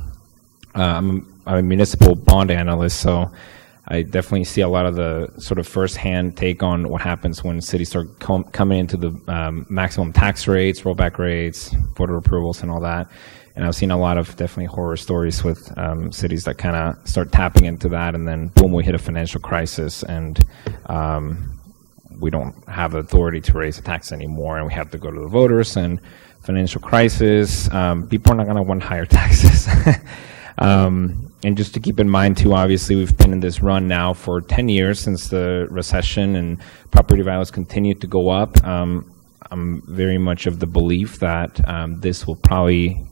I'm a municipal bond analyst, so I definitely see a lot of the sort of firsthand take on what happens when cities start coming into the maximum tax rates, rollback rates, voter approvals, and all that. And I've seen a lot of definitely horror stories with cities that kind of start tapping into that, and then boom, we hit a financial crisis, and we don't have the authority to raise a tax anymore, and we have to go to the voters. And financial crisis, people are not going to want higher taxes. And just to keep in mind, too, obviously, we've been in this run now for 10 years since the recession, and property values continue to go up. I'm very much of the belief that this will probably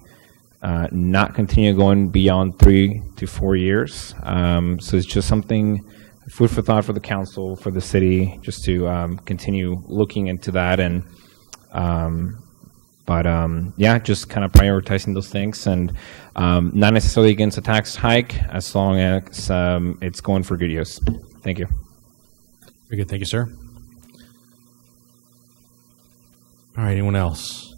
not continue going beyond 3 to 4 years. So it's just something, food for thought for the council, for the city, just to continue looking into that. And yeah, just kind of prioritizing those things, and not necessarily against a tax hike as long as it's going for good use. Thank you. Very good. Thank you, sir. All right, anyone else?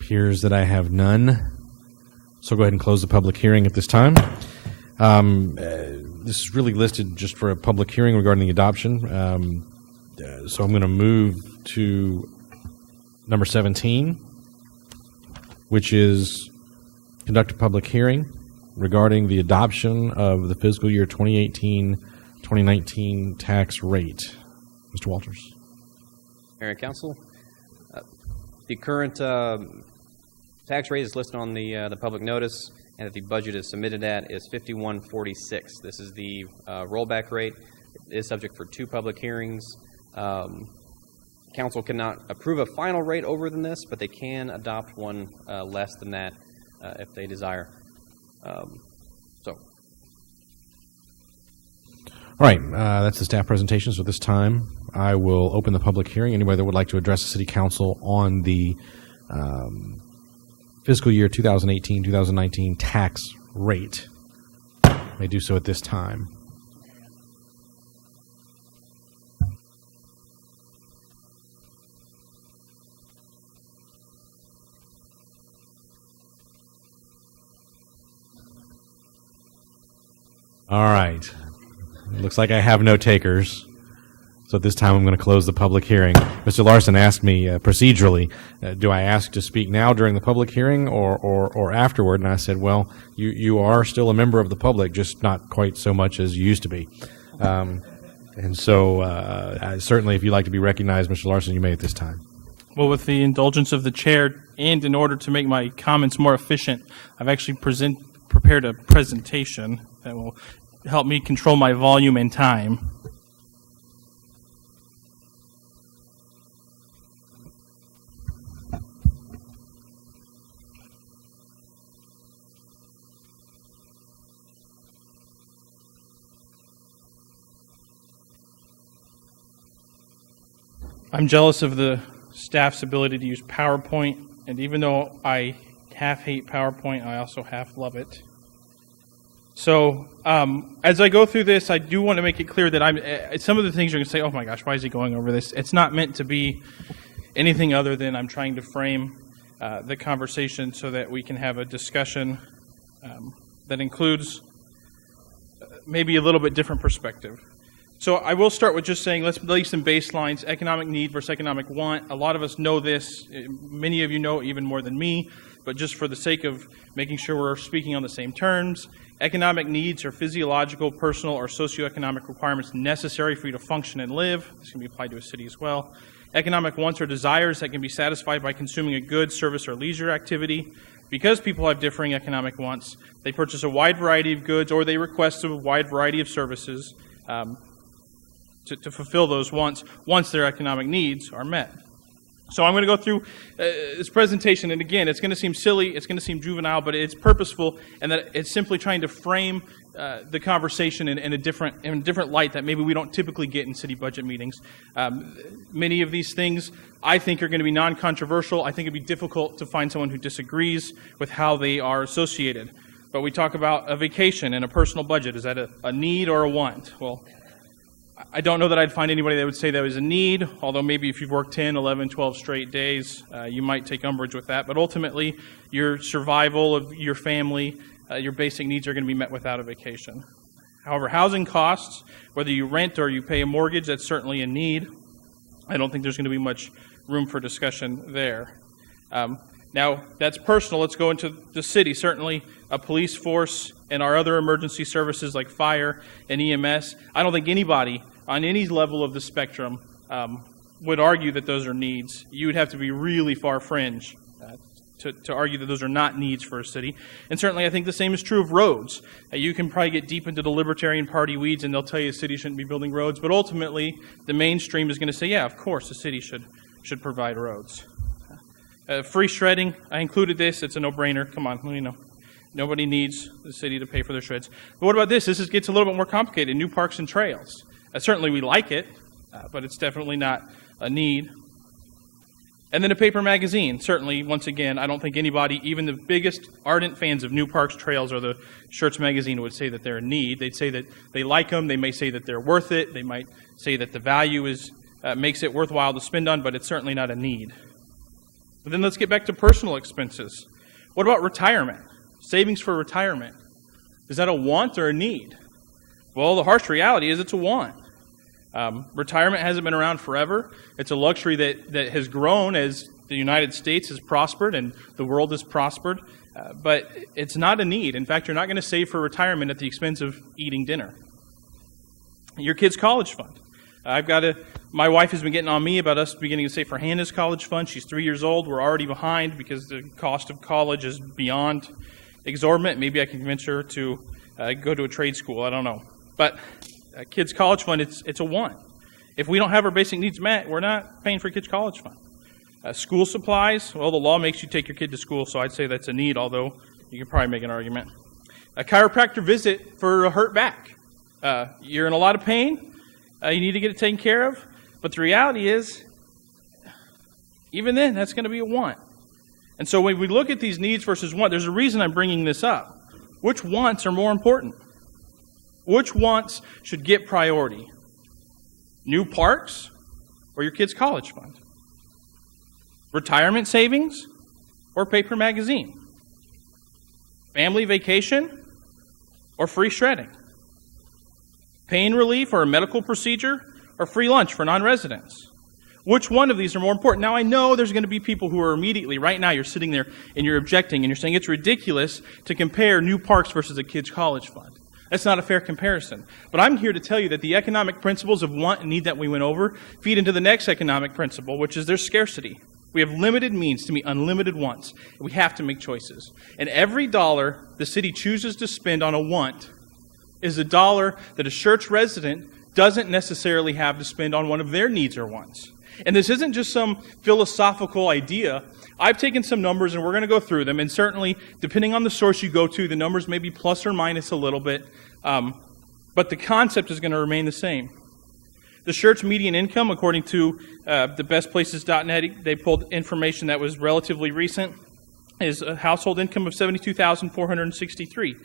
Appears that I have none. So go ahead and close the public hearing at this time. This is really listed just for a public hearing regarding the adoption. So I'm going to move to number 17, which is conduct a public hearing regarding the adoption of the fiscal year 2018-2019 tax rate. Mr. Walters. Mayor and Council, the current tax rate is listed on the public notice, and that the budget is submitted at is 5146. This is the rollback rate. It is subject for 2 public hearings. Council cannot approve a final rate over than this, but they can adopt one less than that if they desire. All right, that's the staff presentation. So this time I will open the public hearing. Anybody that would like to address the City Council on the fiscal year 2018-2019 tax rate. May do so at this time. All right. Looks like I have no takers. So at this time, I'm going to close the public hearing. Mr. Larson asked me procedurally, do I ask to speak now during the public hearing or afterward? And I said, well, you are still a member of the public, just not quite so much as you used to be. And so certainly if you'd like to be recognized, Mr. Larson, you may at this time. Well, with the indulgence of the chair, and in order to make my comments more efficient, I've actually prepared a presentation that will help me control my volume and time. I'm jealous of the staff's ability to use PowerPoint, and even though I half hate PowerPoint, I also half love it. So as I go through this, I do want to make it clear that some of the things you're going to say, oh my gosh, why is he going over this? It's not meant to be anything other than I'm trying to frame the conversation so that we can have a discussion that includes maybe a little bit different perspective. So I will start with just saying, let's lay some baselines, economic need versus economic want. A lot of us know this. Many of you know even more than me, but just for the sake of making sure we're speaking on the same terms, economic needs are physiological, personal, or socioeconomic requirements necessary for you to function and live. This can be applied to a city as well. Economic wants are desires that can be satisfied by consuming a good, service, or leisure activity. Because people have differing economic wants, they purchase a wide variety of goods or they request a wide variety of services to fulfill those wants once their economic needs are met. So I'm going to go through this presentation, and again, it's going to seem silly, it's going to seem juvenile, but it's purposeful, and that it's simply trying to frame the conversation in a different light that maybe we don't typically get in city budget meetings. Many of these things I think are going to be non-controversial. I think it'd be difficult to find someone who disagrees with how they are associated. But we talk about a vacation and a personal budget. Is that a need or a want? Well, I don't know that I'd find anybody that would say that was a need, although maybe if you've worked 10, 11, 12 straight days, you might take umbrage with that. But ultimately, your survival of your family, your basic needs are going to be met without a vacation. However, housing costs, whether you rent or you pay a mortgage, that's certainly a need. I don't think there's going to be much room for discussion there. Now, that's personal. Let's go into the city. Certainly, a police force and our other emergency services like fire and EMS, I don't think anybody on any level of the spectrum would argue that those are needs. You would have to be really far fringe to argue that those are not needs for a city. And certainly I think the same is true of roads. You can probably get deep into the Libertarian Party weeds and they'll tell you a city shouldn't be building roads, but ultimately the mainstream is going to say, yeah, of course the city should provide roads. Free shredding, I included this. It's a no-brainer. Come on, you know. Nobody needs the city to pay for their shreds. But what about this? This gets a little bit more complicated. New parks and trails. Certainly we like it, but it's definitely not a need. And then a paper magazine. Certainly, once again, I don't think anybody, even the biggest ardent fans of new parks, trails, or the Schertz magazine would say that they're a need. They'd say that they like them. They may say that they're worth it. They might say that the value makes it worthwhile to spend on, but it's certainly not a need. But then let's get back to personal expenses. What about retirement? Savings for retirement. Is that a want or a need? Well, the harsh reality is it's a want. Retirement hasn't been around forever. It's a luxury that has grown as the United States has prospered and the world has prospered, but it's not a need. In fact, you're not going to save for retirement at the expense of eating dinner. Your kid's college fund. My wife has been getting on me about us beginning to save for Hannah's college fund. She's 3 years old. We're already behind because the cost of college is beyond exorbitant. Maybe I can convince her to go to a trade school. I don't know. But a kid's college fund, it's a want. If we don't have our basic needs met, we're not paying for a kid's college fund. School supplies, well, the law makes you take your kid to school, so I'd say that's a need, although you could probably make an argument. A chiropractor visit for a hurt back. You're in a lot of pain. You need to get it taken care of. But the reality is, even then, that's going to be a want. And so when we look at these needs versus wants, there's a reason I'm bringing this up. Which wants are more important? Which wants should get priority? New parks or your kid's college fund? Retirement savings or paper magazine? Family vacation or free shredding? Pain relief or a medical procedure or free lunch for non-residents? Which one of these are more important? Now, I know there's going to be people who are immediately, right now, you're sitting there and you're objecting and you're saying it's ridiculous to compare new parks versus a kid's college fund. That's not a fair comparison. But I'm here to tell you that the economic principles of want and need that we went over feed into the next economic principle, which is there's scarcity. We have limited means to meet unlimited wants. We have to make choices. And every dollar the city chooses to spend on a want is a dollar that a Schertz resident doesn't necessarily have to spend on one of their needs or wants. And this isn't just some philosophical idea. I've taken some numbers, and we're going to go through them. And certainly, depending on the source you go to, the numbers may be plus or minus a little bit. But the concept is going to remain the same. The Schertz median income, according to thebestplaces.net, they pulled information that was relatively recent, is a household income of $72,463.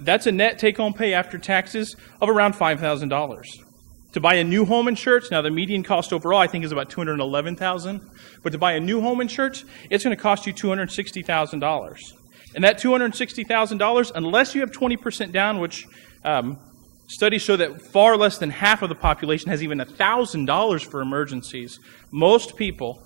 That's a net take-home pay after taxes of around $5,000. To buy a new home in Schertz, now the median cost overall I think is about $211,000, but to buy a new home in Schertz, it's going to cost you $260,000. And that $260,000, unless you have 20% down, which studies show that far less than half of the population has even $1,000 for emergencies, most people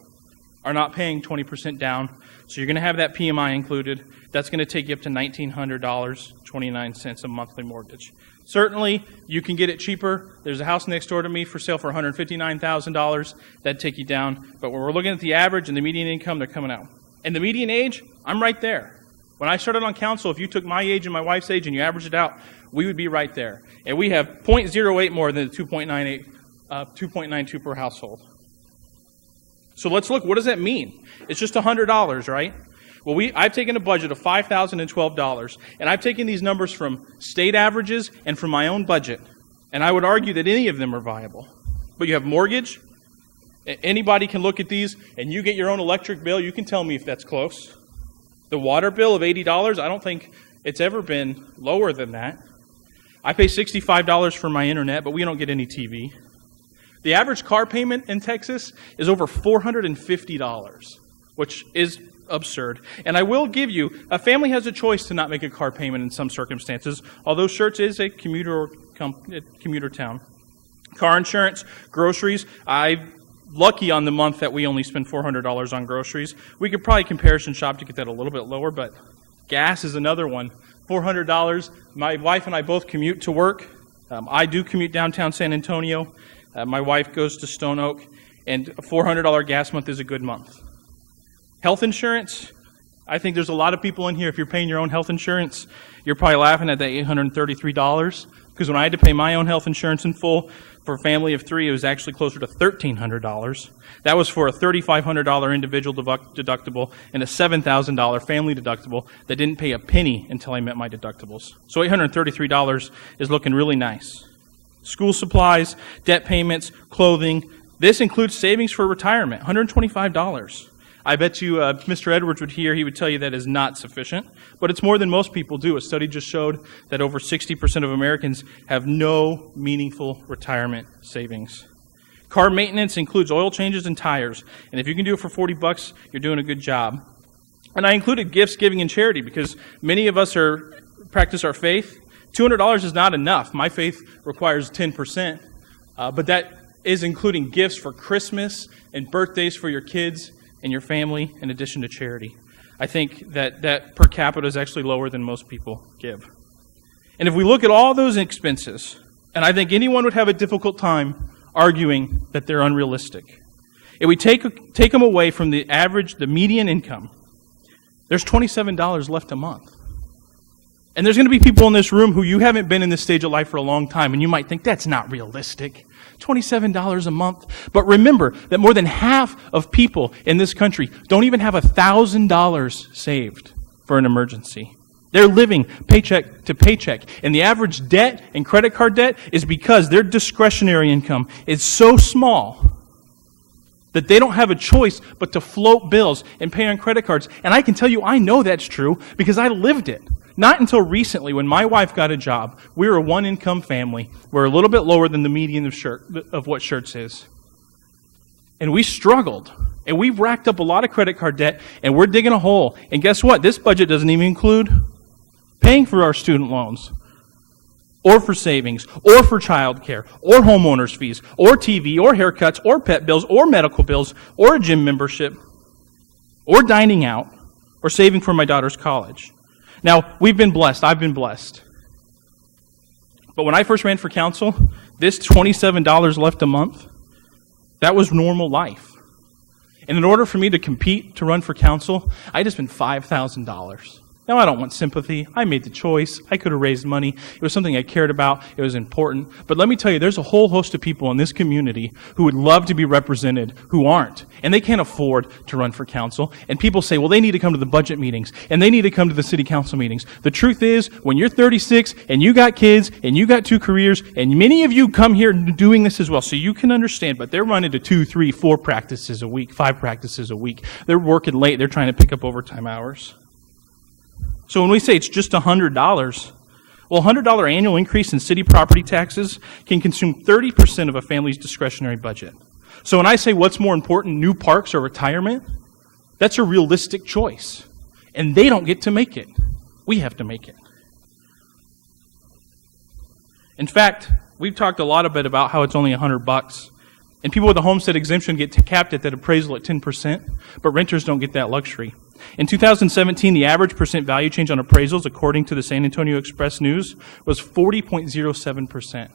are not paying 20% down, so you're going to have that PMI included. That's going to take you up to $1,900.29 a monthly mortgage. Certainly, you can get it cheaper. There's a house next door to me for sale for $159,000. That'd take you down. But when we're looking at the average and the median income, they're coming out. And the median age, I'm right there. When I started on council, if you took my age and my wife's age and you averaged it out, we would be right there. And we have 0.08 more than the 2.92 per household. So let's look, what does that mean? It's just $100, right? Well, I've taken a budget of $5,012, and I've taken these numbers from state averages and from my own budget, and I would argue that any of them are viable. But you have mortgage. Anybody can look at these, and you get your own electric bill. You can tell me if that's close. The water bill of $80, I don't think it's ever been lower than that. I pay $65 for my internet, but we don't get any TV. The average car payment in Texas is over $450, which is absurd. And I will give you, a family has a choice to not make a car payment in some circumstances, although Schertz is a commuter town. Car insurance, groceries, I'm lucky on the month that we only spend $400 on groceries. We could probably comparison shop to get that a little bit lower, but gas is another one. $400. My wife and I both commute to work. I do commute downtown San Antonio. My wife goes to Stone Oak, and a $400 gas month is a good month. Health insurance, I think there's a lot of people in here, if you're paying your own health insurance, you're probably laughing at that $833, because when I had to pay my own health insurance in full for a family of three, it was actually closer to $1,300. That was for a $3,500 individual deductible and a $7,000 family deductible that didn't pay a penny until I met my deductibles. So $833 is looking really nice. School supplies, debt payments, clothing. This includes savings for retirement, $125. I bet you Mr. Edwards would hear, he would tell you that is not sufficient, but it's more than most people do. A study just showed that over 60% of Americans have no meaningful retirement savings. Car maintenance includes oil changes and tires, and if you can do it for $40, you're doing a good job. And I included gifts, giving, and charity because many of us practice our faith. $200 is not enough. My faith requires 10%, but that is including gifts for Christmas and birthdays for your kids and your family, in addition to charity. I think that per capita is actually lower than most people give. And if we look at all those expenses, and I think anyone would have a difficult time arguing that they're unrealistic. If we take them away from the average, the median income, there's $27 left a month. And there's going to be people in this room who you haven't been in this stage of life for a long time, and you might think that's not realistic. $27 a month. But remember that more than half of people in this country don't even have $1,000 saved for an emergency. They're living paycheck to paycheck. And the average debt and credit card debt is because their discretionary income is so small that they don't have a choice but to float bills and pay on credit cards. And I can tell you, I know that's true because I lived it. Not until recently, when my wife got a job, we were a one-income family. We're a little bit lower than the median of what Schertz is. And we struggled. And we've racked up a lot of credit card debt, and we're digging a hole. And guess what? This budget doesn't even include paying for our student loans, or for savings, or for child care, or homeowners fees, or TV, or haircuts, or pet bills, or medical bills, or a gym membership, or dining out, or saving for my daughter's college. Now, we've been blessed. I've been blessed. But when I first ran for council, this $27 left a month, that was normal life. And in order for me to compete to run for council, I had to spend $5,000. Now, I don't want sympathy. I made the choice. I could have raised money. It was something I cared about. It was important. But let me tell you, there's a whole host of people in this community who would love to be represented who aren't. And they can't afford to run for council. And people say, well, they need to come to the budget meetings, and they need to come to the city council meetings. The truth is, when you're 36 and you got kids and you got 2 careers, and many of you come here doing this as well, so you can understand, but they're running to 2, 3, 4 practices a week, 5 practices a week. They're working late. They're trying to pick up overtime hours. So when we say it's just $100, well, a $100 annual increase in city property taxes can consume 30% of a family's discretionary budget. So when I say what's more important, new parks or retirement, that's a realistic choice. And they don't get to make it. We have to make it. In fact, we've talked a lot about how it's only $100. And people with a homestead exemption get capped at that appraisal at 10%, but renters don't get that luxury. In 2017, the average percent value change on appraisals, according to the San Antonio Express News, was 40.07%.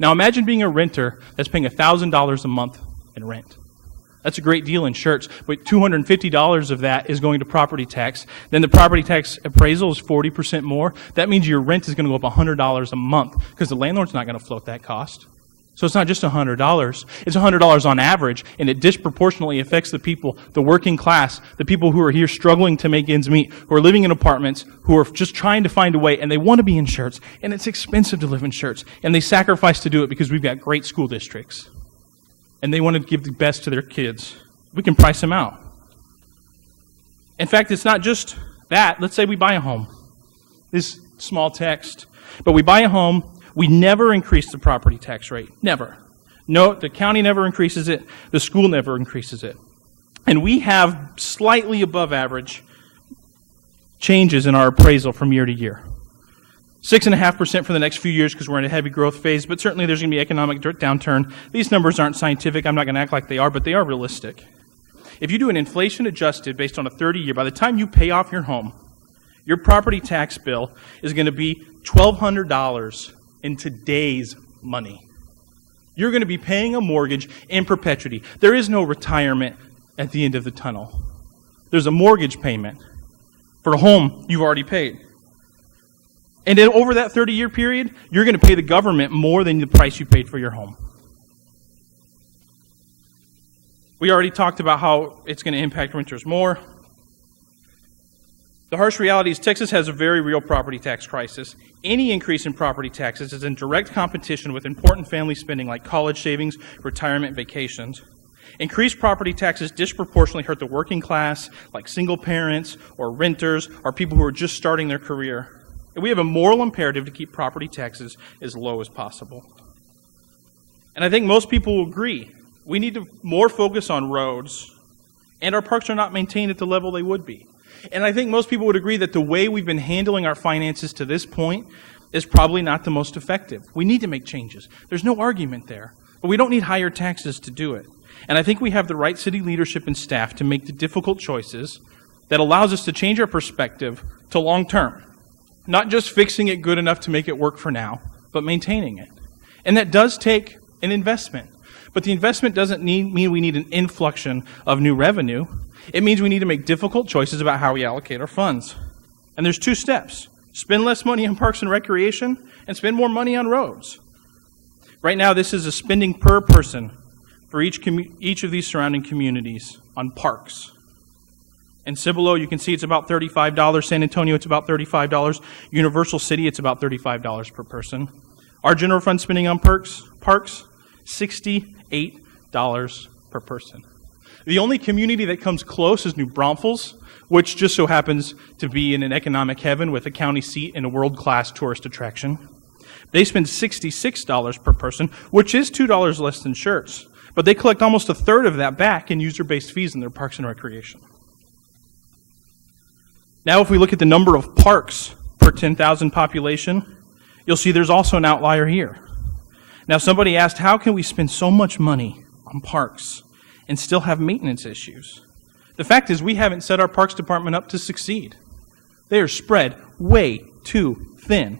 Now imagine being a renter that's paying $1,000 a month in rent. That's a great deal in Schertz, but $250 of that is going to property tax. Then the property tax appraisal is 40% more. That means your rent is going to go up $100 a month because the landlord's not going to float that cost. So it's not just $100, it's $100 on average, and it disproportionately affects the people, the working class, the people who are here struggling to make ends meet, who are living in apartments, who are just trying to find a way, and they want to be in Schertz, and it's expensive to live in Schertz, and they sacrifice to do it because we've got great school districts, and they want to give the best to their kids. We can price them out. In fact, it's not just that. Let's say we buy a home. This small text. But we buy a home. We never increase the property tax rate. Never. No, the county never increases it. The school never increases it. And we have slightly above average changes in our appraisal from year to year. 6.5% for the next few years because we're in a heavy growth phase, but certainly there's going to be economic downturn. These numbers aren't scientific. I'm not going to act like they are, but they are realistic. If you do an inflation adjusted based on a 30-year, by the time you pay off your home, your property tax bill is going to be $1,200 in today's money. You're going to be paying a mortgage in perpetuity. There is no retirement at the end of the tunnel. There's a mortgage payment for a home you've already paid. And then over that 30-year period, you're going to pay the government more than the price you paid for your home. We already talked about how it's going to impact renters more. The harsh reality is Texas has a very real property tax crisis. Any increase in property taxes is in direct competition with important family spending like college savings, retirement, vacations. Increased property taxes disproportionately hurt the working class, like single parents or renters or people who are just starting their career. And we have a moral imperative to keep property taxes as low as possible. And I think most people will agree. We need to more focus on roads, and our parks are not maintained at the level they would be. And I think most people would agree that the way we've been handling our finances to this point is probably not the most effective. We need to make changes. There's no argument there. But we don't need higher taxes to do it. And I think we have the right city leadership and staff to make the difficult choices that allows us to change our perspective to long term. Not just fixing it good enough to make it work for now, but maintaining it. And that does take an investment. But the investment doesn't mean we need an influxion of new revenue. It means we need to make difficult choices about how we allocate our funds. And there's 2 steps. Spend less money on parks and recreation and spend more money on roads. Right now, this is a spending per person for each of these surrounding communities on parks. In Cibolo, you can see it's about $35. San Antonio, it's about $35. Universal City, it's about $35 per person. Our general fund spending on parks, $68 per person. The only community that comes close is New Braunfels, which just so happens to be in an economic heaven with a county seat and a world-class tourist attraction. They spend $66 per person, which is $2 less than Schertz, but they collect almost a third of that back in user-based fees in their parks and recreation. Now, if we look at the number of parks per 10,000 population, you'll see there's also an outlier here. Now, somebody asked, how can we spend so much money on parks and still have maintenance issues? The fact is, we haven't set our parks department up to succeed. They are spread way too thin.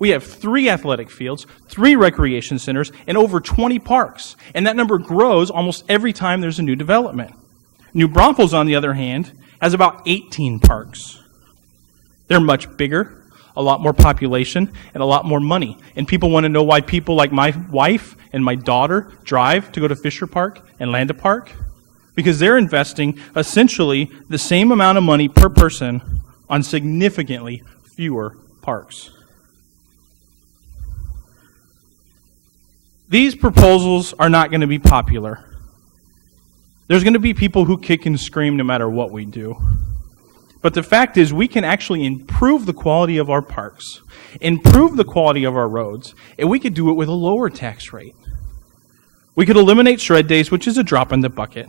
We have 3 athletic fields, 3 recreation centers, and over 20 parks. And that number grows almost every time there's a new development. New Braunfels, on the other hand, has about 18 parks. They're much bigger, a lot more population, and a lot more money. And people want to know why people like my wife and my daughter drive to go to Fisher Park and Landa Park. Because they're investing essentially the same amount of money per person on significantly fewer parks. These proposals are not going to be popular. There's going to be people who kick and scream no matter what we do. But the fact is, we can actually improve the quality of our parks, improve the quality of our roads, and we could do it with a lower tax rate. We could eliminate shred days, which is a drop in the bucket.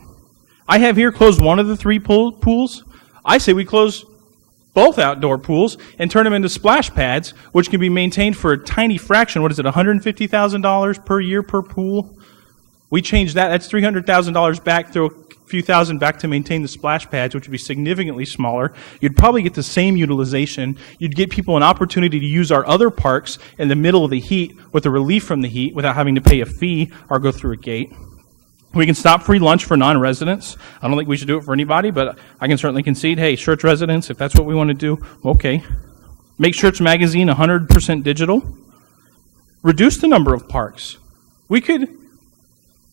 I have here closed one of the 3 pools. I say we close both outdoor pools and turn them into splash pads, which can be maintained for a tiny fraction. What is it, $150,000 per year per pool? We change that. That's $300,000 back, throw a few thousand back to maintain the splash pads, which would be significantly smaller. You'd probably get the same utilization. You'd get people an opportunity to use our other parks in the middle of the heat with the relief from the heat without having to pay a fee or go through a gate. We can stop free lunch for non-residents. I don't think we should do it for anybody, but I can certainly concede, hey, Schertz residents, if that's what we want to do, okay. Make Schertz Magazine 100% digital. Reduce the number of parks. We could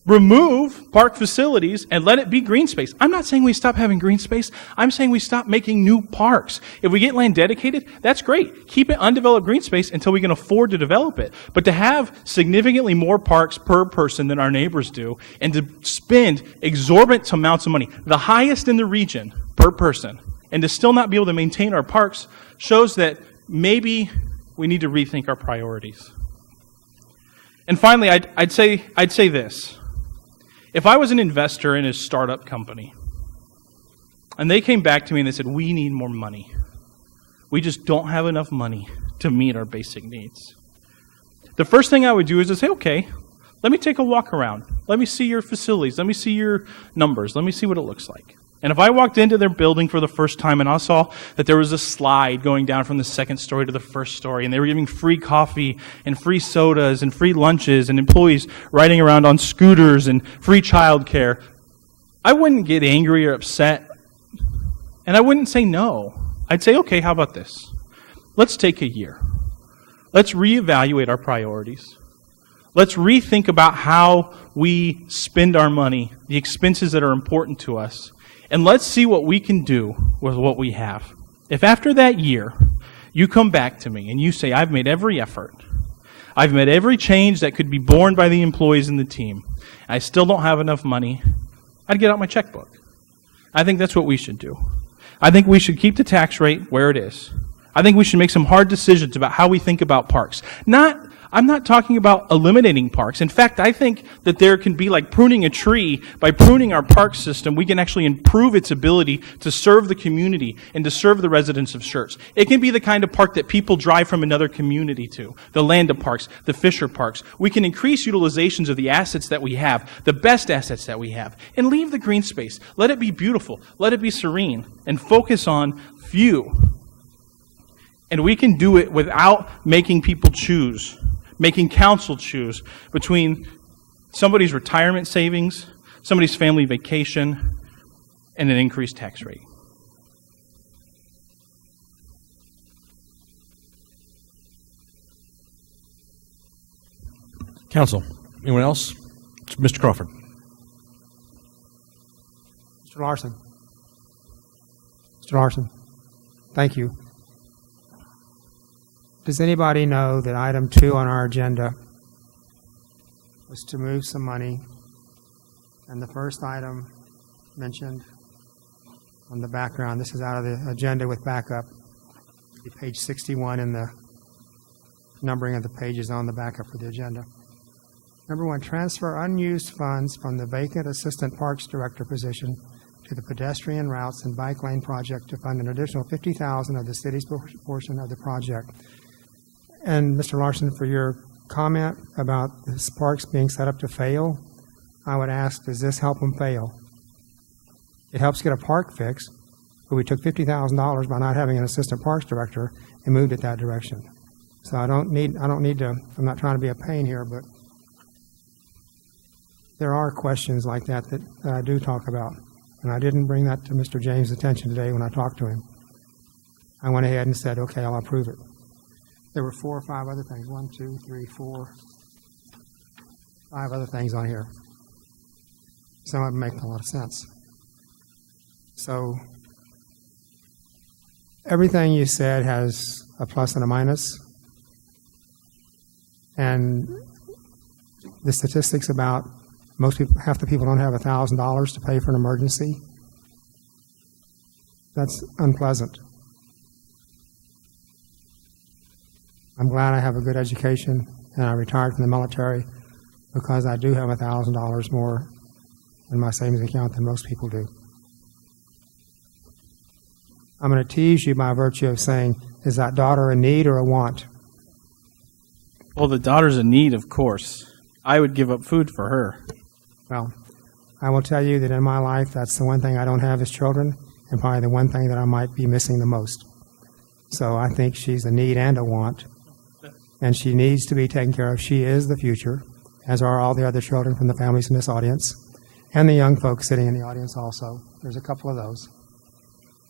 remove park facilities and let it be green space. I'm not saying we stop having green space. I'm saying we stop making new parks. If we get land dedicated, that's great. Keep it undeveloped green space until we can afford to develop it. But to have significantly more parks per person than our neighbors do, and to spend exorbitant amounts of money, the highest in the region per person, and to still not be able to maintain our parks, shows that maybe we need to rethink our priorities. And finally, I'd say this. If I was an investor in a startup company, and they came back to me and they said, we need more money. We just don't have enough money to meet our basic needs. The first thing I would do is to say, okay, let me take a walk around. Let me see your facilities. Let me see your numbers. Let me see what it looks like. And if I walked into their building for the first time and I saw that there was a slide going down from the second story to the first story, and they were giving free coffee and free sodas and free lunches and employees riding around on scooters and free childcare, I wouldn't get angry or upset, and I wouldn't say no. I'd say, okay, how about this? Let's take a year. Let's reevaluate our priorities. Let's rethink about how we spend our money, the expenses that are important to us. And let's see what we can do with what we have. If after that year, you come back to me and you say, I've made every effort, I've made every change that could be borne by the employees in the team, I still don't have enough money, I'd get out my checkbook. I think that's what we should do. I think we should keep the tax rate where it is. I think we should make some hard decisions about how we think about parks. I'm not talking about eliminating parks. In fact, I think that there can be like pruning a tree. By pruning our park system, we can actually improve its ability to serve the community and to serve the residents of Schertz. It can be the kind of park that people drive from another community to, the Landa parks, the Fisher parks. We can increase utilizations of the assets that we have, the best assets that we have, and leave the green space. Let it be beautiful. Let it be serene, and focus on few. And we can do it without making people choose, making council choose between somebody's retirement savings, somebody's family vacation, and an increased tax rate. Council, anyone else? Mr. Crawford. Mr. Larson. Mr. Larson, thank you. Does anybody know that item 2 on our agenda was to move some money, and the first item mentioned on the background. This is out of the agenda with backup. Page 61 in the numbering of the pages on the backup for the agenda. Number 1, transfer unused funds from the vacant Assistant Parks Director position to the pedestrian routes and bike lane project to fund an additional $50,000 of the city's portion of the project. And Mr. Larson, for your comment about this parks being set up to fail, I would ask, does this help them fail? It helps get a park fixed, but we took $50,000 by not having an Assistant Parks Director and moved it that direction. So I don't need to, I'm not trying to be a pain here, but there are questions like that I do talk about. And I didn't bring that to Mr. James' attention today when I talked to him. I went ahead and said, okay, I'll approve it. There were 4 or 5 other things. 1, 2, 3, 4, 5 other things on here. Some of them make a lot of sense. So everything you said has a plus and a minus. And the statistics about most people, half the people don't have $1,000 to pay for an emergency. That's unpleasant. I'm glad I have a good education and I retired from the military because I do have $1,000 more in my savings account than most people do. I'm going to tease you by virtue of saying, is that daughter a need or a want? Well, the daughter's a need, of course. I would give up food for her. Well, I will tell you that in my life, that's the one thing I don't have is children, and probably the one thing that I might be missing the most. So I think she's a need and a want, and she needs to be taken care of. She is the future, as are all the other children from the families in this audience, and the young folks sitting in the audience also. There's a couple of those,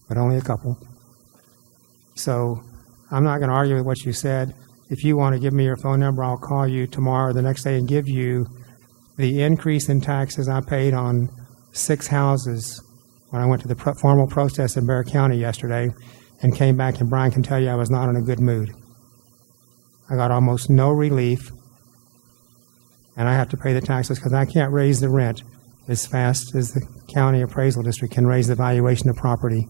but only a couple. So I'm not going to argue with what you said. If you want to give me your phone number, I'll call you tomorrow or the next day and give you the increase in taxes I paid on 6 houses when I went to the formal protest in Bexar County yesterday and came back, and Brian can tell you I was not in a good mood. I got almost no relief, and I have to pay the taxes because I can't raise the rent as fast as the county appraisal district can raise the valuation of property.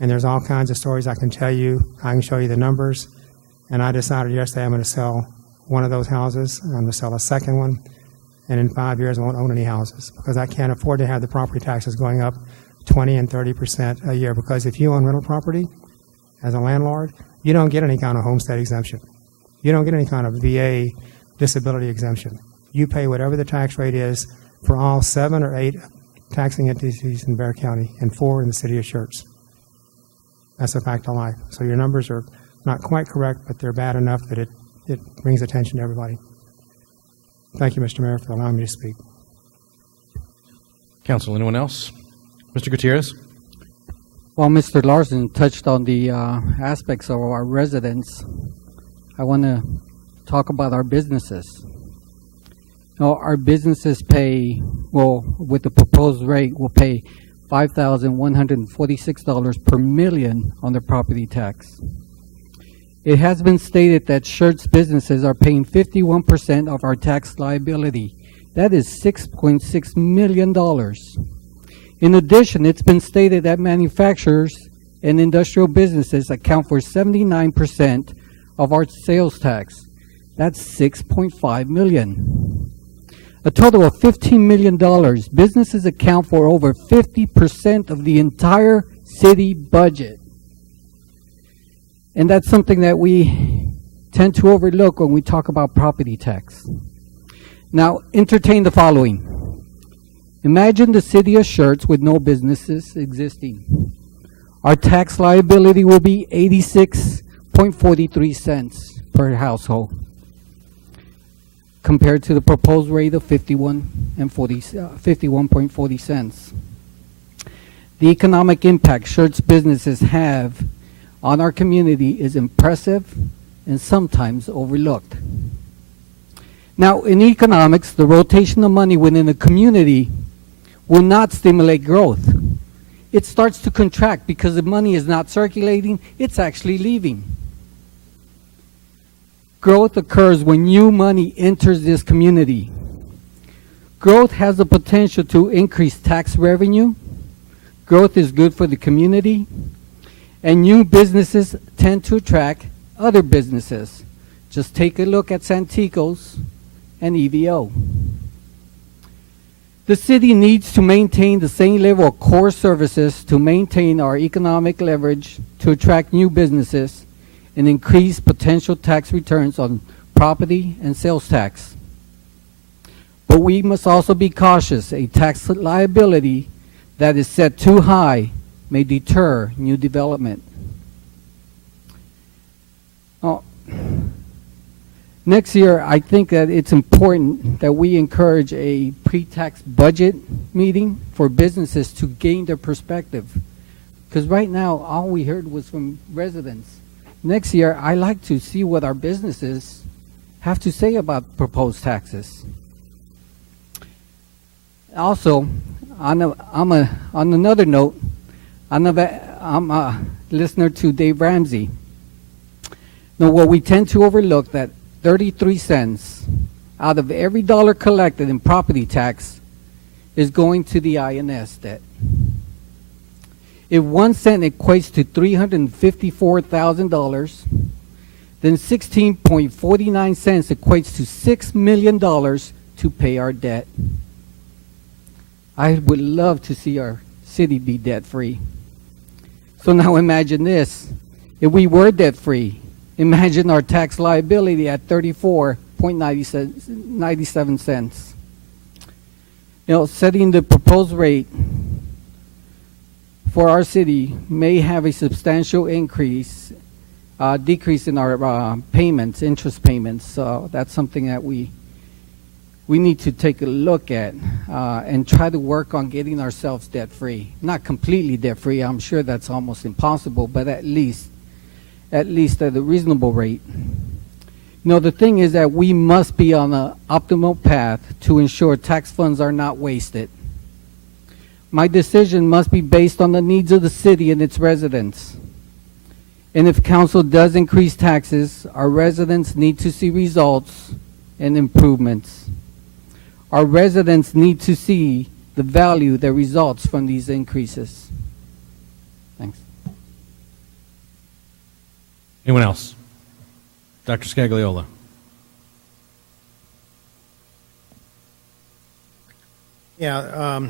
And there's all kinds of stories I can tell you. I can show you the numbers. And I decided yesterday I'm going to sell one of those houses. I'm going to sell a second one. And in 5 years, I won't own any houses because I can't afford to have the property taxes going up 20 and 30% a year. Because if you own rental property as a landlord, you don't get any kind of homestead exemption. You don't get any kind of VA disability exemption. You pay whatever the tax rate is for all 7 or 8 taxing entities in Bexar County and 4 in the city of Schertz. That's a fact of life. So your numbers are not quite correct, but they're bad enough that it brings attention to everybody. Thank you, Mr. Mayor, for allowing me to speak. Council, anyone else? Mr. Gutierrez? While Mr. Larson touched on the aspects of our residents, I want to talk about our businesses. Now, our businesses pay, well, with the proposed rate, will pay $5,146 per million on their property tax. It has been stated that Schertz businesses are paying 51% of our tax liability. That is $6.6 million. In addition, it's been stated that manufacturers and industrial businesses account for 79% of our sales tax. That's $6.5 million. A total of $15 million. Businesses account for over 50% of the entire city budget. And that's something that we tend to overlook when we talk about property tax. Now, entertain the following. Imagine the city of Schertz with no businesses existing. Our tax liability will be 86.43 cents per household, compared to the proposed rate of 51.40 cents. The economic impact Schertz businesses have on our community is impressive and sometimes overlooked. Now, in economics, the rotation of money within a community will not stimulate growth. It starts to contract because the money is not circulating, it's actually leaving. Growth occurs when new money enters this community. Growth has the potential to increase tax revenue. Growth is good for the community. And new businesses tend to attract other businesses. Just take a look at Santikos and EVO. The city needs to maintain the same level of core services to maintain our economic leverage to attract new businesses and increase potential tax returns on property and sales tax. But we must also be cautious. A tax liability that is set too high may deter new development. Next year, I think that it's important that we encourage a pre-tax budget meeting for businesses to gain their perspective. Because right now, all we heard was from residents. Next year, I like to see what our businesses have to say about proposed taxes. Also, on another note, I'm a listener to Dave Ramsey. Now, what we tend to overlook that 33 cents out of every dollar collected in property tax is going to the INS debt. If 1 cent equates to $354,000, then 16.49 cents equates to $6 million to pay our debt. I would love to see our city be debt-free. So now imagine this. If we were debt-free, imagine our tax liability at 34.97 cents. You know, setting the proposed rate for our city may have a substantial decrease in our payments, interest payments. So that's something that we need to take a look at and try to work on getting ourselves debt-free. Not completely debt-free. I'm sure that's almost impossible, but at least at a reasonable rate. You know, the thing is that we must be on an optimal path to ensure tax funds are not wasted. My decision must be based on the needs of the city and its residents. And if council does increase taxes, our residents need to see results and improvements. Our residents need to see the value that results from these increases. Thanks. Anyone else? Dr. Scagliola. Yeah,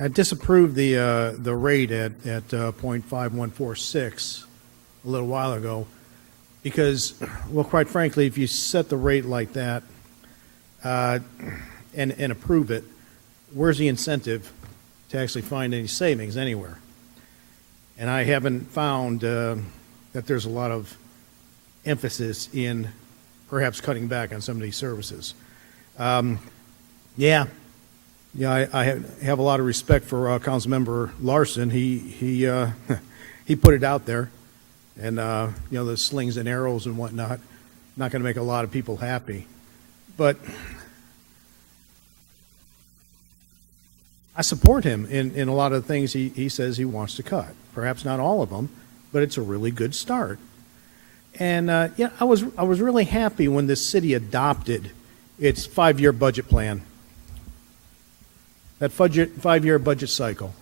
I disapproved the rate at 0.5146 a little while ago because, well, quite frankly, if you set the rate like that and approve it, where's the incentive to actually find any savings anywhere? And I haven't found that there's a lot of emphasis in perhaps cutting back on some of these services. I have a lot of respect for Councilmember Larson. He put it out there, and the slings and arrows and whatnot, not going to make a lot of people happy. But I support him in a lot of the things he says he wants to cut. Perhaps not all of them, but it's a really good start. And I was really happy when this city adopted its 5-year budget plan. That 5-year budget cycle.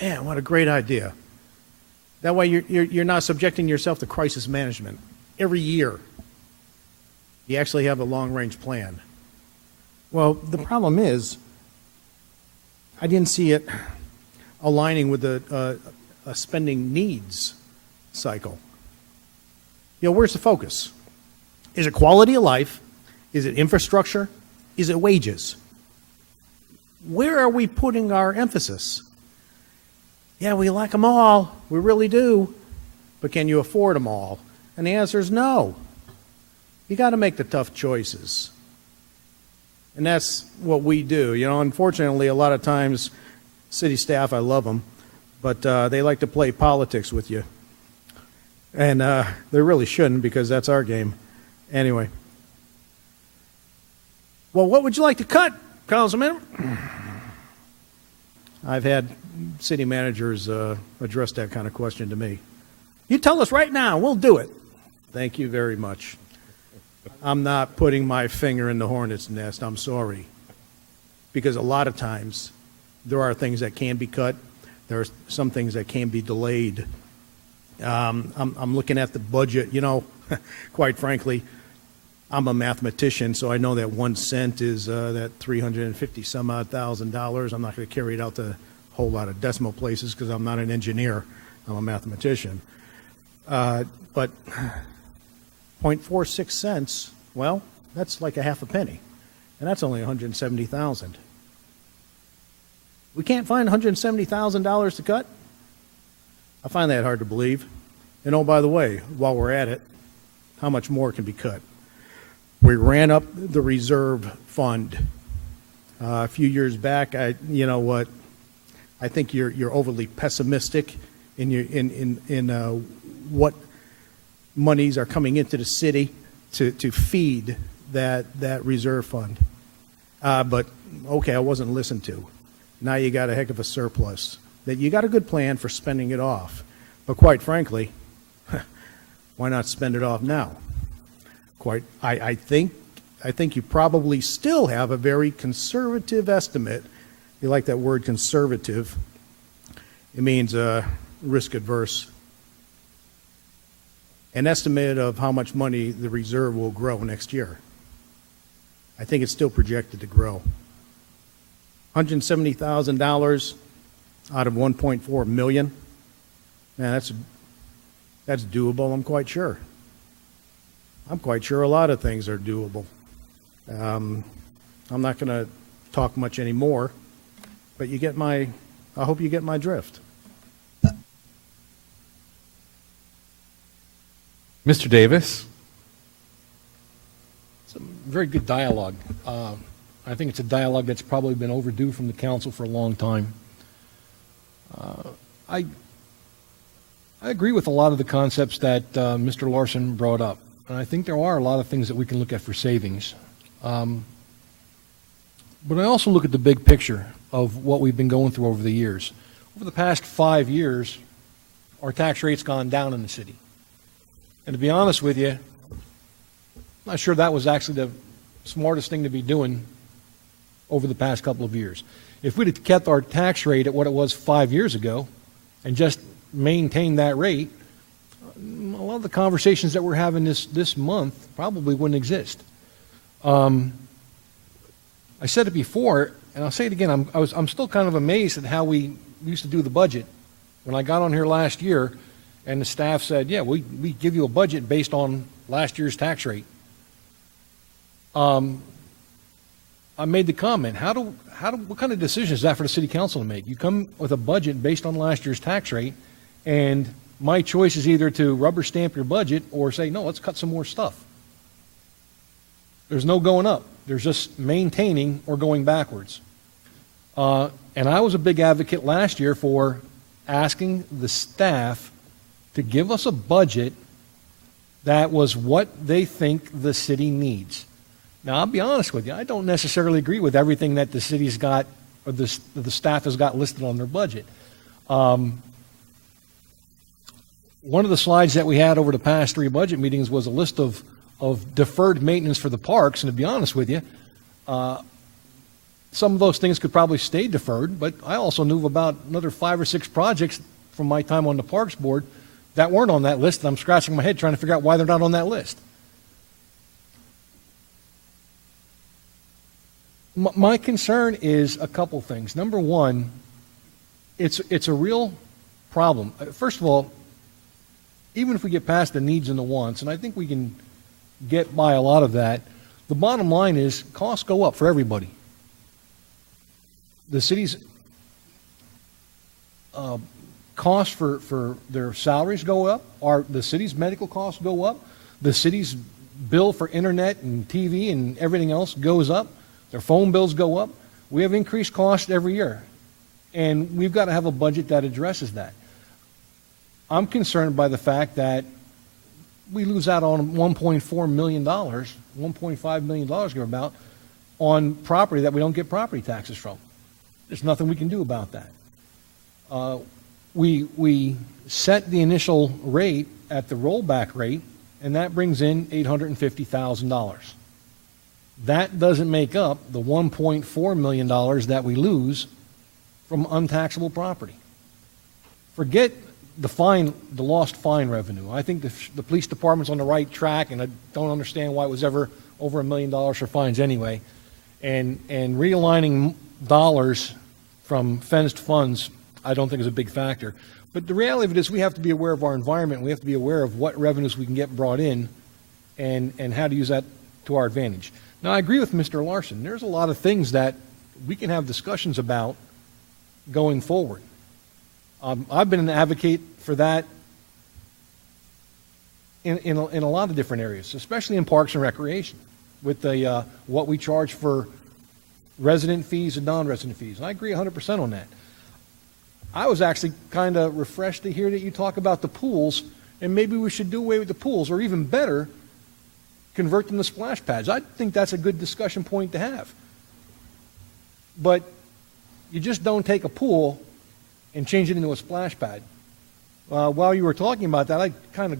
Man, what a great idea. That way you're not subjecting yourself to crisis management. Every year, you actually have a long-range plan. Well, the problem is, I didn't see it aligning with a spending needs cycle. Where's the focus? Is it quality of life? Is it infrastructure? Is it wages? Where are we putting our emphasis? Yeah, we like them all. We really do. But can you afford them all? And the answer is no. You got to make the tough choices. And that's what we do. Unfortunately, a lot of times, city staff, I love them, but they like to play politics with you. And they really shouldn't, because that's our game. Anyway. Well, what would you like to cut, Councilman? I've had city managers address that kind of question to me. You tell us right now, we'll do it. Thank you very much. I'm not putting my finger in the hornet's nest, I'm sorry. Because a lot of times, there are things that can be cut, there are some things that can be delayed. I'm looking at the budget, you know, quite frankly, I'm a mathematician, so I know that 1 cent is that 350 some odd $1,000. I'm not going to carry it out to a whole lot of decimal places because I'm not an engineer, I'm a mathematician. But 0.46 cents, well, that's like a half a penny, and that's only 170,000. We can't find $170,000 to cut? I find that hard to believe. And oh, by the way, while we're at it, how much more can be cut? We ran up the reserve fund a few years back. You know what? I think you're overly pessimistic in what monies are coming into the city to feed that reserve fund. But okay, I wasn't listened to. Now you got a heck of a surplus. That you got a good plan for spending it off, but quite frankly, why not spend it off now? I think you probably still have a very conservative estimate. You like that word conservative? It means risk adverse. An estimate of how much money the reserve will grow next year. I think it's still projected to grow. $170,000 out of 1.4 million. Man, that's doable, I'm quite sure. I'm quite sure a lot of things are doable. I'm not going to talk much anymore, but I hope you get my drift. Mr. Davis. It's a very good dialogue. I think it's a dialogue that's probably been overdue from the council for a long time. I agree with a lot of the concepts that Mr. Larson brought up, and I think there are a lot of things that we can look at for savings. But I also look at the big picture of what we've been going through over the years. Over the past 5 years, our tax rate's gone down in the city. And to be honest with you, I'm not sure that was actually the smartest thing to be doing over the past couple of years. If we'd have kept our tax rate at what it was 5 years ago and just maintained that rate, a lot of the conversations that we're having this month probably wouldn't exist. I said it before, and I'll say it again, I'm still kind of amazed at how we used to do the budget. When I got on here last year and the staff said, yeah, we give you a budget based on last year's tax rate. I made the comment, what kind of decision is that for the city council to make? You come with a budget based on last year's tax rate, and my choice is either to rubber stamp your budget or say, no, let's cut some more stuff. There's no going up. There's just maintaining or going backwards. And I was a big advocate last year for asking the staff to give us a budget that was what they think the city needs. Now, I'll be honest with you, I don't necessarily agree with everything that the city's got or the staff has got listed on their budget. One of the slides that we had over the past 3 budget meetings was a list of deferred maintenance for the parks, and to be honest with you, some of those things could probably stay deferred, but I also knew about another 5 or 6 projects from my time on the Parks Board that weren't on that list, and I'm scratching my head trying to figure out why they're not on that list. My concern is a couple things. Number one, it's a real problem. First of all, even if we get past the needs and the wants, and I think we can get by a lot of that, the bottom line is costs go up for everybody. The city's costs for their salaries go up, the city's medical costs go up, the city's bill for internet and TV and everything else goes up, their phone bills go up. We have increased costs every year, and we've got to have a budget that addresses that. I'm concerned by the fact that we lose out on $1.4 million, $1.5 million, give or about, on property that we don't get property taxes from. There's nothing we can do about that. We set the initial rate at the rollback rate and that brings in $850,000. That doesn't make up the $1.4 million that we lose from untaxable property. Forget the lost fine revenue. I think the police department's on the right track, and I don't understand why it was ever over $1 million for fines anyway. And realigning dollars from fenced funds, I don't think is a big factor. But the reality of it is we have to be aware of our environment. We have to be aware of what revenues we can get brought in and how to use that to our advantage. Now, I agree with Mr. Larson. There's a lot of things that we can have discussions about going forward. I've been an advocate for that in a lot of different areas, especially in parks and recreation, with the what we charge for resident fees and non-resident fees. And I agree 100% on that. I was actually kind of refreshed to hear that you talk about the pools, and maybe we should do away with the pools, or even better, convert them to splash pads. I think that's a good discussion point to have. But you just don't take a pool and change it into a splash pad. While you were talking about that, I kind of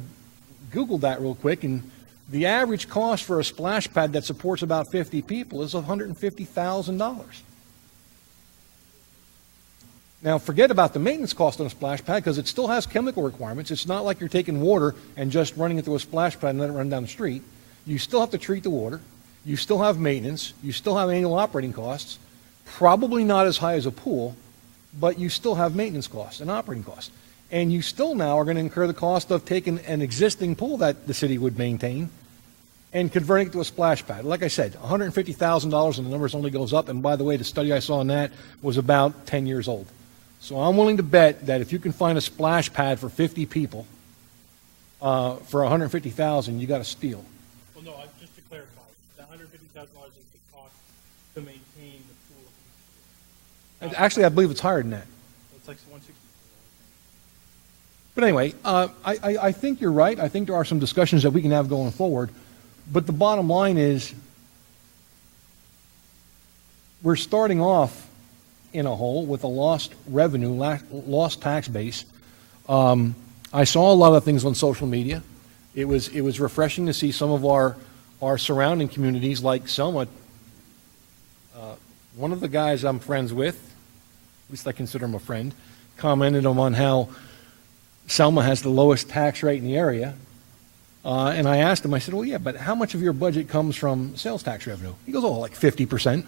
Googled that real quick, and the average cost for a splash pad that supports about 50 people is $150,000. Now, forget about the maintenance cost on a splash pad, because it still has chemical requirements. It's not like you're taking water and just running it through a splash pad and letting it run down the street. You still have to treat the water. You still have maintenance. You still have annual operating costs. Probably not as high as a pool, but you still have maintenance costs and operating costs. And you still now are going to incur the cost of taking an existing pool that the city would maintain and converting it to a splash pad. Like I said, $150,000, and the numbers only goes up. And by the way, the study I saw on that was about 10 years old. So I'm willing to bet that if you can find a splash pad for 50 people for $150,000, you got to steal. Well, no, just to clarify, the $150,000 is the cost to maintain the pool. And actually, I believe it's higher than that. It's like 160. But anyway, I think you're right. I think there are some discussions that we can have going forward. But the bottom line is we're starting off in a hole with a lost revenue, lost tax base. I saw a lot of things on social media. It was refreshing to see some of our surrounding communities like Selma. One of the guys I'm friends with, at least I consider him a friend, commented on how Selma has the lowest tax rate in the area. And I asked him, I said, well, yeah, but how much of your budget comes from sales tax revenue? He goes, oh, like 50%.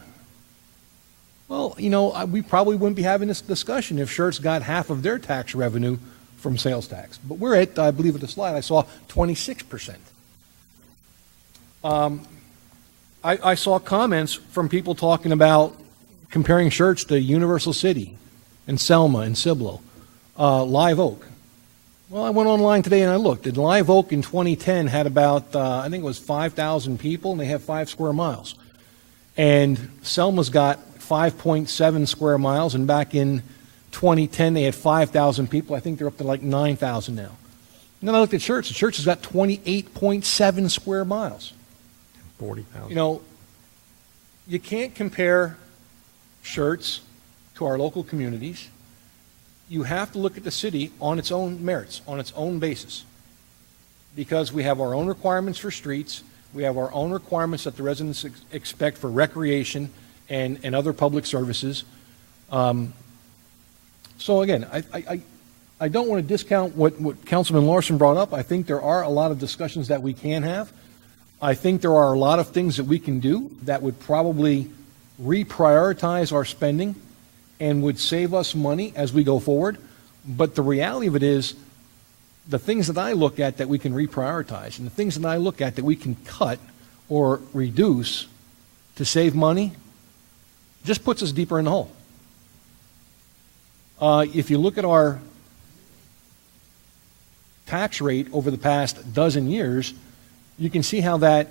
Well, you know, we probably wouldn't be having this discussion if Schertz got half of their tax revenue from sales tax. But we're at, I believe at the slide, I saw 26%. I saw comments from people talking about comparing Schertz to Universal City and Selma and Cibolo, Live Oak. Well, I went online today and I looked. And Live Oak in 2010 had about, I think it was 5,000 people, and they have 5 square miles. And Selma's got 5.7 square miles, and back in 2010 they had 5,000 people. I think they're up to like 9,000 now. And then I looked at Schertz, and Schertz has got 28.7 square miles. 40,000. You know, you can't compare Schertz to our local communities. You have to look at the city on its own merits, on its own basis, because we have our own requirements for streets, we have our own requirements that the residents expect for recreation and other public services. So again, I don't want to discount what Councilman Larson brought up. I think there are a lot of discussions that we can have. I think there are a lot of things that we can do that would probably reprioritize our spending and would save us money as we go forward. But the reality of it is, the things that I look at that we can reprioritize and the things that I look at that we can cut or reduce to save money just puts us deeper in the hole. If you look at our tax rate over the past dozen years, you can see how that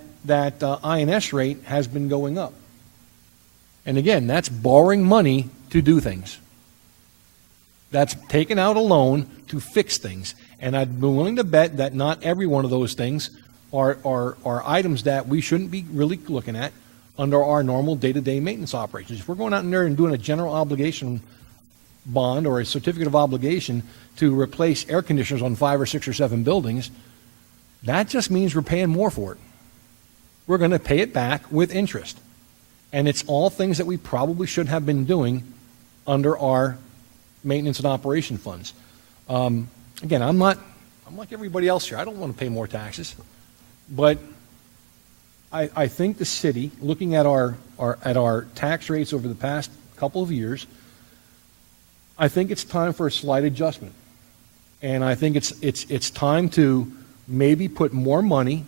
INS rate has been going up. And again, that's borrowing money to do things. That's taking out a loan to fix things. And I'd be willing to bet that not every one of those things are items that we shouldn't be really looking at under our normal day-to-day maintenance operations. If we're going out in there and doing a general obligation bond or a certificate of obligation to replace air conditioners on 5 or 6 or 7 buildings, that just means we're paying more for it. We're going to pay it back with interest. And it's all things that we probably should have been doing under our maintenance and operation funds. Again, I'm like everybody else here. I don't want to pay more taxes. But I think the city, looking at our tax rates over the past couple of years, I think it's time for a slight adjustment. And I think it's time to maybe put more money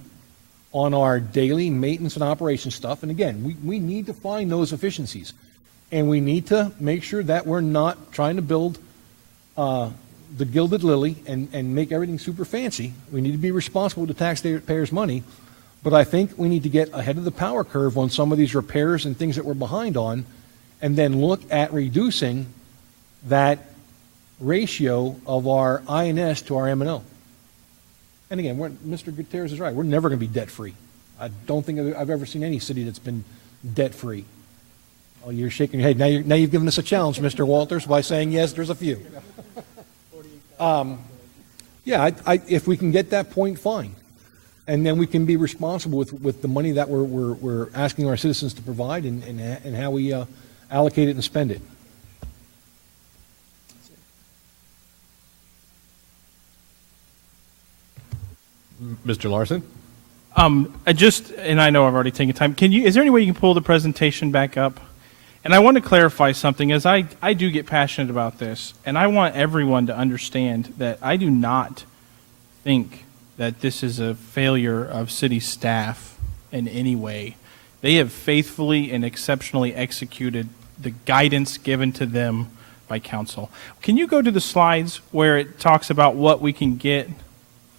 on our daily maintenance and operation stuff. And again, we need to find those efficiencies. And we need to make sure that we're not trying to build the gilded lily and make everything super fancy. We need to be responsible with the taxpayers' money. But I think we need to get ahead of the power curve on some of these repairs and things that we're behind on, and then look at reducing that ratio of our INS to our M&O. And again, Mr. Gutierrez is right. We're never going to be debt-free. I don't think I've ever seen any city that's been debt-free. Oh, you're shaking your head. Now you've given us a challenge, Mr. Walters, by saying, yes, there's a few. If we can get that point, fine. And then we can be responsible with the money that we're asking our citizens to provide and how we allocate it and spend it. Mr. Larson? I know I've already taken time. Is there any way you can pull the presentation back up? And I want to clarify something, as I do get passionate about this, and I want everyone to understand that I do not think that this is a failure of city staff in any way. They have faithfully and exceptionally executed the guidance given to them by council. Can you go to the slides where it talks about what we can get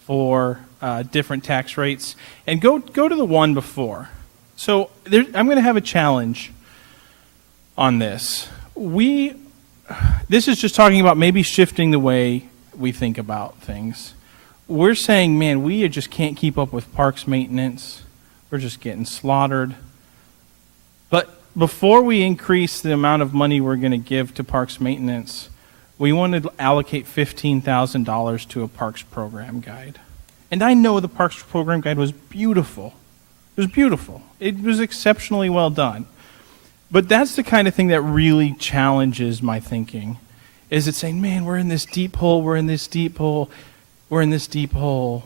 for different tax rates? And go to the one before. So I'm going to have a challenge on this. This is just talking about maybe shifting the way we think about things. We're saying, man, we just can't keep up with parks maintenance. We're just getting slaughtered. But before we increase the amount of money we're going to give to parks maintenance, we want to allocate $15,000 to a parks program guide. And I know the parks program guide was beautiful. It was beautiful. It was exceptionally well done. But that's the kind of thing that really challenges my thinking. Is it saying, man, we're in this deep hole, we're in this deep hole, we're in this deep hole.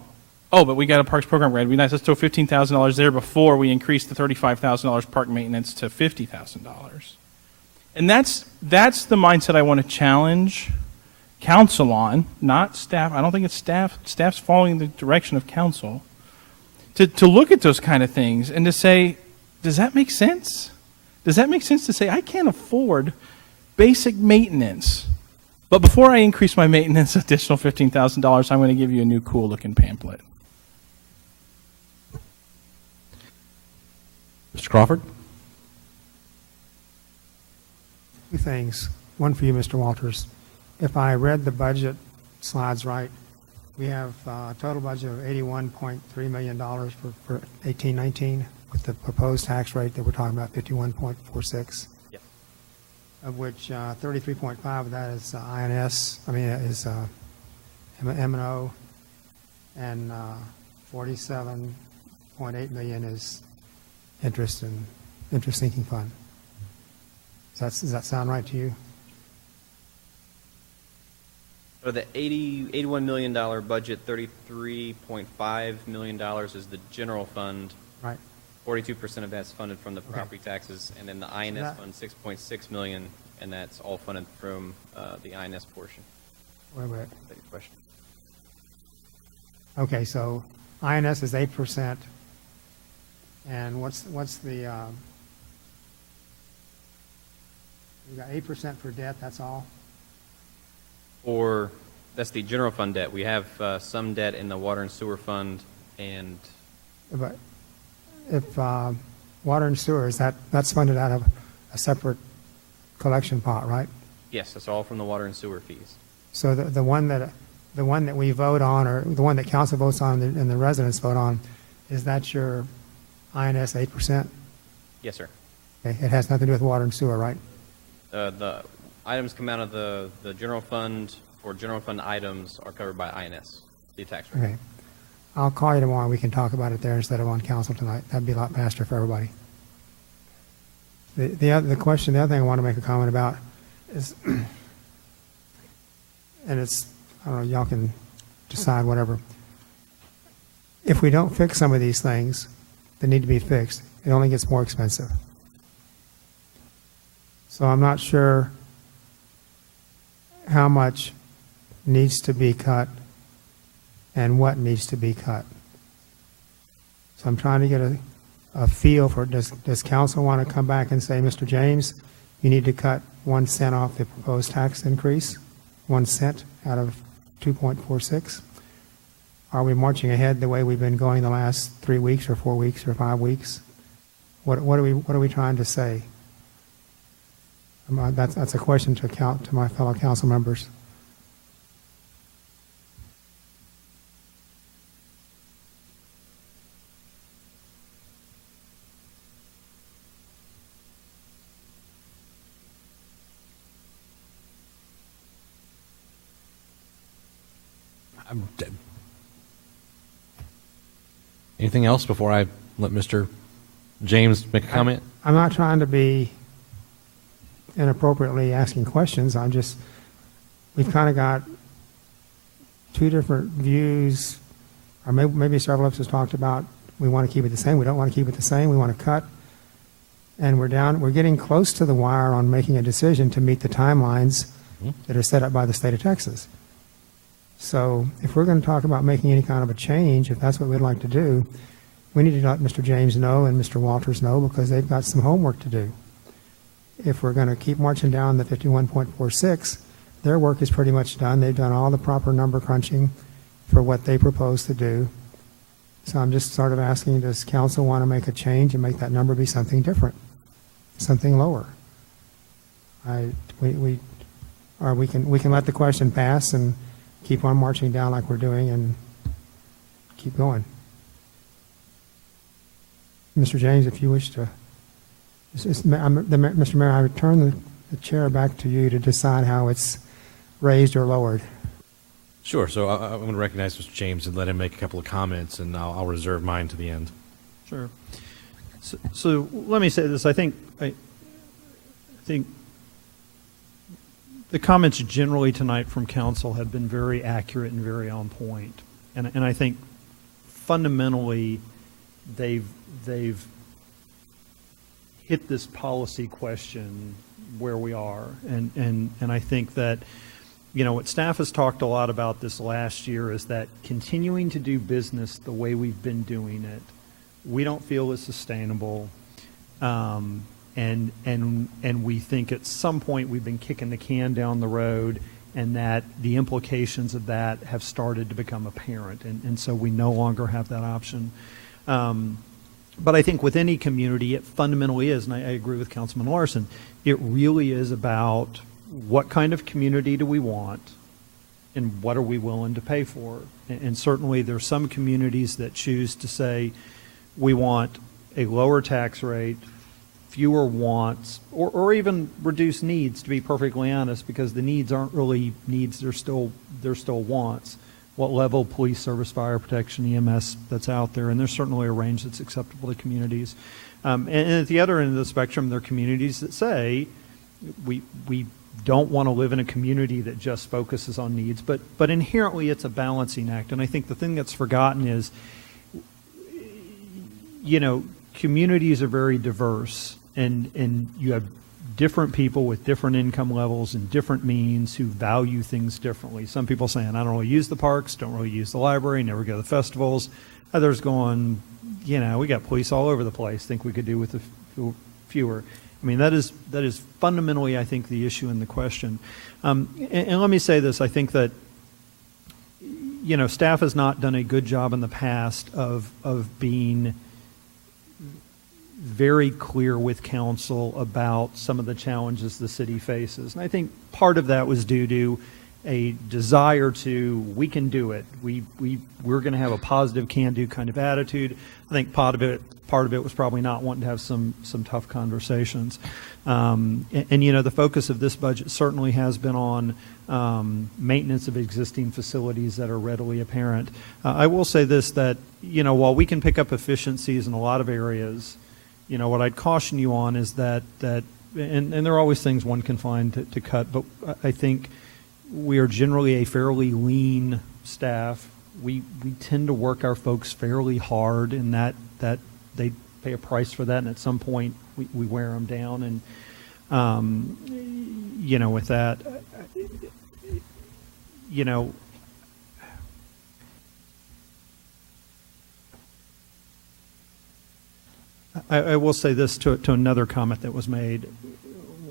Oh, but we got a parks program guide. It'd be nice. Let's throw $15,000 there before we increase the $35,000 park maintenance to $50,000. And that's the mindset I want to challenge council on, not staff. I don't think it's staff. Staff's following the direction of council. To look at those kind of things and to say, does that make sense? Does that make sense to say, I can't afford basic maintenance, but before I increase my maintenance additional $15,000, I'm going to give you a new cool-looking pamphlet? Mr. Crawford? Two things. One for you, Mr. Walters. If I read the budget slides right, we have a total budget of $81.3 million for 18-19, with the proposed tax rate that we're talking about, 51.46. Yes. Of which 33.5 of that is INS, is M&O, and 47.8 million is interest sinking fund. Does that sound right to you? So the $81 million budget, $33.5 million is the general fund. Right. 42% of that's funded from the property taxes, and then the INS fund, $6.6 million, and that's all funded from the INS portion. Wait. Is that your question? Okay, so INS is 8%, and what's the? We got 8% for debt. That's all. Or that's the general fund debt. We have some debt in the water and sewer fund, and But if water and sewer, that's funded out of a separate collection pot, right? yes, that's all from the water and sewer fees. So the one that we vote on, or the one that council votes on and the residents vote on, is that your INS 8%? Yes, sir. Okay, it has nothing to do with water and sewer, right? The items come out of the general fund, or general fund items are covered by INS, the tax rate. Okay. I'll call you tomorrow. We can talk about it there instead of on council tonight. That'd be a lot faster for everybody. The other thing I want to make a comment about is, and it's, I don't know, y'all can decide whatever. If we don't fix some of these things that need to be fixed, it only gets more expensive. So I'm not sure how much needs to be cut and what needs to be cut. So I'm trying to get a feel for, does council want to come back and say, Mr. James, you need to cut 1 cent off the proposed tax increase, 1 cent out of 2.46? Are we marching ahead the way we've been going the last 3 weeks or 4 weeks or 5 weeks? What are we trying to say? That's a question to my fellow council members. Anything else before I let Mr. James make a comment? I'm not trying to be inappropriately asking questions. We've kind of got two different views, or maybe several of us has talked about we want to keep it the same, we don't want to keep it the same, we want to cut. And we're getting close to the wire on making a decision to meet the timelines that are set up by the state of Texas. So if we're going to talk about making any kind of a change, if that's what we'd like to do, we need to let Mr. James know and Mr. Walters know, because they've got some homework to do. If we're going to keep marching down the 51.46, their work is pretty much done. They've done all the proper number crunching for what they propose to do. So I'm just sort of asking, does council want to make a change and make that number be something different, something lower? We can let the question pass and keep on marching down like we're doing and keep going. Mr. James, if you wish to, Mr. Mayor, I return the chair back to you to decide how it's raised or lowered. Sure. So I'm going to recognize Mr. James and let him make a couple of comments, and I'll reserve mine to the end. Sure. So let me say this. I think the comments generally tonight from council have been very accurate and very on point. And I think fundamentally they've hit this policy question where we are. And I think that, you know, what staff has talked a lot about this last year is that continuing to do business the way we've been doing it, we don't feel is sustainable. And we think at some point we've been kicking the can down the road, and that the implications of that have started to become apparent. And so we no longer have that option. But I think with any community, it fundamentally is, and I agree with Councilman Larson, it really is about what kind of community do we want and what are we willing to pay for. And certainly there's some communities that choose to say we want a lower tax rate, fewer wants, or even reduced needs, to be perfectly honest, because the needs aren't really needs, they're still wants. What level of police service, fire protection, EMS that's out there, and there's certainly a range that's acceptable to communities. And at the other end of the spectrum, there are communities that say we don't want to live in a community that just focuses on needs, but inherently it's a balancing act. And I think the thing that's forgotten is, you know, communities are very diverse, and you have different people with different income levels and different means who value things differently. Some people saying, I don't really use the parks, don't really use the library, never go to the festivals. Others going, you know, we got police all over the place, think we could do with fewer. I mean, that is fundamentally, I think, the issue in the question. And let me say this, I think that, you know, staff has not done a good job in the past of being very clear with council about some of the challenges the city faces. And I think part of that was due to a desire to, we can do it. We're going to have a positive can-do kind of attitude. I think part of it was probably not wanting to have some tough conversations. And you know, the focus of this budget certainly has been on maintenance of existing facilities that are readily apparent. I will say this, that, while we can pick up efficiencies in a lot of areas, what I'd caution you on is that and there are always things one can find to cut, but I think we are generally a fairly lean staff. We tend to work our folks fairly hard, in that they pay a price for that, and at some point we wear them down. And with that, I will say this to another comment that was made,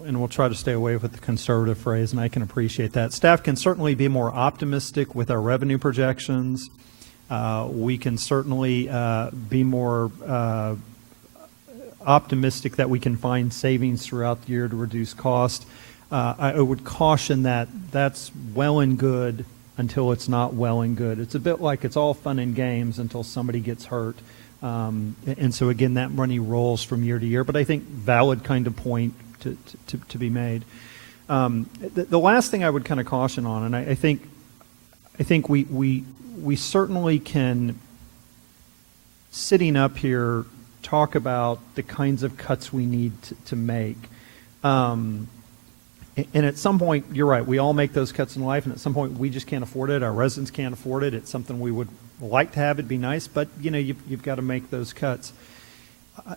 and we'll try to stay away with the conservative phrase, and I can appreciate that. Staff can certainly be more optimistic with our revenue projections. We can certainly be more optimistic that we can find savings throughout the year to reduce cost. I would caution that that's well and good until it's not well and good. It's a bit like it's all fun and games until somebody gets hurt. And so, again, that money rolls from year to year, but I think valid kind of point to be made. The last thing I would kind of caution on, and I think we certainly can, sitting up here, talk about the kinds of cuts we need to make. And at some point, you're right, we all make those cuts in life, and at some point we just can't afford it. Our residents can't afford it. It's something we would like to have. It'd be nice, but you've got to make those cuts.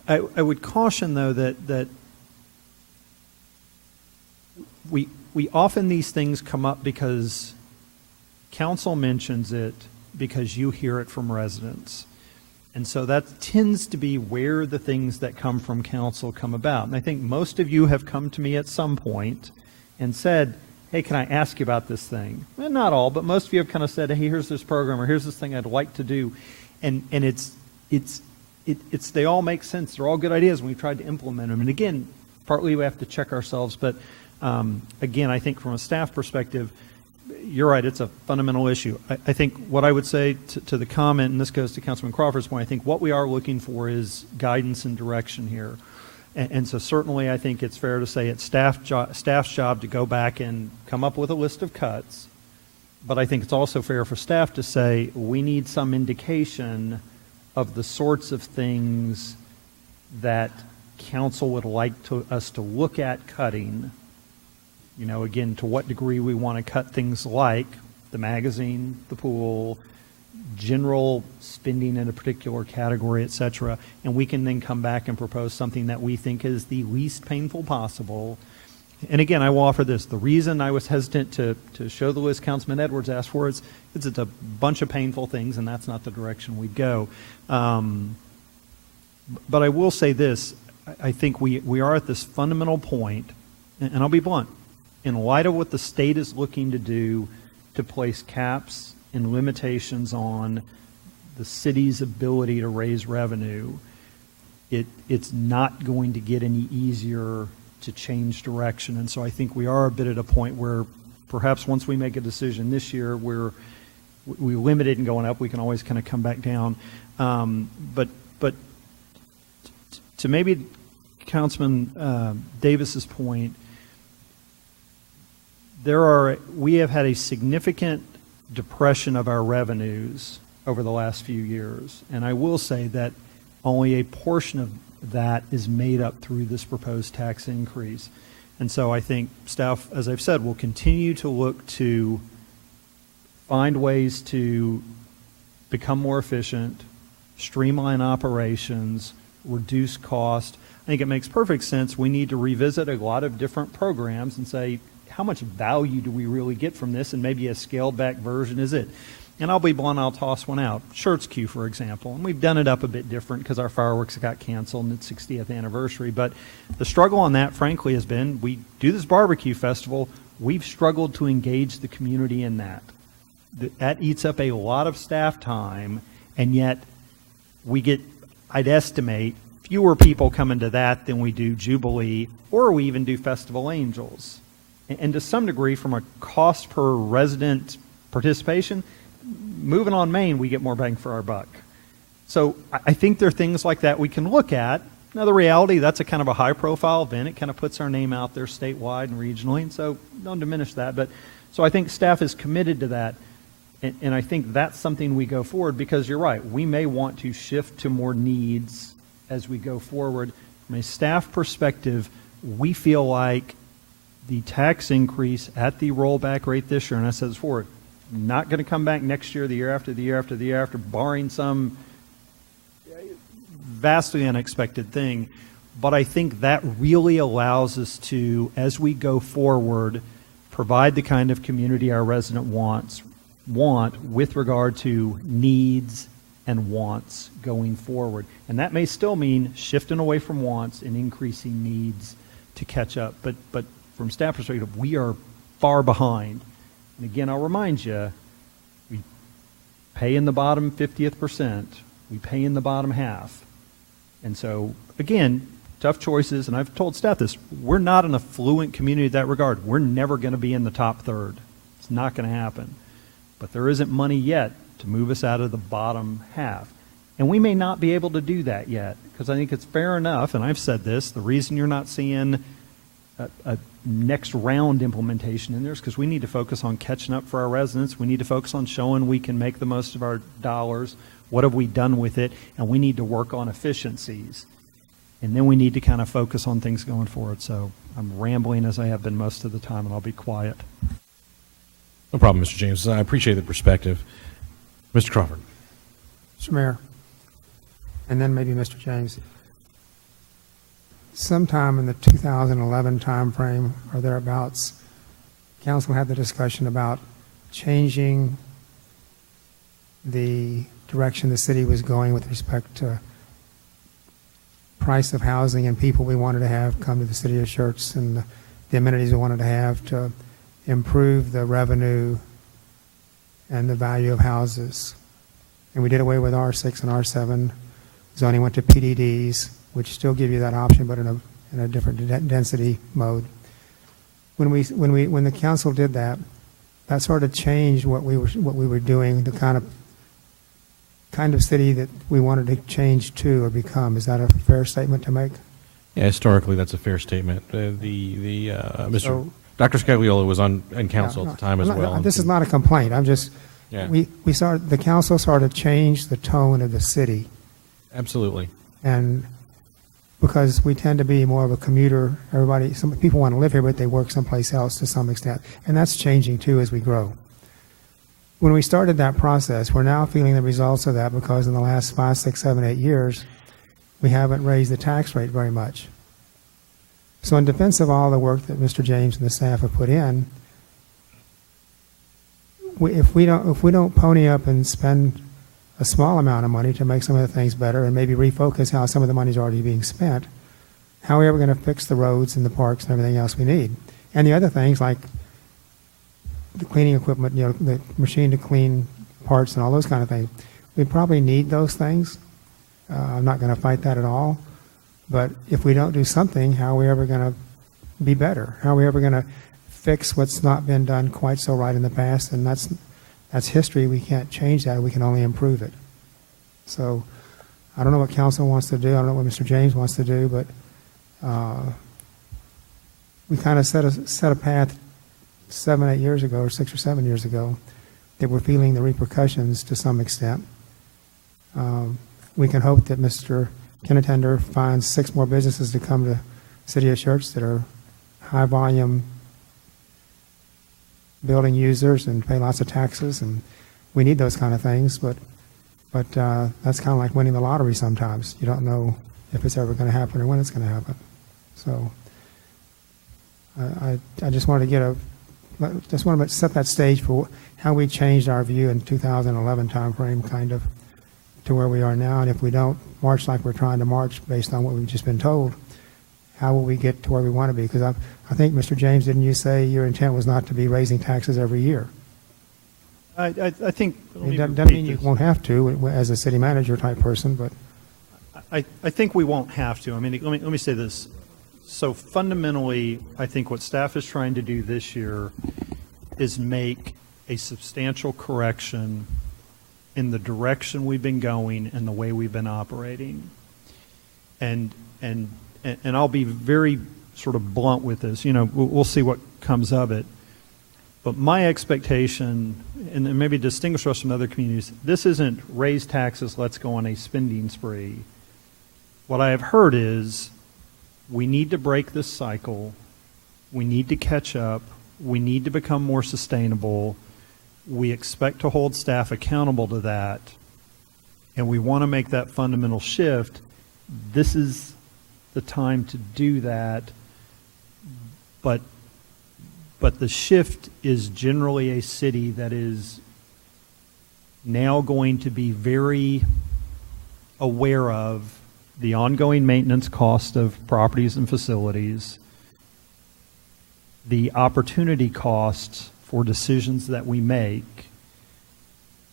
I would caution, though, that we often, these things come up because council mentions it, because you hear it from residents. And so that tends to be where the things that come from council come about. And I think most of you have come to me at some point and said, hey, can I ask you about this thing? Well, not all, but most of you have kind of said, hey, here's this program, or here's this thing I'd like to do. And they all make sense. They're all good ideas, and we've tried to implement them. And again, partly we have to check ourselves, but again, I think from a staff perspective, you're right, it's a fundamental issue. I think what I would say to the comment, and this goes to Councilman Crawford's point, I think what we are looking for is guidance and direction here. And so certainly I think it's fair to say it's staff's job to go back and come up with a list of cuts. But I think it's also fair for staff to say we need some indication of the sorts of things that council would like us to look at cutting. Again, to what degree we want to cut things like the magazine, the pool, general spending in a particular category, et cetera, and we can then come back and propose something that we think is the least painful possible. And again, I will offer this. The reason I was hesitant to show the list Councilman Edwards asked for is it's a bunch of painful things, and that's not the direction we'd go. But I will say this. I think we are at this fundamental point, and I'll be blunt. In light of what the state is looking to do to place caps and limitations on the city's ability to raise revenue, it's not going to get any easier to change direction. And so I think we are a bit at a point where perhaps once we make a decision this year, we limit it and going up, we can always kind of come back down. But to maybe Councilman Davis's point, we have had a significant depression of our revenues over the last few years. And I will say that only a portion of that is made up through this proposed tax increase. And so I think staff, as I've said, will continue to look to find ways to become more efficient, streamline operations, reduce cost. I think it makes perfect sense. We need to revisit a lot of different programs and say, how much value do we really get from this? And maybe a scaled back version is it. And I'll be blunt, I'll toss one out. Schertz Q, for example. And we've done it up a bit different because our fireworks got canceled in its 60th anniversary. But the struggle on that, frankly, has been we do this barbecue festival. We've struggled to engage the community in that. That eats up a lot of staff time, and yet we get, I'd estimate, fewer people coming to that than we do Jubilee, or we even do Festival Angels. And to some degree, from a cost per resident participation, moving on Main, we get more bang for our buck. So I think there are things like that we can look at. Now, the reality, that's a kind of a high-profile event. It kind of puts our name out there statewide and regionally, and so don't diminish that. But So I think staff is committed to that, and I think that's something we go forward, because you're right, we may want to shift to more needs as we go forward. From a staff perspective, we feel like the tax increase at the rollback rate this year, and I said this before, not going to come back next year, the year after, the year after, the year after, barring some vastly unexpected thing. But I think that really allows us to, as we go forward, provide the kind of community our resident want with regard to needs and wants going forward. And that may still mean shifting away from wants and increasing needs to catch up. But from staff perspective, we are far behind. And again, I'll remind you, we pay in the bottom 50th percent, we pay in the bottom half. And so, again, tough choices, and I've told staff this, we're not an affluent community in that regard. We're never going to be in the top third. It's not going to happen. But there isn't money yet to move us out of the bottom half. And we may not be able to do that yet, because I think it's fair enough, and I've said this, the reason you're not seeing a next round implementation in there is because we need to focus on catching up for our residents. We need to focus on showing we can make the most of our dollars. What have we done with it? And we need to work on efficiencies. And then we need to kind of focus on things going forward. So I'm rambling as I have been most of the time, and I'll be quiet. No problem, Mr. James. I appreciate the perspective. Mr. Crawford. Mr. Mayor, and then maybe Mr. James. Sometime in the 2011 timeframe or thereabouts, council had the discussion about changing the direction the city was going with respect to price of housing and people we wanted to have come to the city of Schertz, and the amenities we wanted to have to improve the revenue and the value of houses. And we did away with R6 and R7. Zoning went to PDDs, which still give you that option, but in a different density mode. When the council did that, that sort of changed what we were doing, the kind of city that we wanted to change to or become. Is that a fair statement to make? Yeah, historically, that's a fair statement. Dr. Scagliolo was on council at the time as well. This is not a complaint. I'm just, the council sort of changed the tone of the city. Absolutely. And because we tend to be more of a commuter, some people want to live here, but they work someplace else to some extent. And that's changing too as we grow. When we started that process, we're now feeling the results of that because in the last 5, 6, 7, 8 years, we haven't raised the tax rate very much. So in defense of all the work that Mr. James and the staff have put in, if we don't pony up and spend a small amount of money to make some of the things better and maybe refocus how some of the money is already being spent, how are we ever going to fix the roads and the parks and everything else we need? And the other things like the cleaning equipment, the machine to clean parts and all those kind of things. We probably need those things. I'm not going to fight that at all. But if we don't do something, how are we ever going to be better? How are we ever going to fix what's not been done quite so right in the past? And that's history. We can't change that. We can only improve it. So I don't know what council wants to do. I don't know what Mr. James wants to do, but we kind of set a path 7, 8 years ago, or 6 or 7 years ago, that we're feeling the repercussions to some extent. We can hope that Mr. Kennetender finds 6 more businesses to come to the city of Schertz that are high volume building users and pay lots of taxes, and we need those kind of things, but that's kind of like winning the lottery sometimes. You don't know if it's ever going to happen or when it's going to happen. So I just wanted to set that stage for how we changed our view in 2011 timeframe, kind of, to where we are now. And if we don't march like we're trying to march based on what we've just been told, how will we get to where we want to be? Because I think, Mr. James, didn't you say your intent was not to be raising taxes every year? I think it doesn't mean you won't have to as a city manager type person, but I think we won't have to. I mean, let me say this. So fundamentally, I think what staff is trying to do this year is make a substantial correction in the direction we've been going and the way we've been operating. And I'll be very sort of blunt with this. We'll see what comes of it. But my expectation, and maybe distinguish us from other communities, this isn't raise taxes, let's go on a spending spree. What I have heard is we need to break this cycle. We need to catch up. We need to become more sustainable. We expect to hold staff accountable to that. And we want to make that fundamental shift. This is the time to do that. But the shift is generally a city that is now going to be very aware of the ongoing maintenance cost of properties and facilities, the opportunity costs for decisions that we make,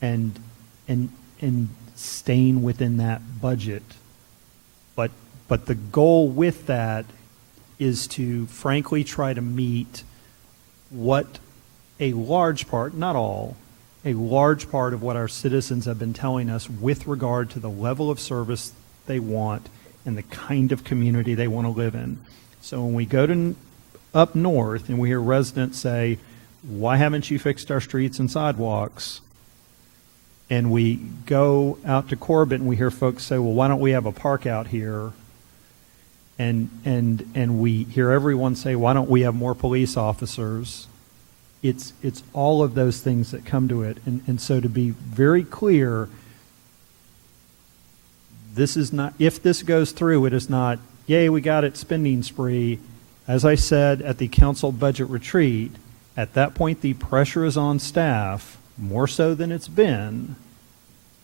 and staying within that budget. But the goal with that is to frankly try to meet what a large part, not all, a large part of what our citizens have been telling us with regard to the level of service they want and the kind of community they want to live in. So when we go to up north and we hear residents say, why haven't you fixed our streets and sidewalks? And we go out to Corbett and we hear folks say, well, why don't we have a park out here? And we hear everyone say, why don't we have more police officers? It's all of those things that come to it. And so to be very clear, this is not, if this goes through, it is not, yay, we got it, spending spree. As I said at the council budget retreat, at that point the pressure is on staff, more so than it's been,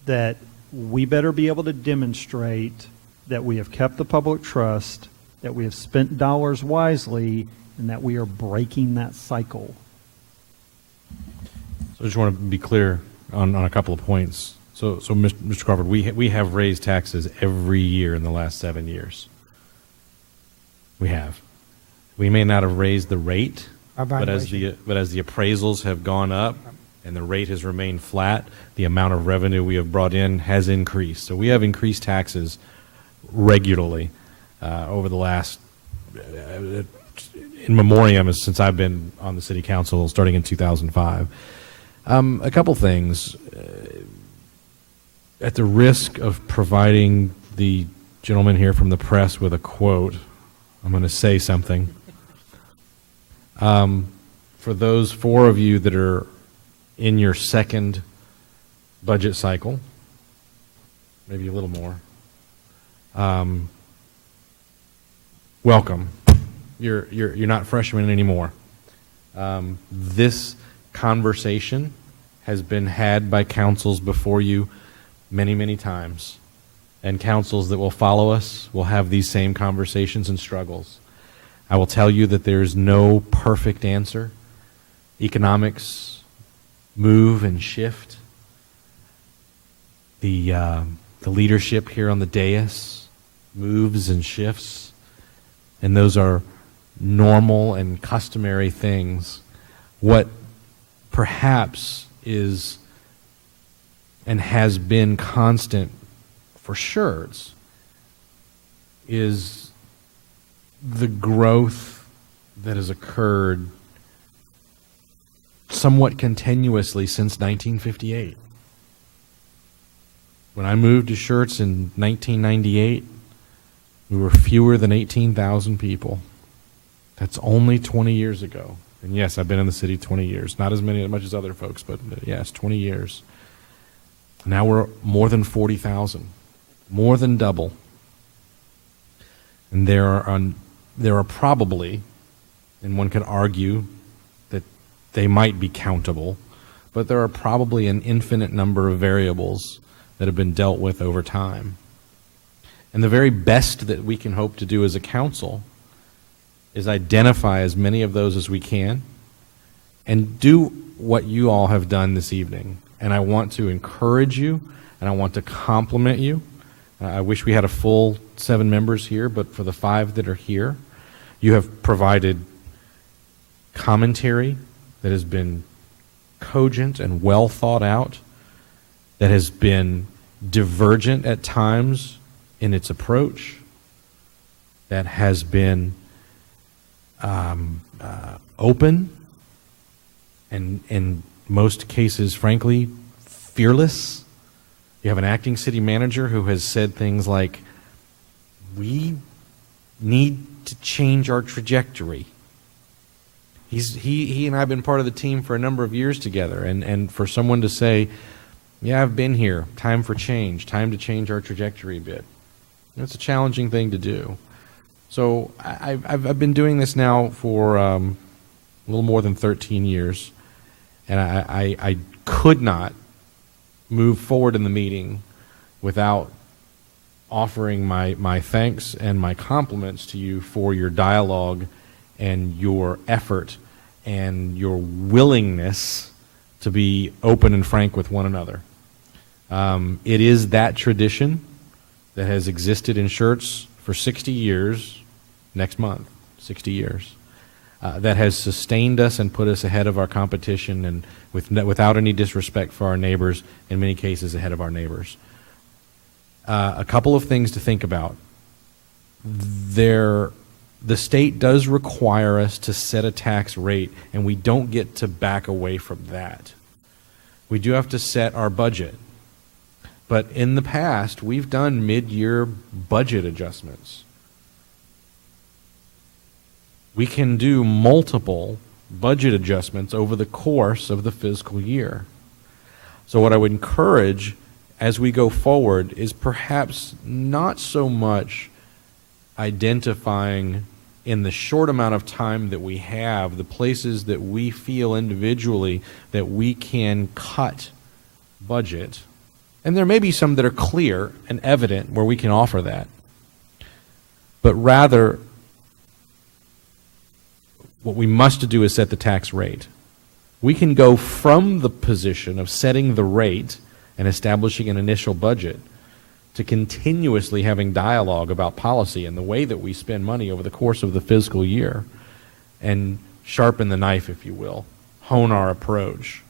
that we better be able to demonstrate that we have kept the public trust, that we have spent dollars wisely, and that we are breaking that cycle. So I just want to be clear on a couple of points. So Mr. Crawford, we have raised taxes every year in the last 7 years. We have. We may not have raised the rate, but as the appraisals have gone up and the rate has remained flat, the amount of revenue we have brought in has increased. So we have increased taxes regularly over the last, in memoriam, since I've been on the city council, starting in 2005. A couple things. At the risk of providing the gentleman here from the press with a quote, I'm going to say something. For those 4 of you that are in your second budget cycle, maybe a little more, welcome. You're not freshmen anymore. This conversation has been had by councils before you many, many times, and councils that will follow us will have these same conversations and struggles. I will tell you that there is no perfect answer. Economics move and shift. The leadership here on the dais moves and shifts, and those are normal and customary things. What perhaps is and has been constant for Schertz is the growth that has occurred somewhat continuously since 1958. When I moved to Schertz in 1998, we were fewer than 18,000 people. That's only 20 years ago. And yes, I've been in the city 20 years. Not as much as other folks, but yes, 20 years. Now we're more than 40,000, more than double. And there are probably, and one could argue that they might be countable, but there are probably an infinite number of variables that have been dealt with over time. And the very best that we can hope to do as a council is identify as many of those as we can and do what you all have done this evening. And I want to encourage you, and I want to compliment you. I wish we had a full 7 members here, but for the 5 that are here, you have provided commentary that has been cogent and well thought out, that has been divergent at times in its approach, that has been open and in most cases, frankly, fearless. You have an acting city manager who has said things like, we need to change our trajectory. He and I have been part of the team for a number of years together, and for someone to say, yeah, I've been here, time for change, time to change our trajectory a bit. It's a challenging thing to do. So I've been doing this now for a little more than 13 years, and I could not move forward in the meeting without offering my thanks and my compliments to you for your dialogue and your effort and your willingness to be open and frank with one another. It is that tradition that has existed in Schertz for 60 years, next month, 60 years, that has sustained us and put us ahead of our competition, and without any disrespect for our neighbors, in many cases ahead of our neighbors. A couple of things to think about. The state does require us to set a tax rate, and we don't get to back away from that. We do have to set our budget. But in the past, we've done mid-year budget adjustments. We can do multiple budget adjustments over the course of the fiscal year. So what I would encourage as we go forward is perhaps not so much identifying in the short amount of time that we have the places that we feel individually that we can cut budget. And there may be some that are clear and evident where we can offer that. But rather, what we must do is set the tax rate. We can go from the position of setting the rate and establishing an initial budget to continuously having dialogue about policy and the way that we spend money over the course of the fiscal year, and sharpen the knife, if you will, hone our approach.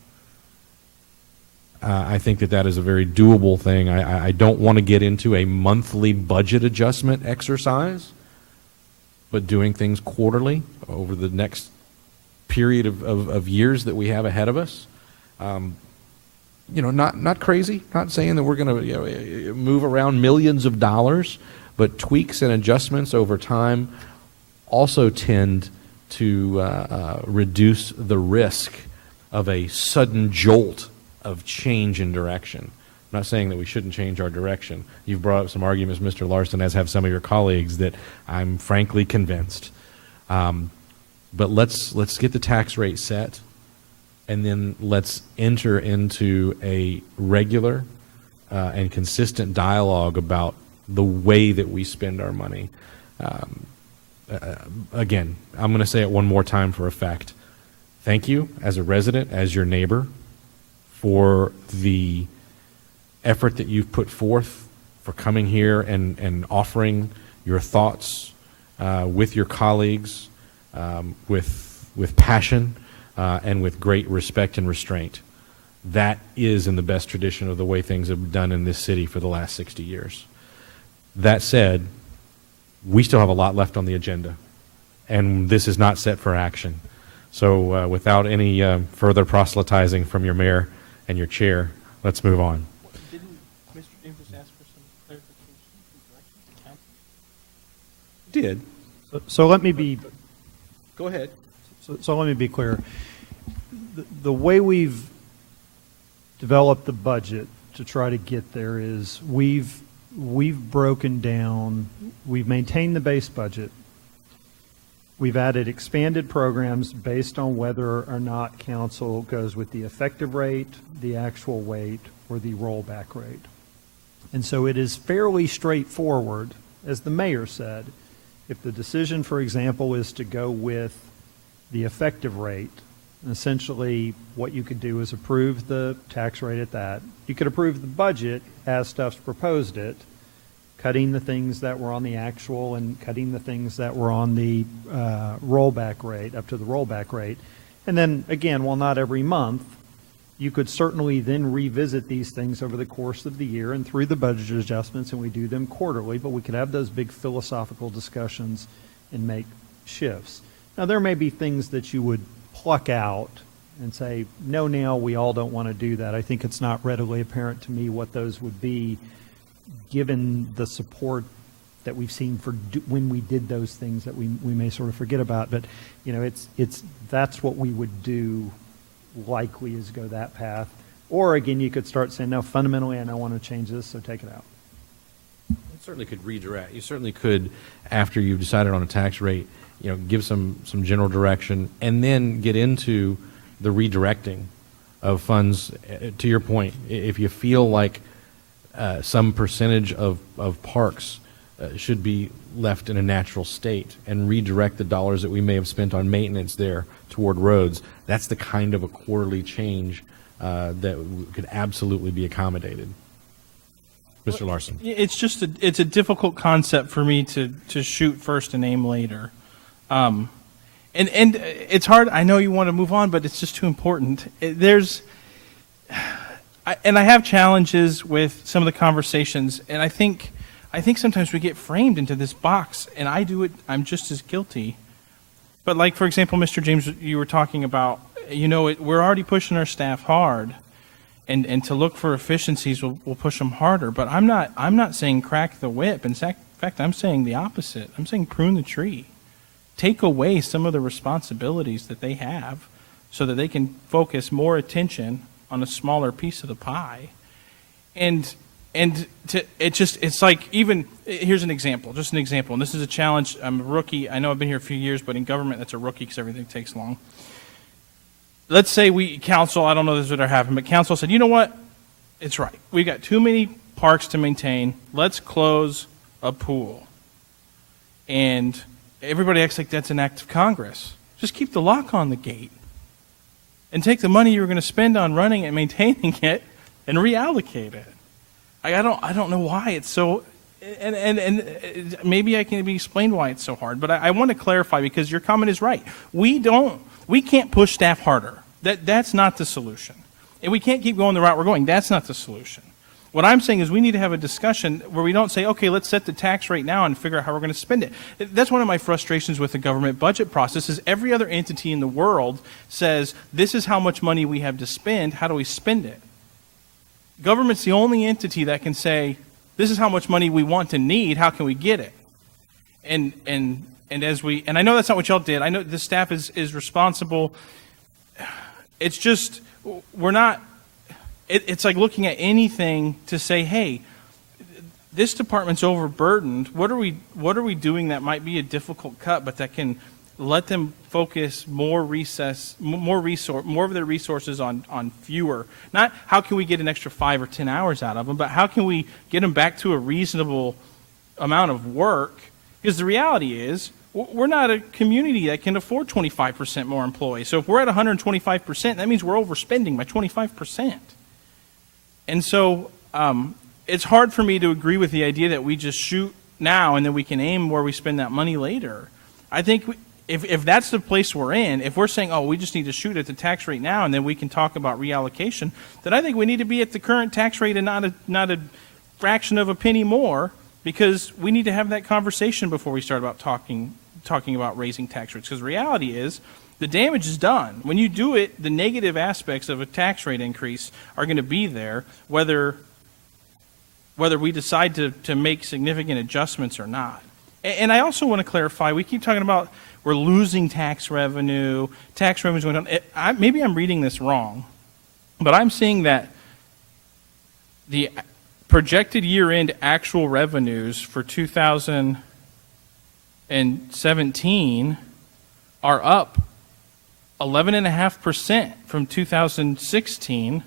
I think that is a very doable thing. I don't want to get into a monthly budget adjustment exercise, but doing things quarterly over the next period of years that we have ahead of us. Not crazy, not saying that we're going to move around millions of dollars, but tweaks and adjustments over time also tend to reduce the risk of a sudden jolt of change in direction. I'm not saying that we shouldn't change our direction. You've brought up some arguments, Mr. Larson, as have some of your colleagues, that I'm frankly convinced. But let's get the tax rate set, and then let's enter into a regular and consistent dialogue about the way that we spend our money. Again, I'm going to say it one more time for effect. Thank you as a resident, as your neighbor, for the effort that you've put forth, for coming here and offering your thoughts with your colleagues, with passion, and with great respect and restraint. That is in the best tradition of the way things have been done in this city for the last 60 years. That said, we still have a lot left on the agenda, and this is not set for action. So without any further proselytizing from your mayor and your chair, let's move on. Didn't Mr. James just ask for some clarification and direction to council? Did. So let me be. Go ahead. So let me be clear. The way we've developed the budget to try to get there is we've broken down, we've maintained the base budget. We've added expanded programs based on whether or not council goes with the effective rate, the actual rate, or the rollback rate. And so it is fairly straightforward, as the mayor said. If the decision, for example, is to go with the effective rate, essentially what you could do is approve the tax rate at that. You could approve the budget as Stuff's proposed it, cutting the things that were on the actual and cutting the things that were on the rollback rate, up to the rollback rate. And then, again, while not every month, you could certainly then revisit these things over the course of the year and through the budget adjustments, and we do them quarterly, but we could have those big philosophical discussions and make shifts. Now, there may be things that you would pluck out and say, no, Neil, we all don't want to do that. I think it's not readily apparent to me what those would be, given the support that we've seen for when we did those things that we may sort of forget about. But, you know, that's what we would do, likely, is go that path. Or, again, you could start saying, no, fundamentally, I don't want to change this, so take it out. You certainly could redirect. You certainly could, after you've decided on a tax rate, you know, give some general direction, and then get into the redirecting of funds. To your point, if you feel like some percentage of parks should be left in a natural state, and redirect the dollars that we may have spent on maintenance there toward roads, that's the kind of a quarterly change that could absolutely be accommodated. Mr. Larson. It's just it's a difficult concept for me to shoot first and aim later. And it's hard. I know you want to move on, but it's just too important. I have challenges with some of the conversations, and I think sometimes we get framed into this box, and I do it. I'm just as guilty. But like, for example, Mr. James, you were talking about, you know, we're already pushing our staff hard, and to look for efficiencies, we'll push them harder. But I'm not saying crack the whip. In fact, I'm saying the opposite. I'm saying prune the tree. Take away some of the responsibilities that they have so that they can focus more attention on a smaller piece of the pie. It's like, even, here's an example, and this is a challenge. I'm a rookie. I know I've been here a few years, but in government, that's a rookie because everything takes long. Let's say council, I don't know if this is what happened, but council said, you know what? It's right. We got too many parks to maintain. Let's close a pool. And everybody acts like that's an act of Congress. Just keep the lock on the gate and take the money you're going to spend on running and maintaining it and reallocate it. I don't know why it's so, and maybe I can be explained why it's so hard, but I want to clarify, because your comment is right. We can't push staff harder. That's not the solution. And we can't keep going the route we're going. That's not the solution. What I'm saying is we need to have a discussion where we don't say, okay, let's set the tax rate now and figure out how we're going to spend it. That's one of my frustrations with the government budget process, is every other entity in the world says, this is how much money we have to spend, how do we spend it? Government's the only entity that can say, this is how much money we want to need, how can we get it? And I know that's not what y'all did. I know the staff is responsible. It's just, we're not, it's like looking at anything to say, hey, this department's overburdened. What are we doing that might be a difficult cut, but that can let them focus more of their resources on fewer. Not how can we get an extra 5 or 10 hours out of them, but how can we get them back to a reasonable amount of work? Because the reality is, we're not a community that can afford 25% more employees. So if we're at 125%, that means we're overspending by 25%. And so it's hard for me to agree with the idea that we just shoot now and then we can aim where we spend that money later. I think if that's the place we're in, if we're saying, oh, we just need to shoot at the tax rate now and then we can talk about reallocation, then I think we need to be at the current tax rate and not a fraction of a penny more, because we need to have that conversation before we start about talking about raising tax rates. Because the reality is, the damage is done. When you do it, the negative aspects of a tax rate increase are going to be there, whether we decide to make significant adjustments or not. And I also want to clarify, we keep talking about we're losing tax revenue's going down. Maybe I'm reading this wrong, but I'm seeing that the projected year-end actual revenues for 2017 are up 11.5% from 2016,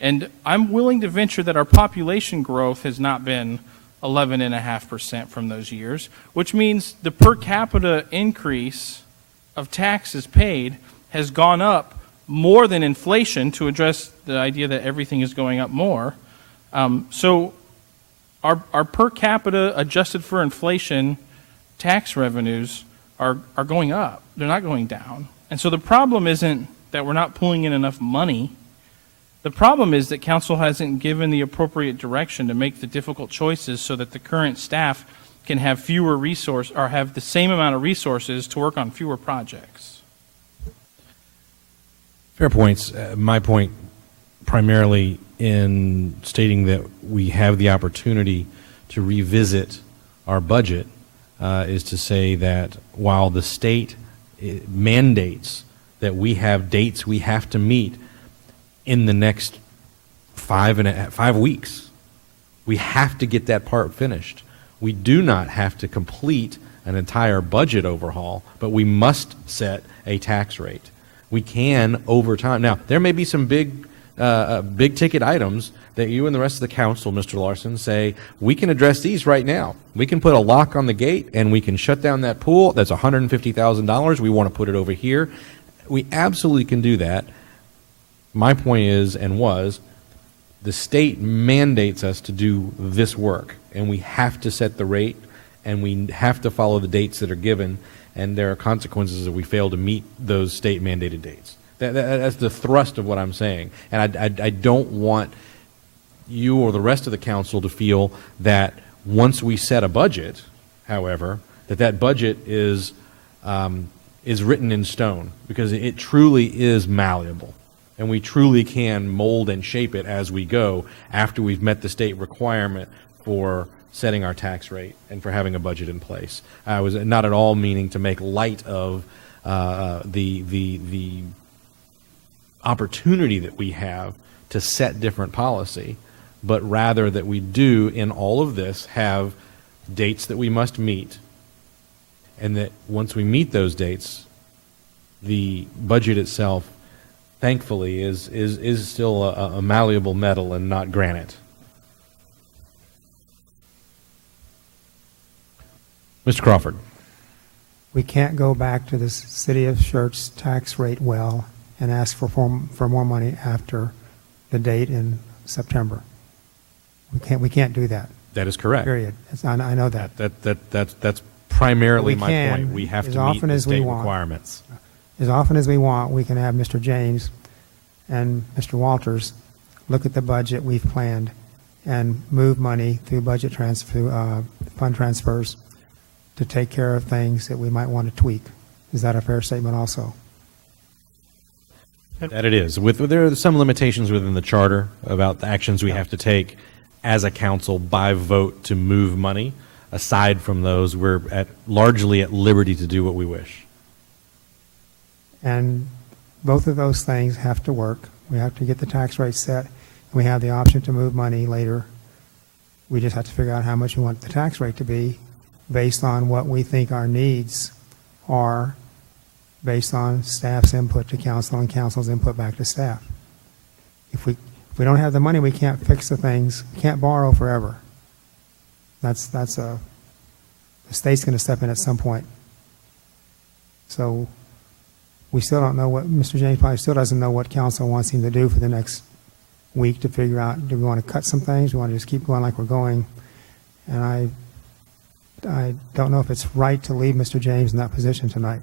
and I'm willing to venture that our population growth has not been 11.5% from those years, which means the per capita increase of taxes paid has gone up more than inflation, to address the idea that everything is going up more. So our per capita adjusted for inflation tax revenues are going up. They're not going down. And so the problem isn't that we're not pulling in enough money. The problem is that council hasn't given the appropriate direction to make the difficult choices so that the current staff can have fewer resources, or have the same amount of resources to work on fewer projects. Fair points. My point primarily in stating that we have the opportunity to revisit our budget is to say that while the state mandates that we have dates we have to meet in the next 5 weeks, we have to get that part finished. We do not have to complete an entire budget overhaul, but we must set a tax rate. We can over time. Now, there may be some big ticket items that you and the rest of the council, Mr. Larson, say, we can address these right now. We can put a lock on the gate and we can shut down that pool. That's $150,000. We want to put it over here. We absolutely can do that. My point is and was, the state mandates us to do this work, and we have to set the rate, and we have to follow the dates that are given, and there are consequences if we fail to meet those state-mandated dates. That's the thrust of what I'm saying. And I don't want you or the rest of the council to feel that once we set a budget, however, that budget is written in stone, because it truly is malleable. And we truly can mold and shape it as we go after we've met the state requirement for setting our tax rate and for having a budget in place. I was not at all meaning to make light of the opportunity that we have to set different policy, but rather that we do in all of this have dates that we must meet, and that once we meet those dates, the budget itself, thankfully, is still a malleable metal and not granite. Mr. Crawford. We can't go back to the city of Schertz tax rate well and ask for more money after the date in September. We can't do that. That is correct. Period. I know that. That's primarily We my can, point. We have as to meet often the as we state want. requirements. As often as we want, we can have Mr. James and Mr. Walters look at the budget we've planned and move money through fund transfers to take care of things that we might want to tweak. Is that a fair statement also? That it is. There are some limitations within the charter about the actions we have to take as a council by vote to move money. Aside from those, we're largely at liberty to do what we wish. And both of those things have to work. We have to get the tax rate set. We have the option to move money later. We just have to figure out how much we want the tax rate to be based on what we think our needs are, based on staff's input to council and council's input back to staff. If we don't have the money, we can't fix the things. We can't borrow forever. The state's going to step in at some point. So we still don't know what, Mr. James probably still doesn't know what council wants him to do for the next week to figure out, do we want to cut some things? Do we want to just keep going like we're going? And I don't know if it's right to leave Mr. James in that position tonight.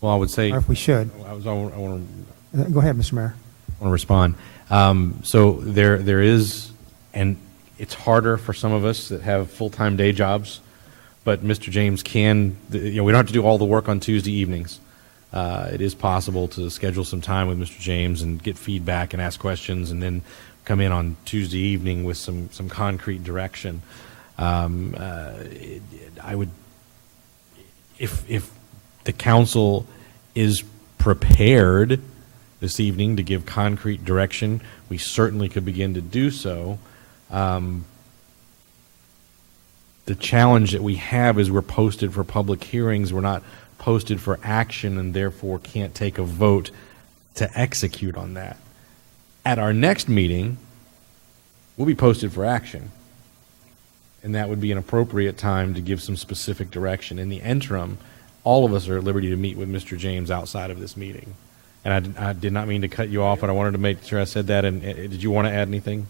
Well, I would say, or if we should. I want to Go ahead, Mr. Mayor. I want to respond. So there is, and it's harder for some of us that have full-time day jobs, but Mr. James can, we don't have to do all the work on Tuesday evenings. It is possible to schedule some time with Mr. James and get feedback and ask questions, and then come in on Tuesday evening with some concrete direction. I would, if the council is prepared this evening to give concrete direction, we certainly could begin to do so. The challenge that we have is we're posted for public hearings. We're not posted for action, and therefore can't take a vote to execute on that. At our next meeting, we'll be posted for action, and that would be an appropriate time to give some specific direction. In the interim, all of us are at liberty to meet with Mr. James outside of this meeting. And I did not mean to cut you off, but I wanted to make sure I said that. And did you want to add anything?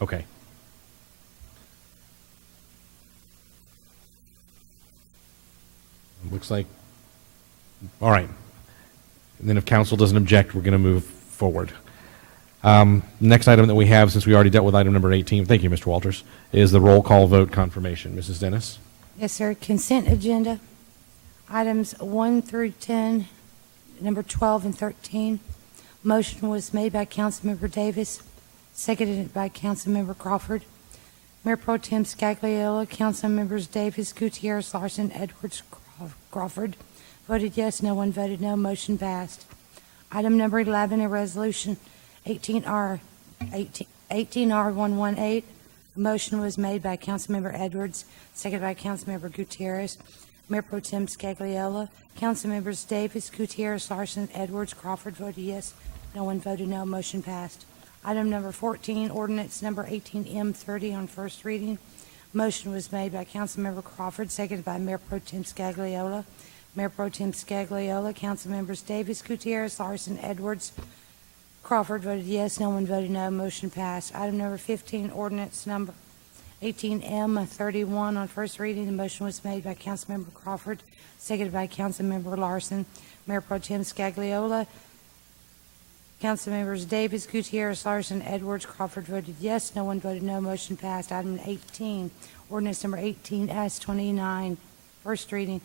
Okay. Looks like, all right. And then if council doesn't object, we're going to move forward. Next item that we have, since we already dealt with item number 18, thank you, Mr. Walters, is the roll call vote confirmation. Mrs. Dennis? Yes, sir. Consent agenda, items 1 through 10, number 12 and 13. Motion was made by Councilmember Davis, seconded by Councilmember Crawford. Mayor Pro Tem Scagliola, Councilmembers Davis, Gutierrez, Larson, Edwards, Crawford voted yes, no one voted no, motion passed. Item number 11, a resolution 18R118. A motion was made by Councilmember Edwards, seconded by Councilmember Gutierrez. Mayor Pro Tem Scagliola, Councilmembers Davis, Gutierrez, Larson, Edwards, Crawford voted yes, no one voted no, motion passed. Item number 14, ordinance number 18M30 on first reading. Motion was made by Councilmember Crawford, seconded by Mayor Pro Tem Scagliola. Mayor Pro Tem Scagliola, Councilmembers Davis, Gutierrez, Larson, Edwards, Crawford voted yes, no one voted no, motion passed. Item number 15, ordinance number 18M31 on first reading. The motion was made by Councilmember Crawford, seconded by Councilmember Larson. Mayor Pro Tem Scagliola, Councilmembers Davis, Gutierrez, Larson, Edwards, Crawford voted yes, no one voted no, motion passed. Item 18, ordinance number 18S29, first reading.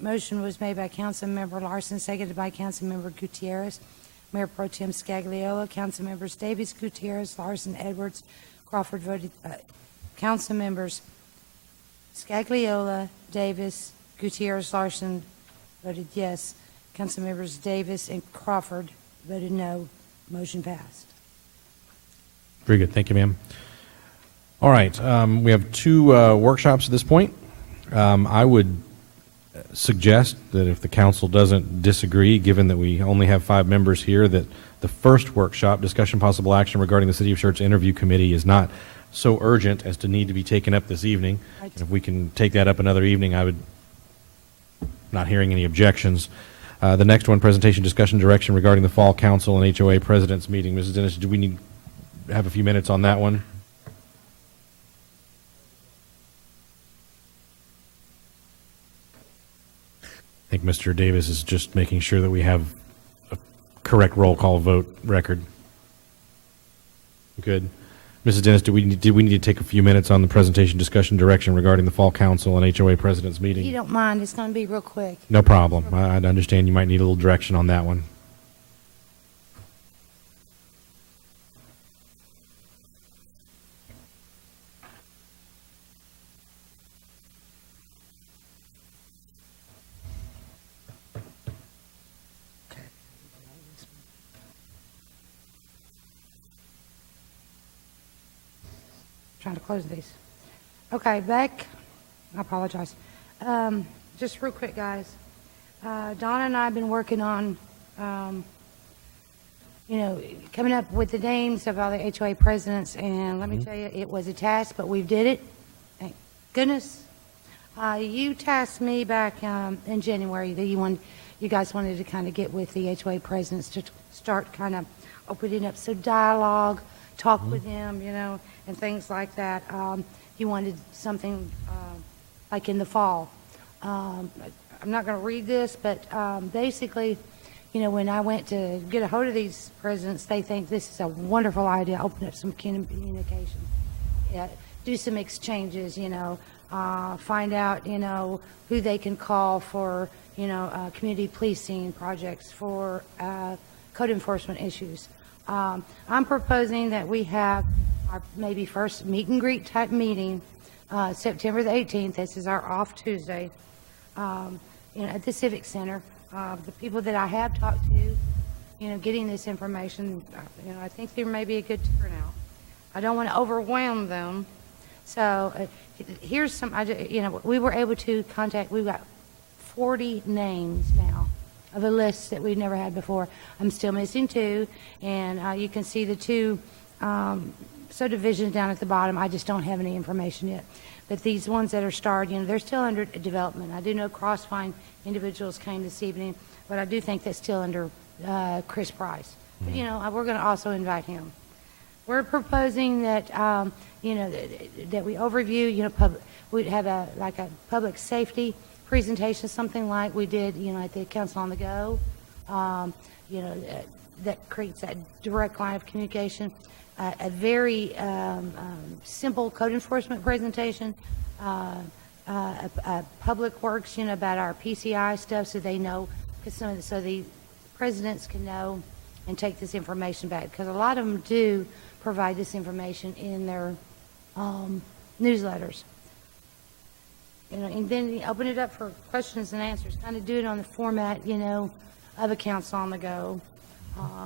Motion was made by Councilmember Larson, seconded by Councilmember Gutierrez. Mayor Pro Tem Scagliola, Councilmembers Davis, Gutierrez, Larson, Edwards, Crawford voted, Councilmembers Scagliola, Davis, Gutierrez, Larson voted yes. Councilmembers Davis and Crawford voted no. Motion passed. Very good. Thank you, ma'am. All right. We have two workshops at this point. I would suggest that if the council doesn't disagree, given that we only have 5 members here, that the first workshop, discussion possible action regarding the City of Schertz interview committee, is not so urgent as to need to be taken up this evening. Right. If we can take that up another evening, I would, not hearing any objections. The next one, presentation, discussion, direction regarding the fall council and HOA president's meeting. Mrs. Dennis, do we need to have a few minutes on that one? I think Mr. Davis is just making sure that we have a correct roll call vote record. Good. Mrs. Dennis, did we need to take a few minutes on the presentation, discussion, direction regarding the fall council and HOA president's If meeting? you don't mind, it's going to be real quick. No problem. I understand you might need a little direction on that one. Trying to close these. Okay, back. I apologize. Just real quick, guys. Donna and I have been working on, coming up with the names of all the HOA presidents, and let me tell you, it was a task, but we did it. Thank goodness. You tasked me back in January that you guys wanted to kind of get with the HOA presidents to start kind of opening up some dialogue, talk with them, and things like that. You wanted something like in the fall. I'm not going to read this, but basically, when I went to get a hold of these presidents, they think this is a wonderful idea. Open up some communication, do some exchanges, find out, who they can call for, community policing projects, for code enforcement issues. I'm proposing that we have our maybe first meet and greet type meeting, September the 18th. This is our off Tuesday, at the Civic Center. The people that I have talked to, getting this information, I think there may be a good turnout. I don't want to overwhelm them. So here's some, we were able to contact, we've got 40 names now of a list that we've never had before. I'm still missing 2, and you can see the 2 subdivisions down at the bottom. I just don't have any information yet. But these ones that are starred, they're still under development. I do know Crossvine individuals came this evening, but I do think that's still under Chris Price. But, we're going to also invite him. We're proposing that, that we overview, we'd have a public safety presentation, something like we did, at the Council on the Go. That creates that direct line of communication. A very simple code enforcement presentation, public works, about our PCI stuff, so they know, so the presidents can know and take this information back, because a lot of them do provide this information in their newsletters. You know, and then you open it up for questions and answers, kind of do it on the format, you know, of a council on the go.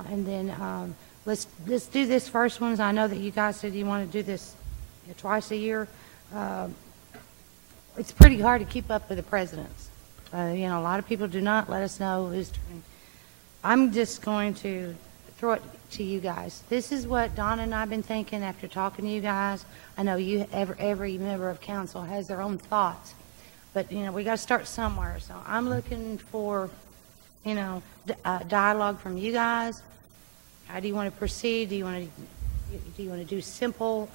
And then let's do this first one. I know that you guys said you want to do this twice a year. It's pretty hard to keep up with the presidents. You know, a lot of people do not let us know who's turning. I'm just going to throw it to you guys. This is what Donna and I have been thinking after talking to you guys. I know every member of council has their own thoughts, but you know, we got to start somewhere. So I'm looking for, you know, dialogue from you guys. How do you want to proceed? Do you want to do simple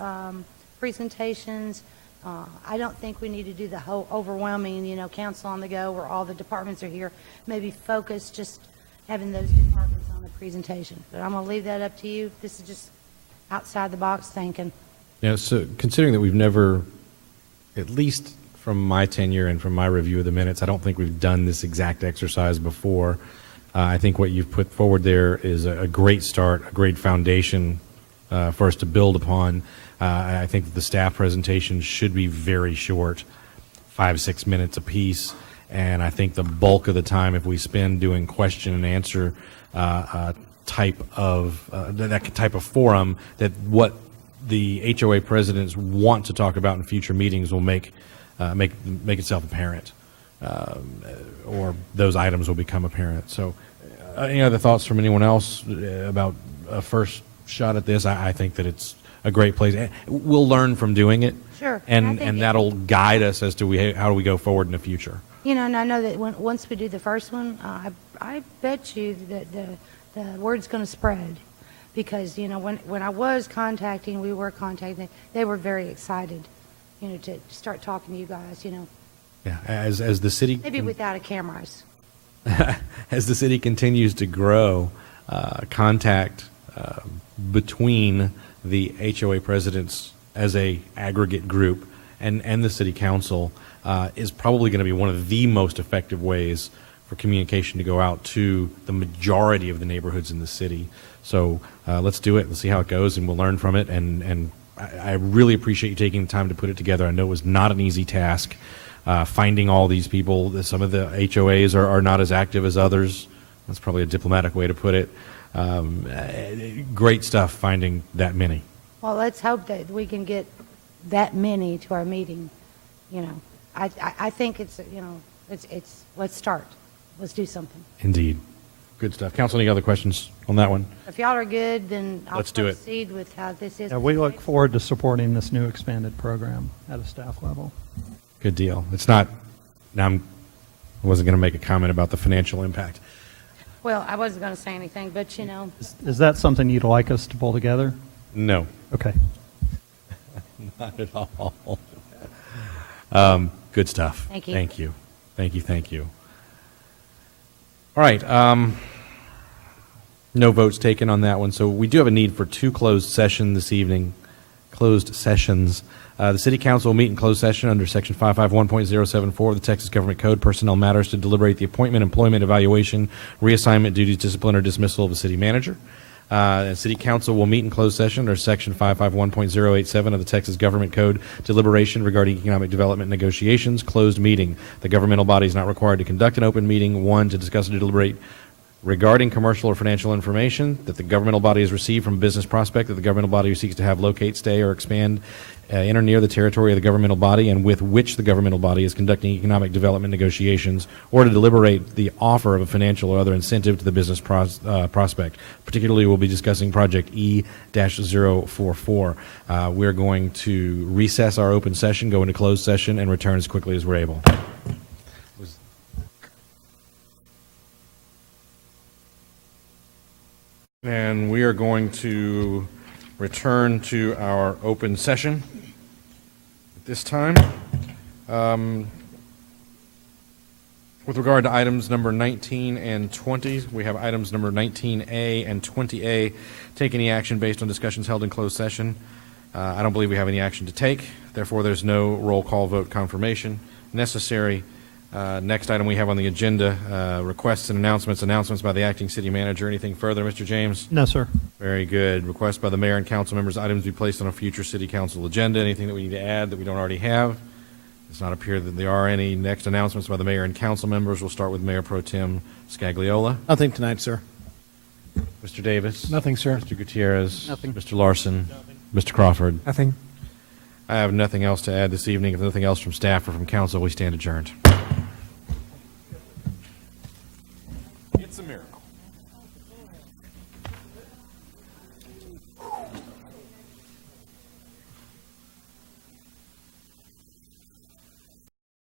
presentations? I don't think we need to do the whole overwhelming, you know, council on the go where all the departments are here. Maybe focus just having those departments on the presentation. But I'm going to leave that up to you. This is just outside the box thinking. Yeah, so considering that we've never, at least from my tenure and from my review of the minutes, I don't think we've done this exact exercise before. I think what you've put forward there is a great start, a great foundation for us to build upon. I think that the staff presentations should be very short, 5-6 minutes apiece. And I think the bulk of the time, if we spend doing question and answer type of that type of forum, that what the HOA presidents want to talk about in future meetings will make itself apparent, or those items will become apparent. So, any other thoughts from anyone else about a first shot at this? I think that it's a great place. We'll learn from doing it, Sure. and that'll guide us as to how do we go forward in the future. You know, and I know that once we do the first one, I bet you that the word's going to spread, because you know when I was contacting, they were very excited, you know, to start talking to you guys. You know, Yeah, as the city maybe without a cameras. as the city continues to grow, contact between the HOA presidents as a aggregate group and the city council is probably going to be one of the most effective ways for communication to go out to the majority of the neighborhoods in the city. So let's do it. Let's see how it goes, and we'll learn from it. And I really appreciate you taking the time to put it together. I know it was not an easy task. Finding all these people, some of the HOAs are not as active as others. That's probably a diplomatic way to put it. Great stuff finding that many. Well, let's hope that we can get that many to our meeting. You know, I think it's, you know, it's let's start. Let's do something. Indeed. Good stuff. Council, any other questions on that one? If y'all are good, then I'll Let's do it. proceed with how this is. Yeah, we look forward to supporting this new expanded program at a staff level. Good deal. It's not, I wasn't going to make a comment about the financial impact. Well, I wasn't going to say anything, but you know. Is that something you'd like us to pull together? No. Okay. Not at all. Good stuff. Thank you. Thank you. Thank you. Thank you. All right. No votes taken on that one. So we do have a need for two closed sessions this evening. Closed sessions. The City Council will meet in closed session under Section 551.074 of the Texas Government Code, Personnel Matters, to deliberate the appointment, employment, evaluation, reassignment, duties, discipline, or dismissal of the city manager. The City Council will meet in closed session under Section 551.087 of the Texas Government Code, deliberation regarding economic development negotiations, closed meeting. The governmental body is not required to conduct an open meeting, one, to discuss or deliberate regarding commercial or financial information that the governmental body has received from a business prospect that the governmental body seeks to have locate, stay, or expand in or near the territory of the governmental body and with which the governmental body is conducting economic development negotiations, or to deliberate the offer of a financial or other incentive to the business prospect. Particularly, we'll be discussing Project E-044. We're going to recess our open session, go into closed session, and return as quickly as we're able. And we are going to return to our open session at this time. With regard to items number 19 and 20, we have items number 19A and 20A. Take any action based on discussions held in closed session. I don't believe we have any action to take. Therefore, there's no roll call vote confirmation necessary. Next item we have on the agenda, requests and announcements by the acting city manager. Anything further, Mr. James? No, sir. Very good. Request by the mayor and council members, items be placed on a future city council agenda. Anything that we need to add that we don't already have? Does not appear that there are any. Next announcements by the mayor and council members. We'll start with Mayor Pro Tem Scagliola. Nothing tonight, sir. Mr. Davis? Nothing, sir. Mr. Gutierrez? Nothing. Mr. Larson? Mr. Crawford? Nothing. I have nothing else to add this evening. If nothing else from staff or from council, we stand adjourned. It's a miracle.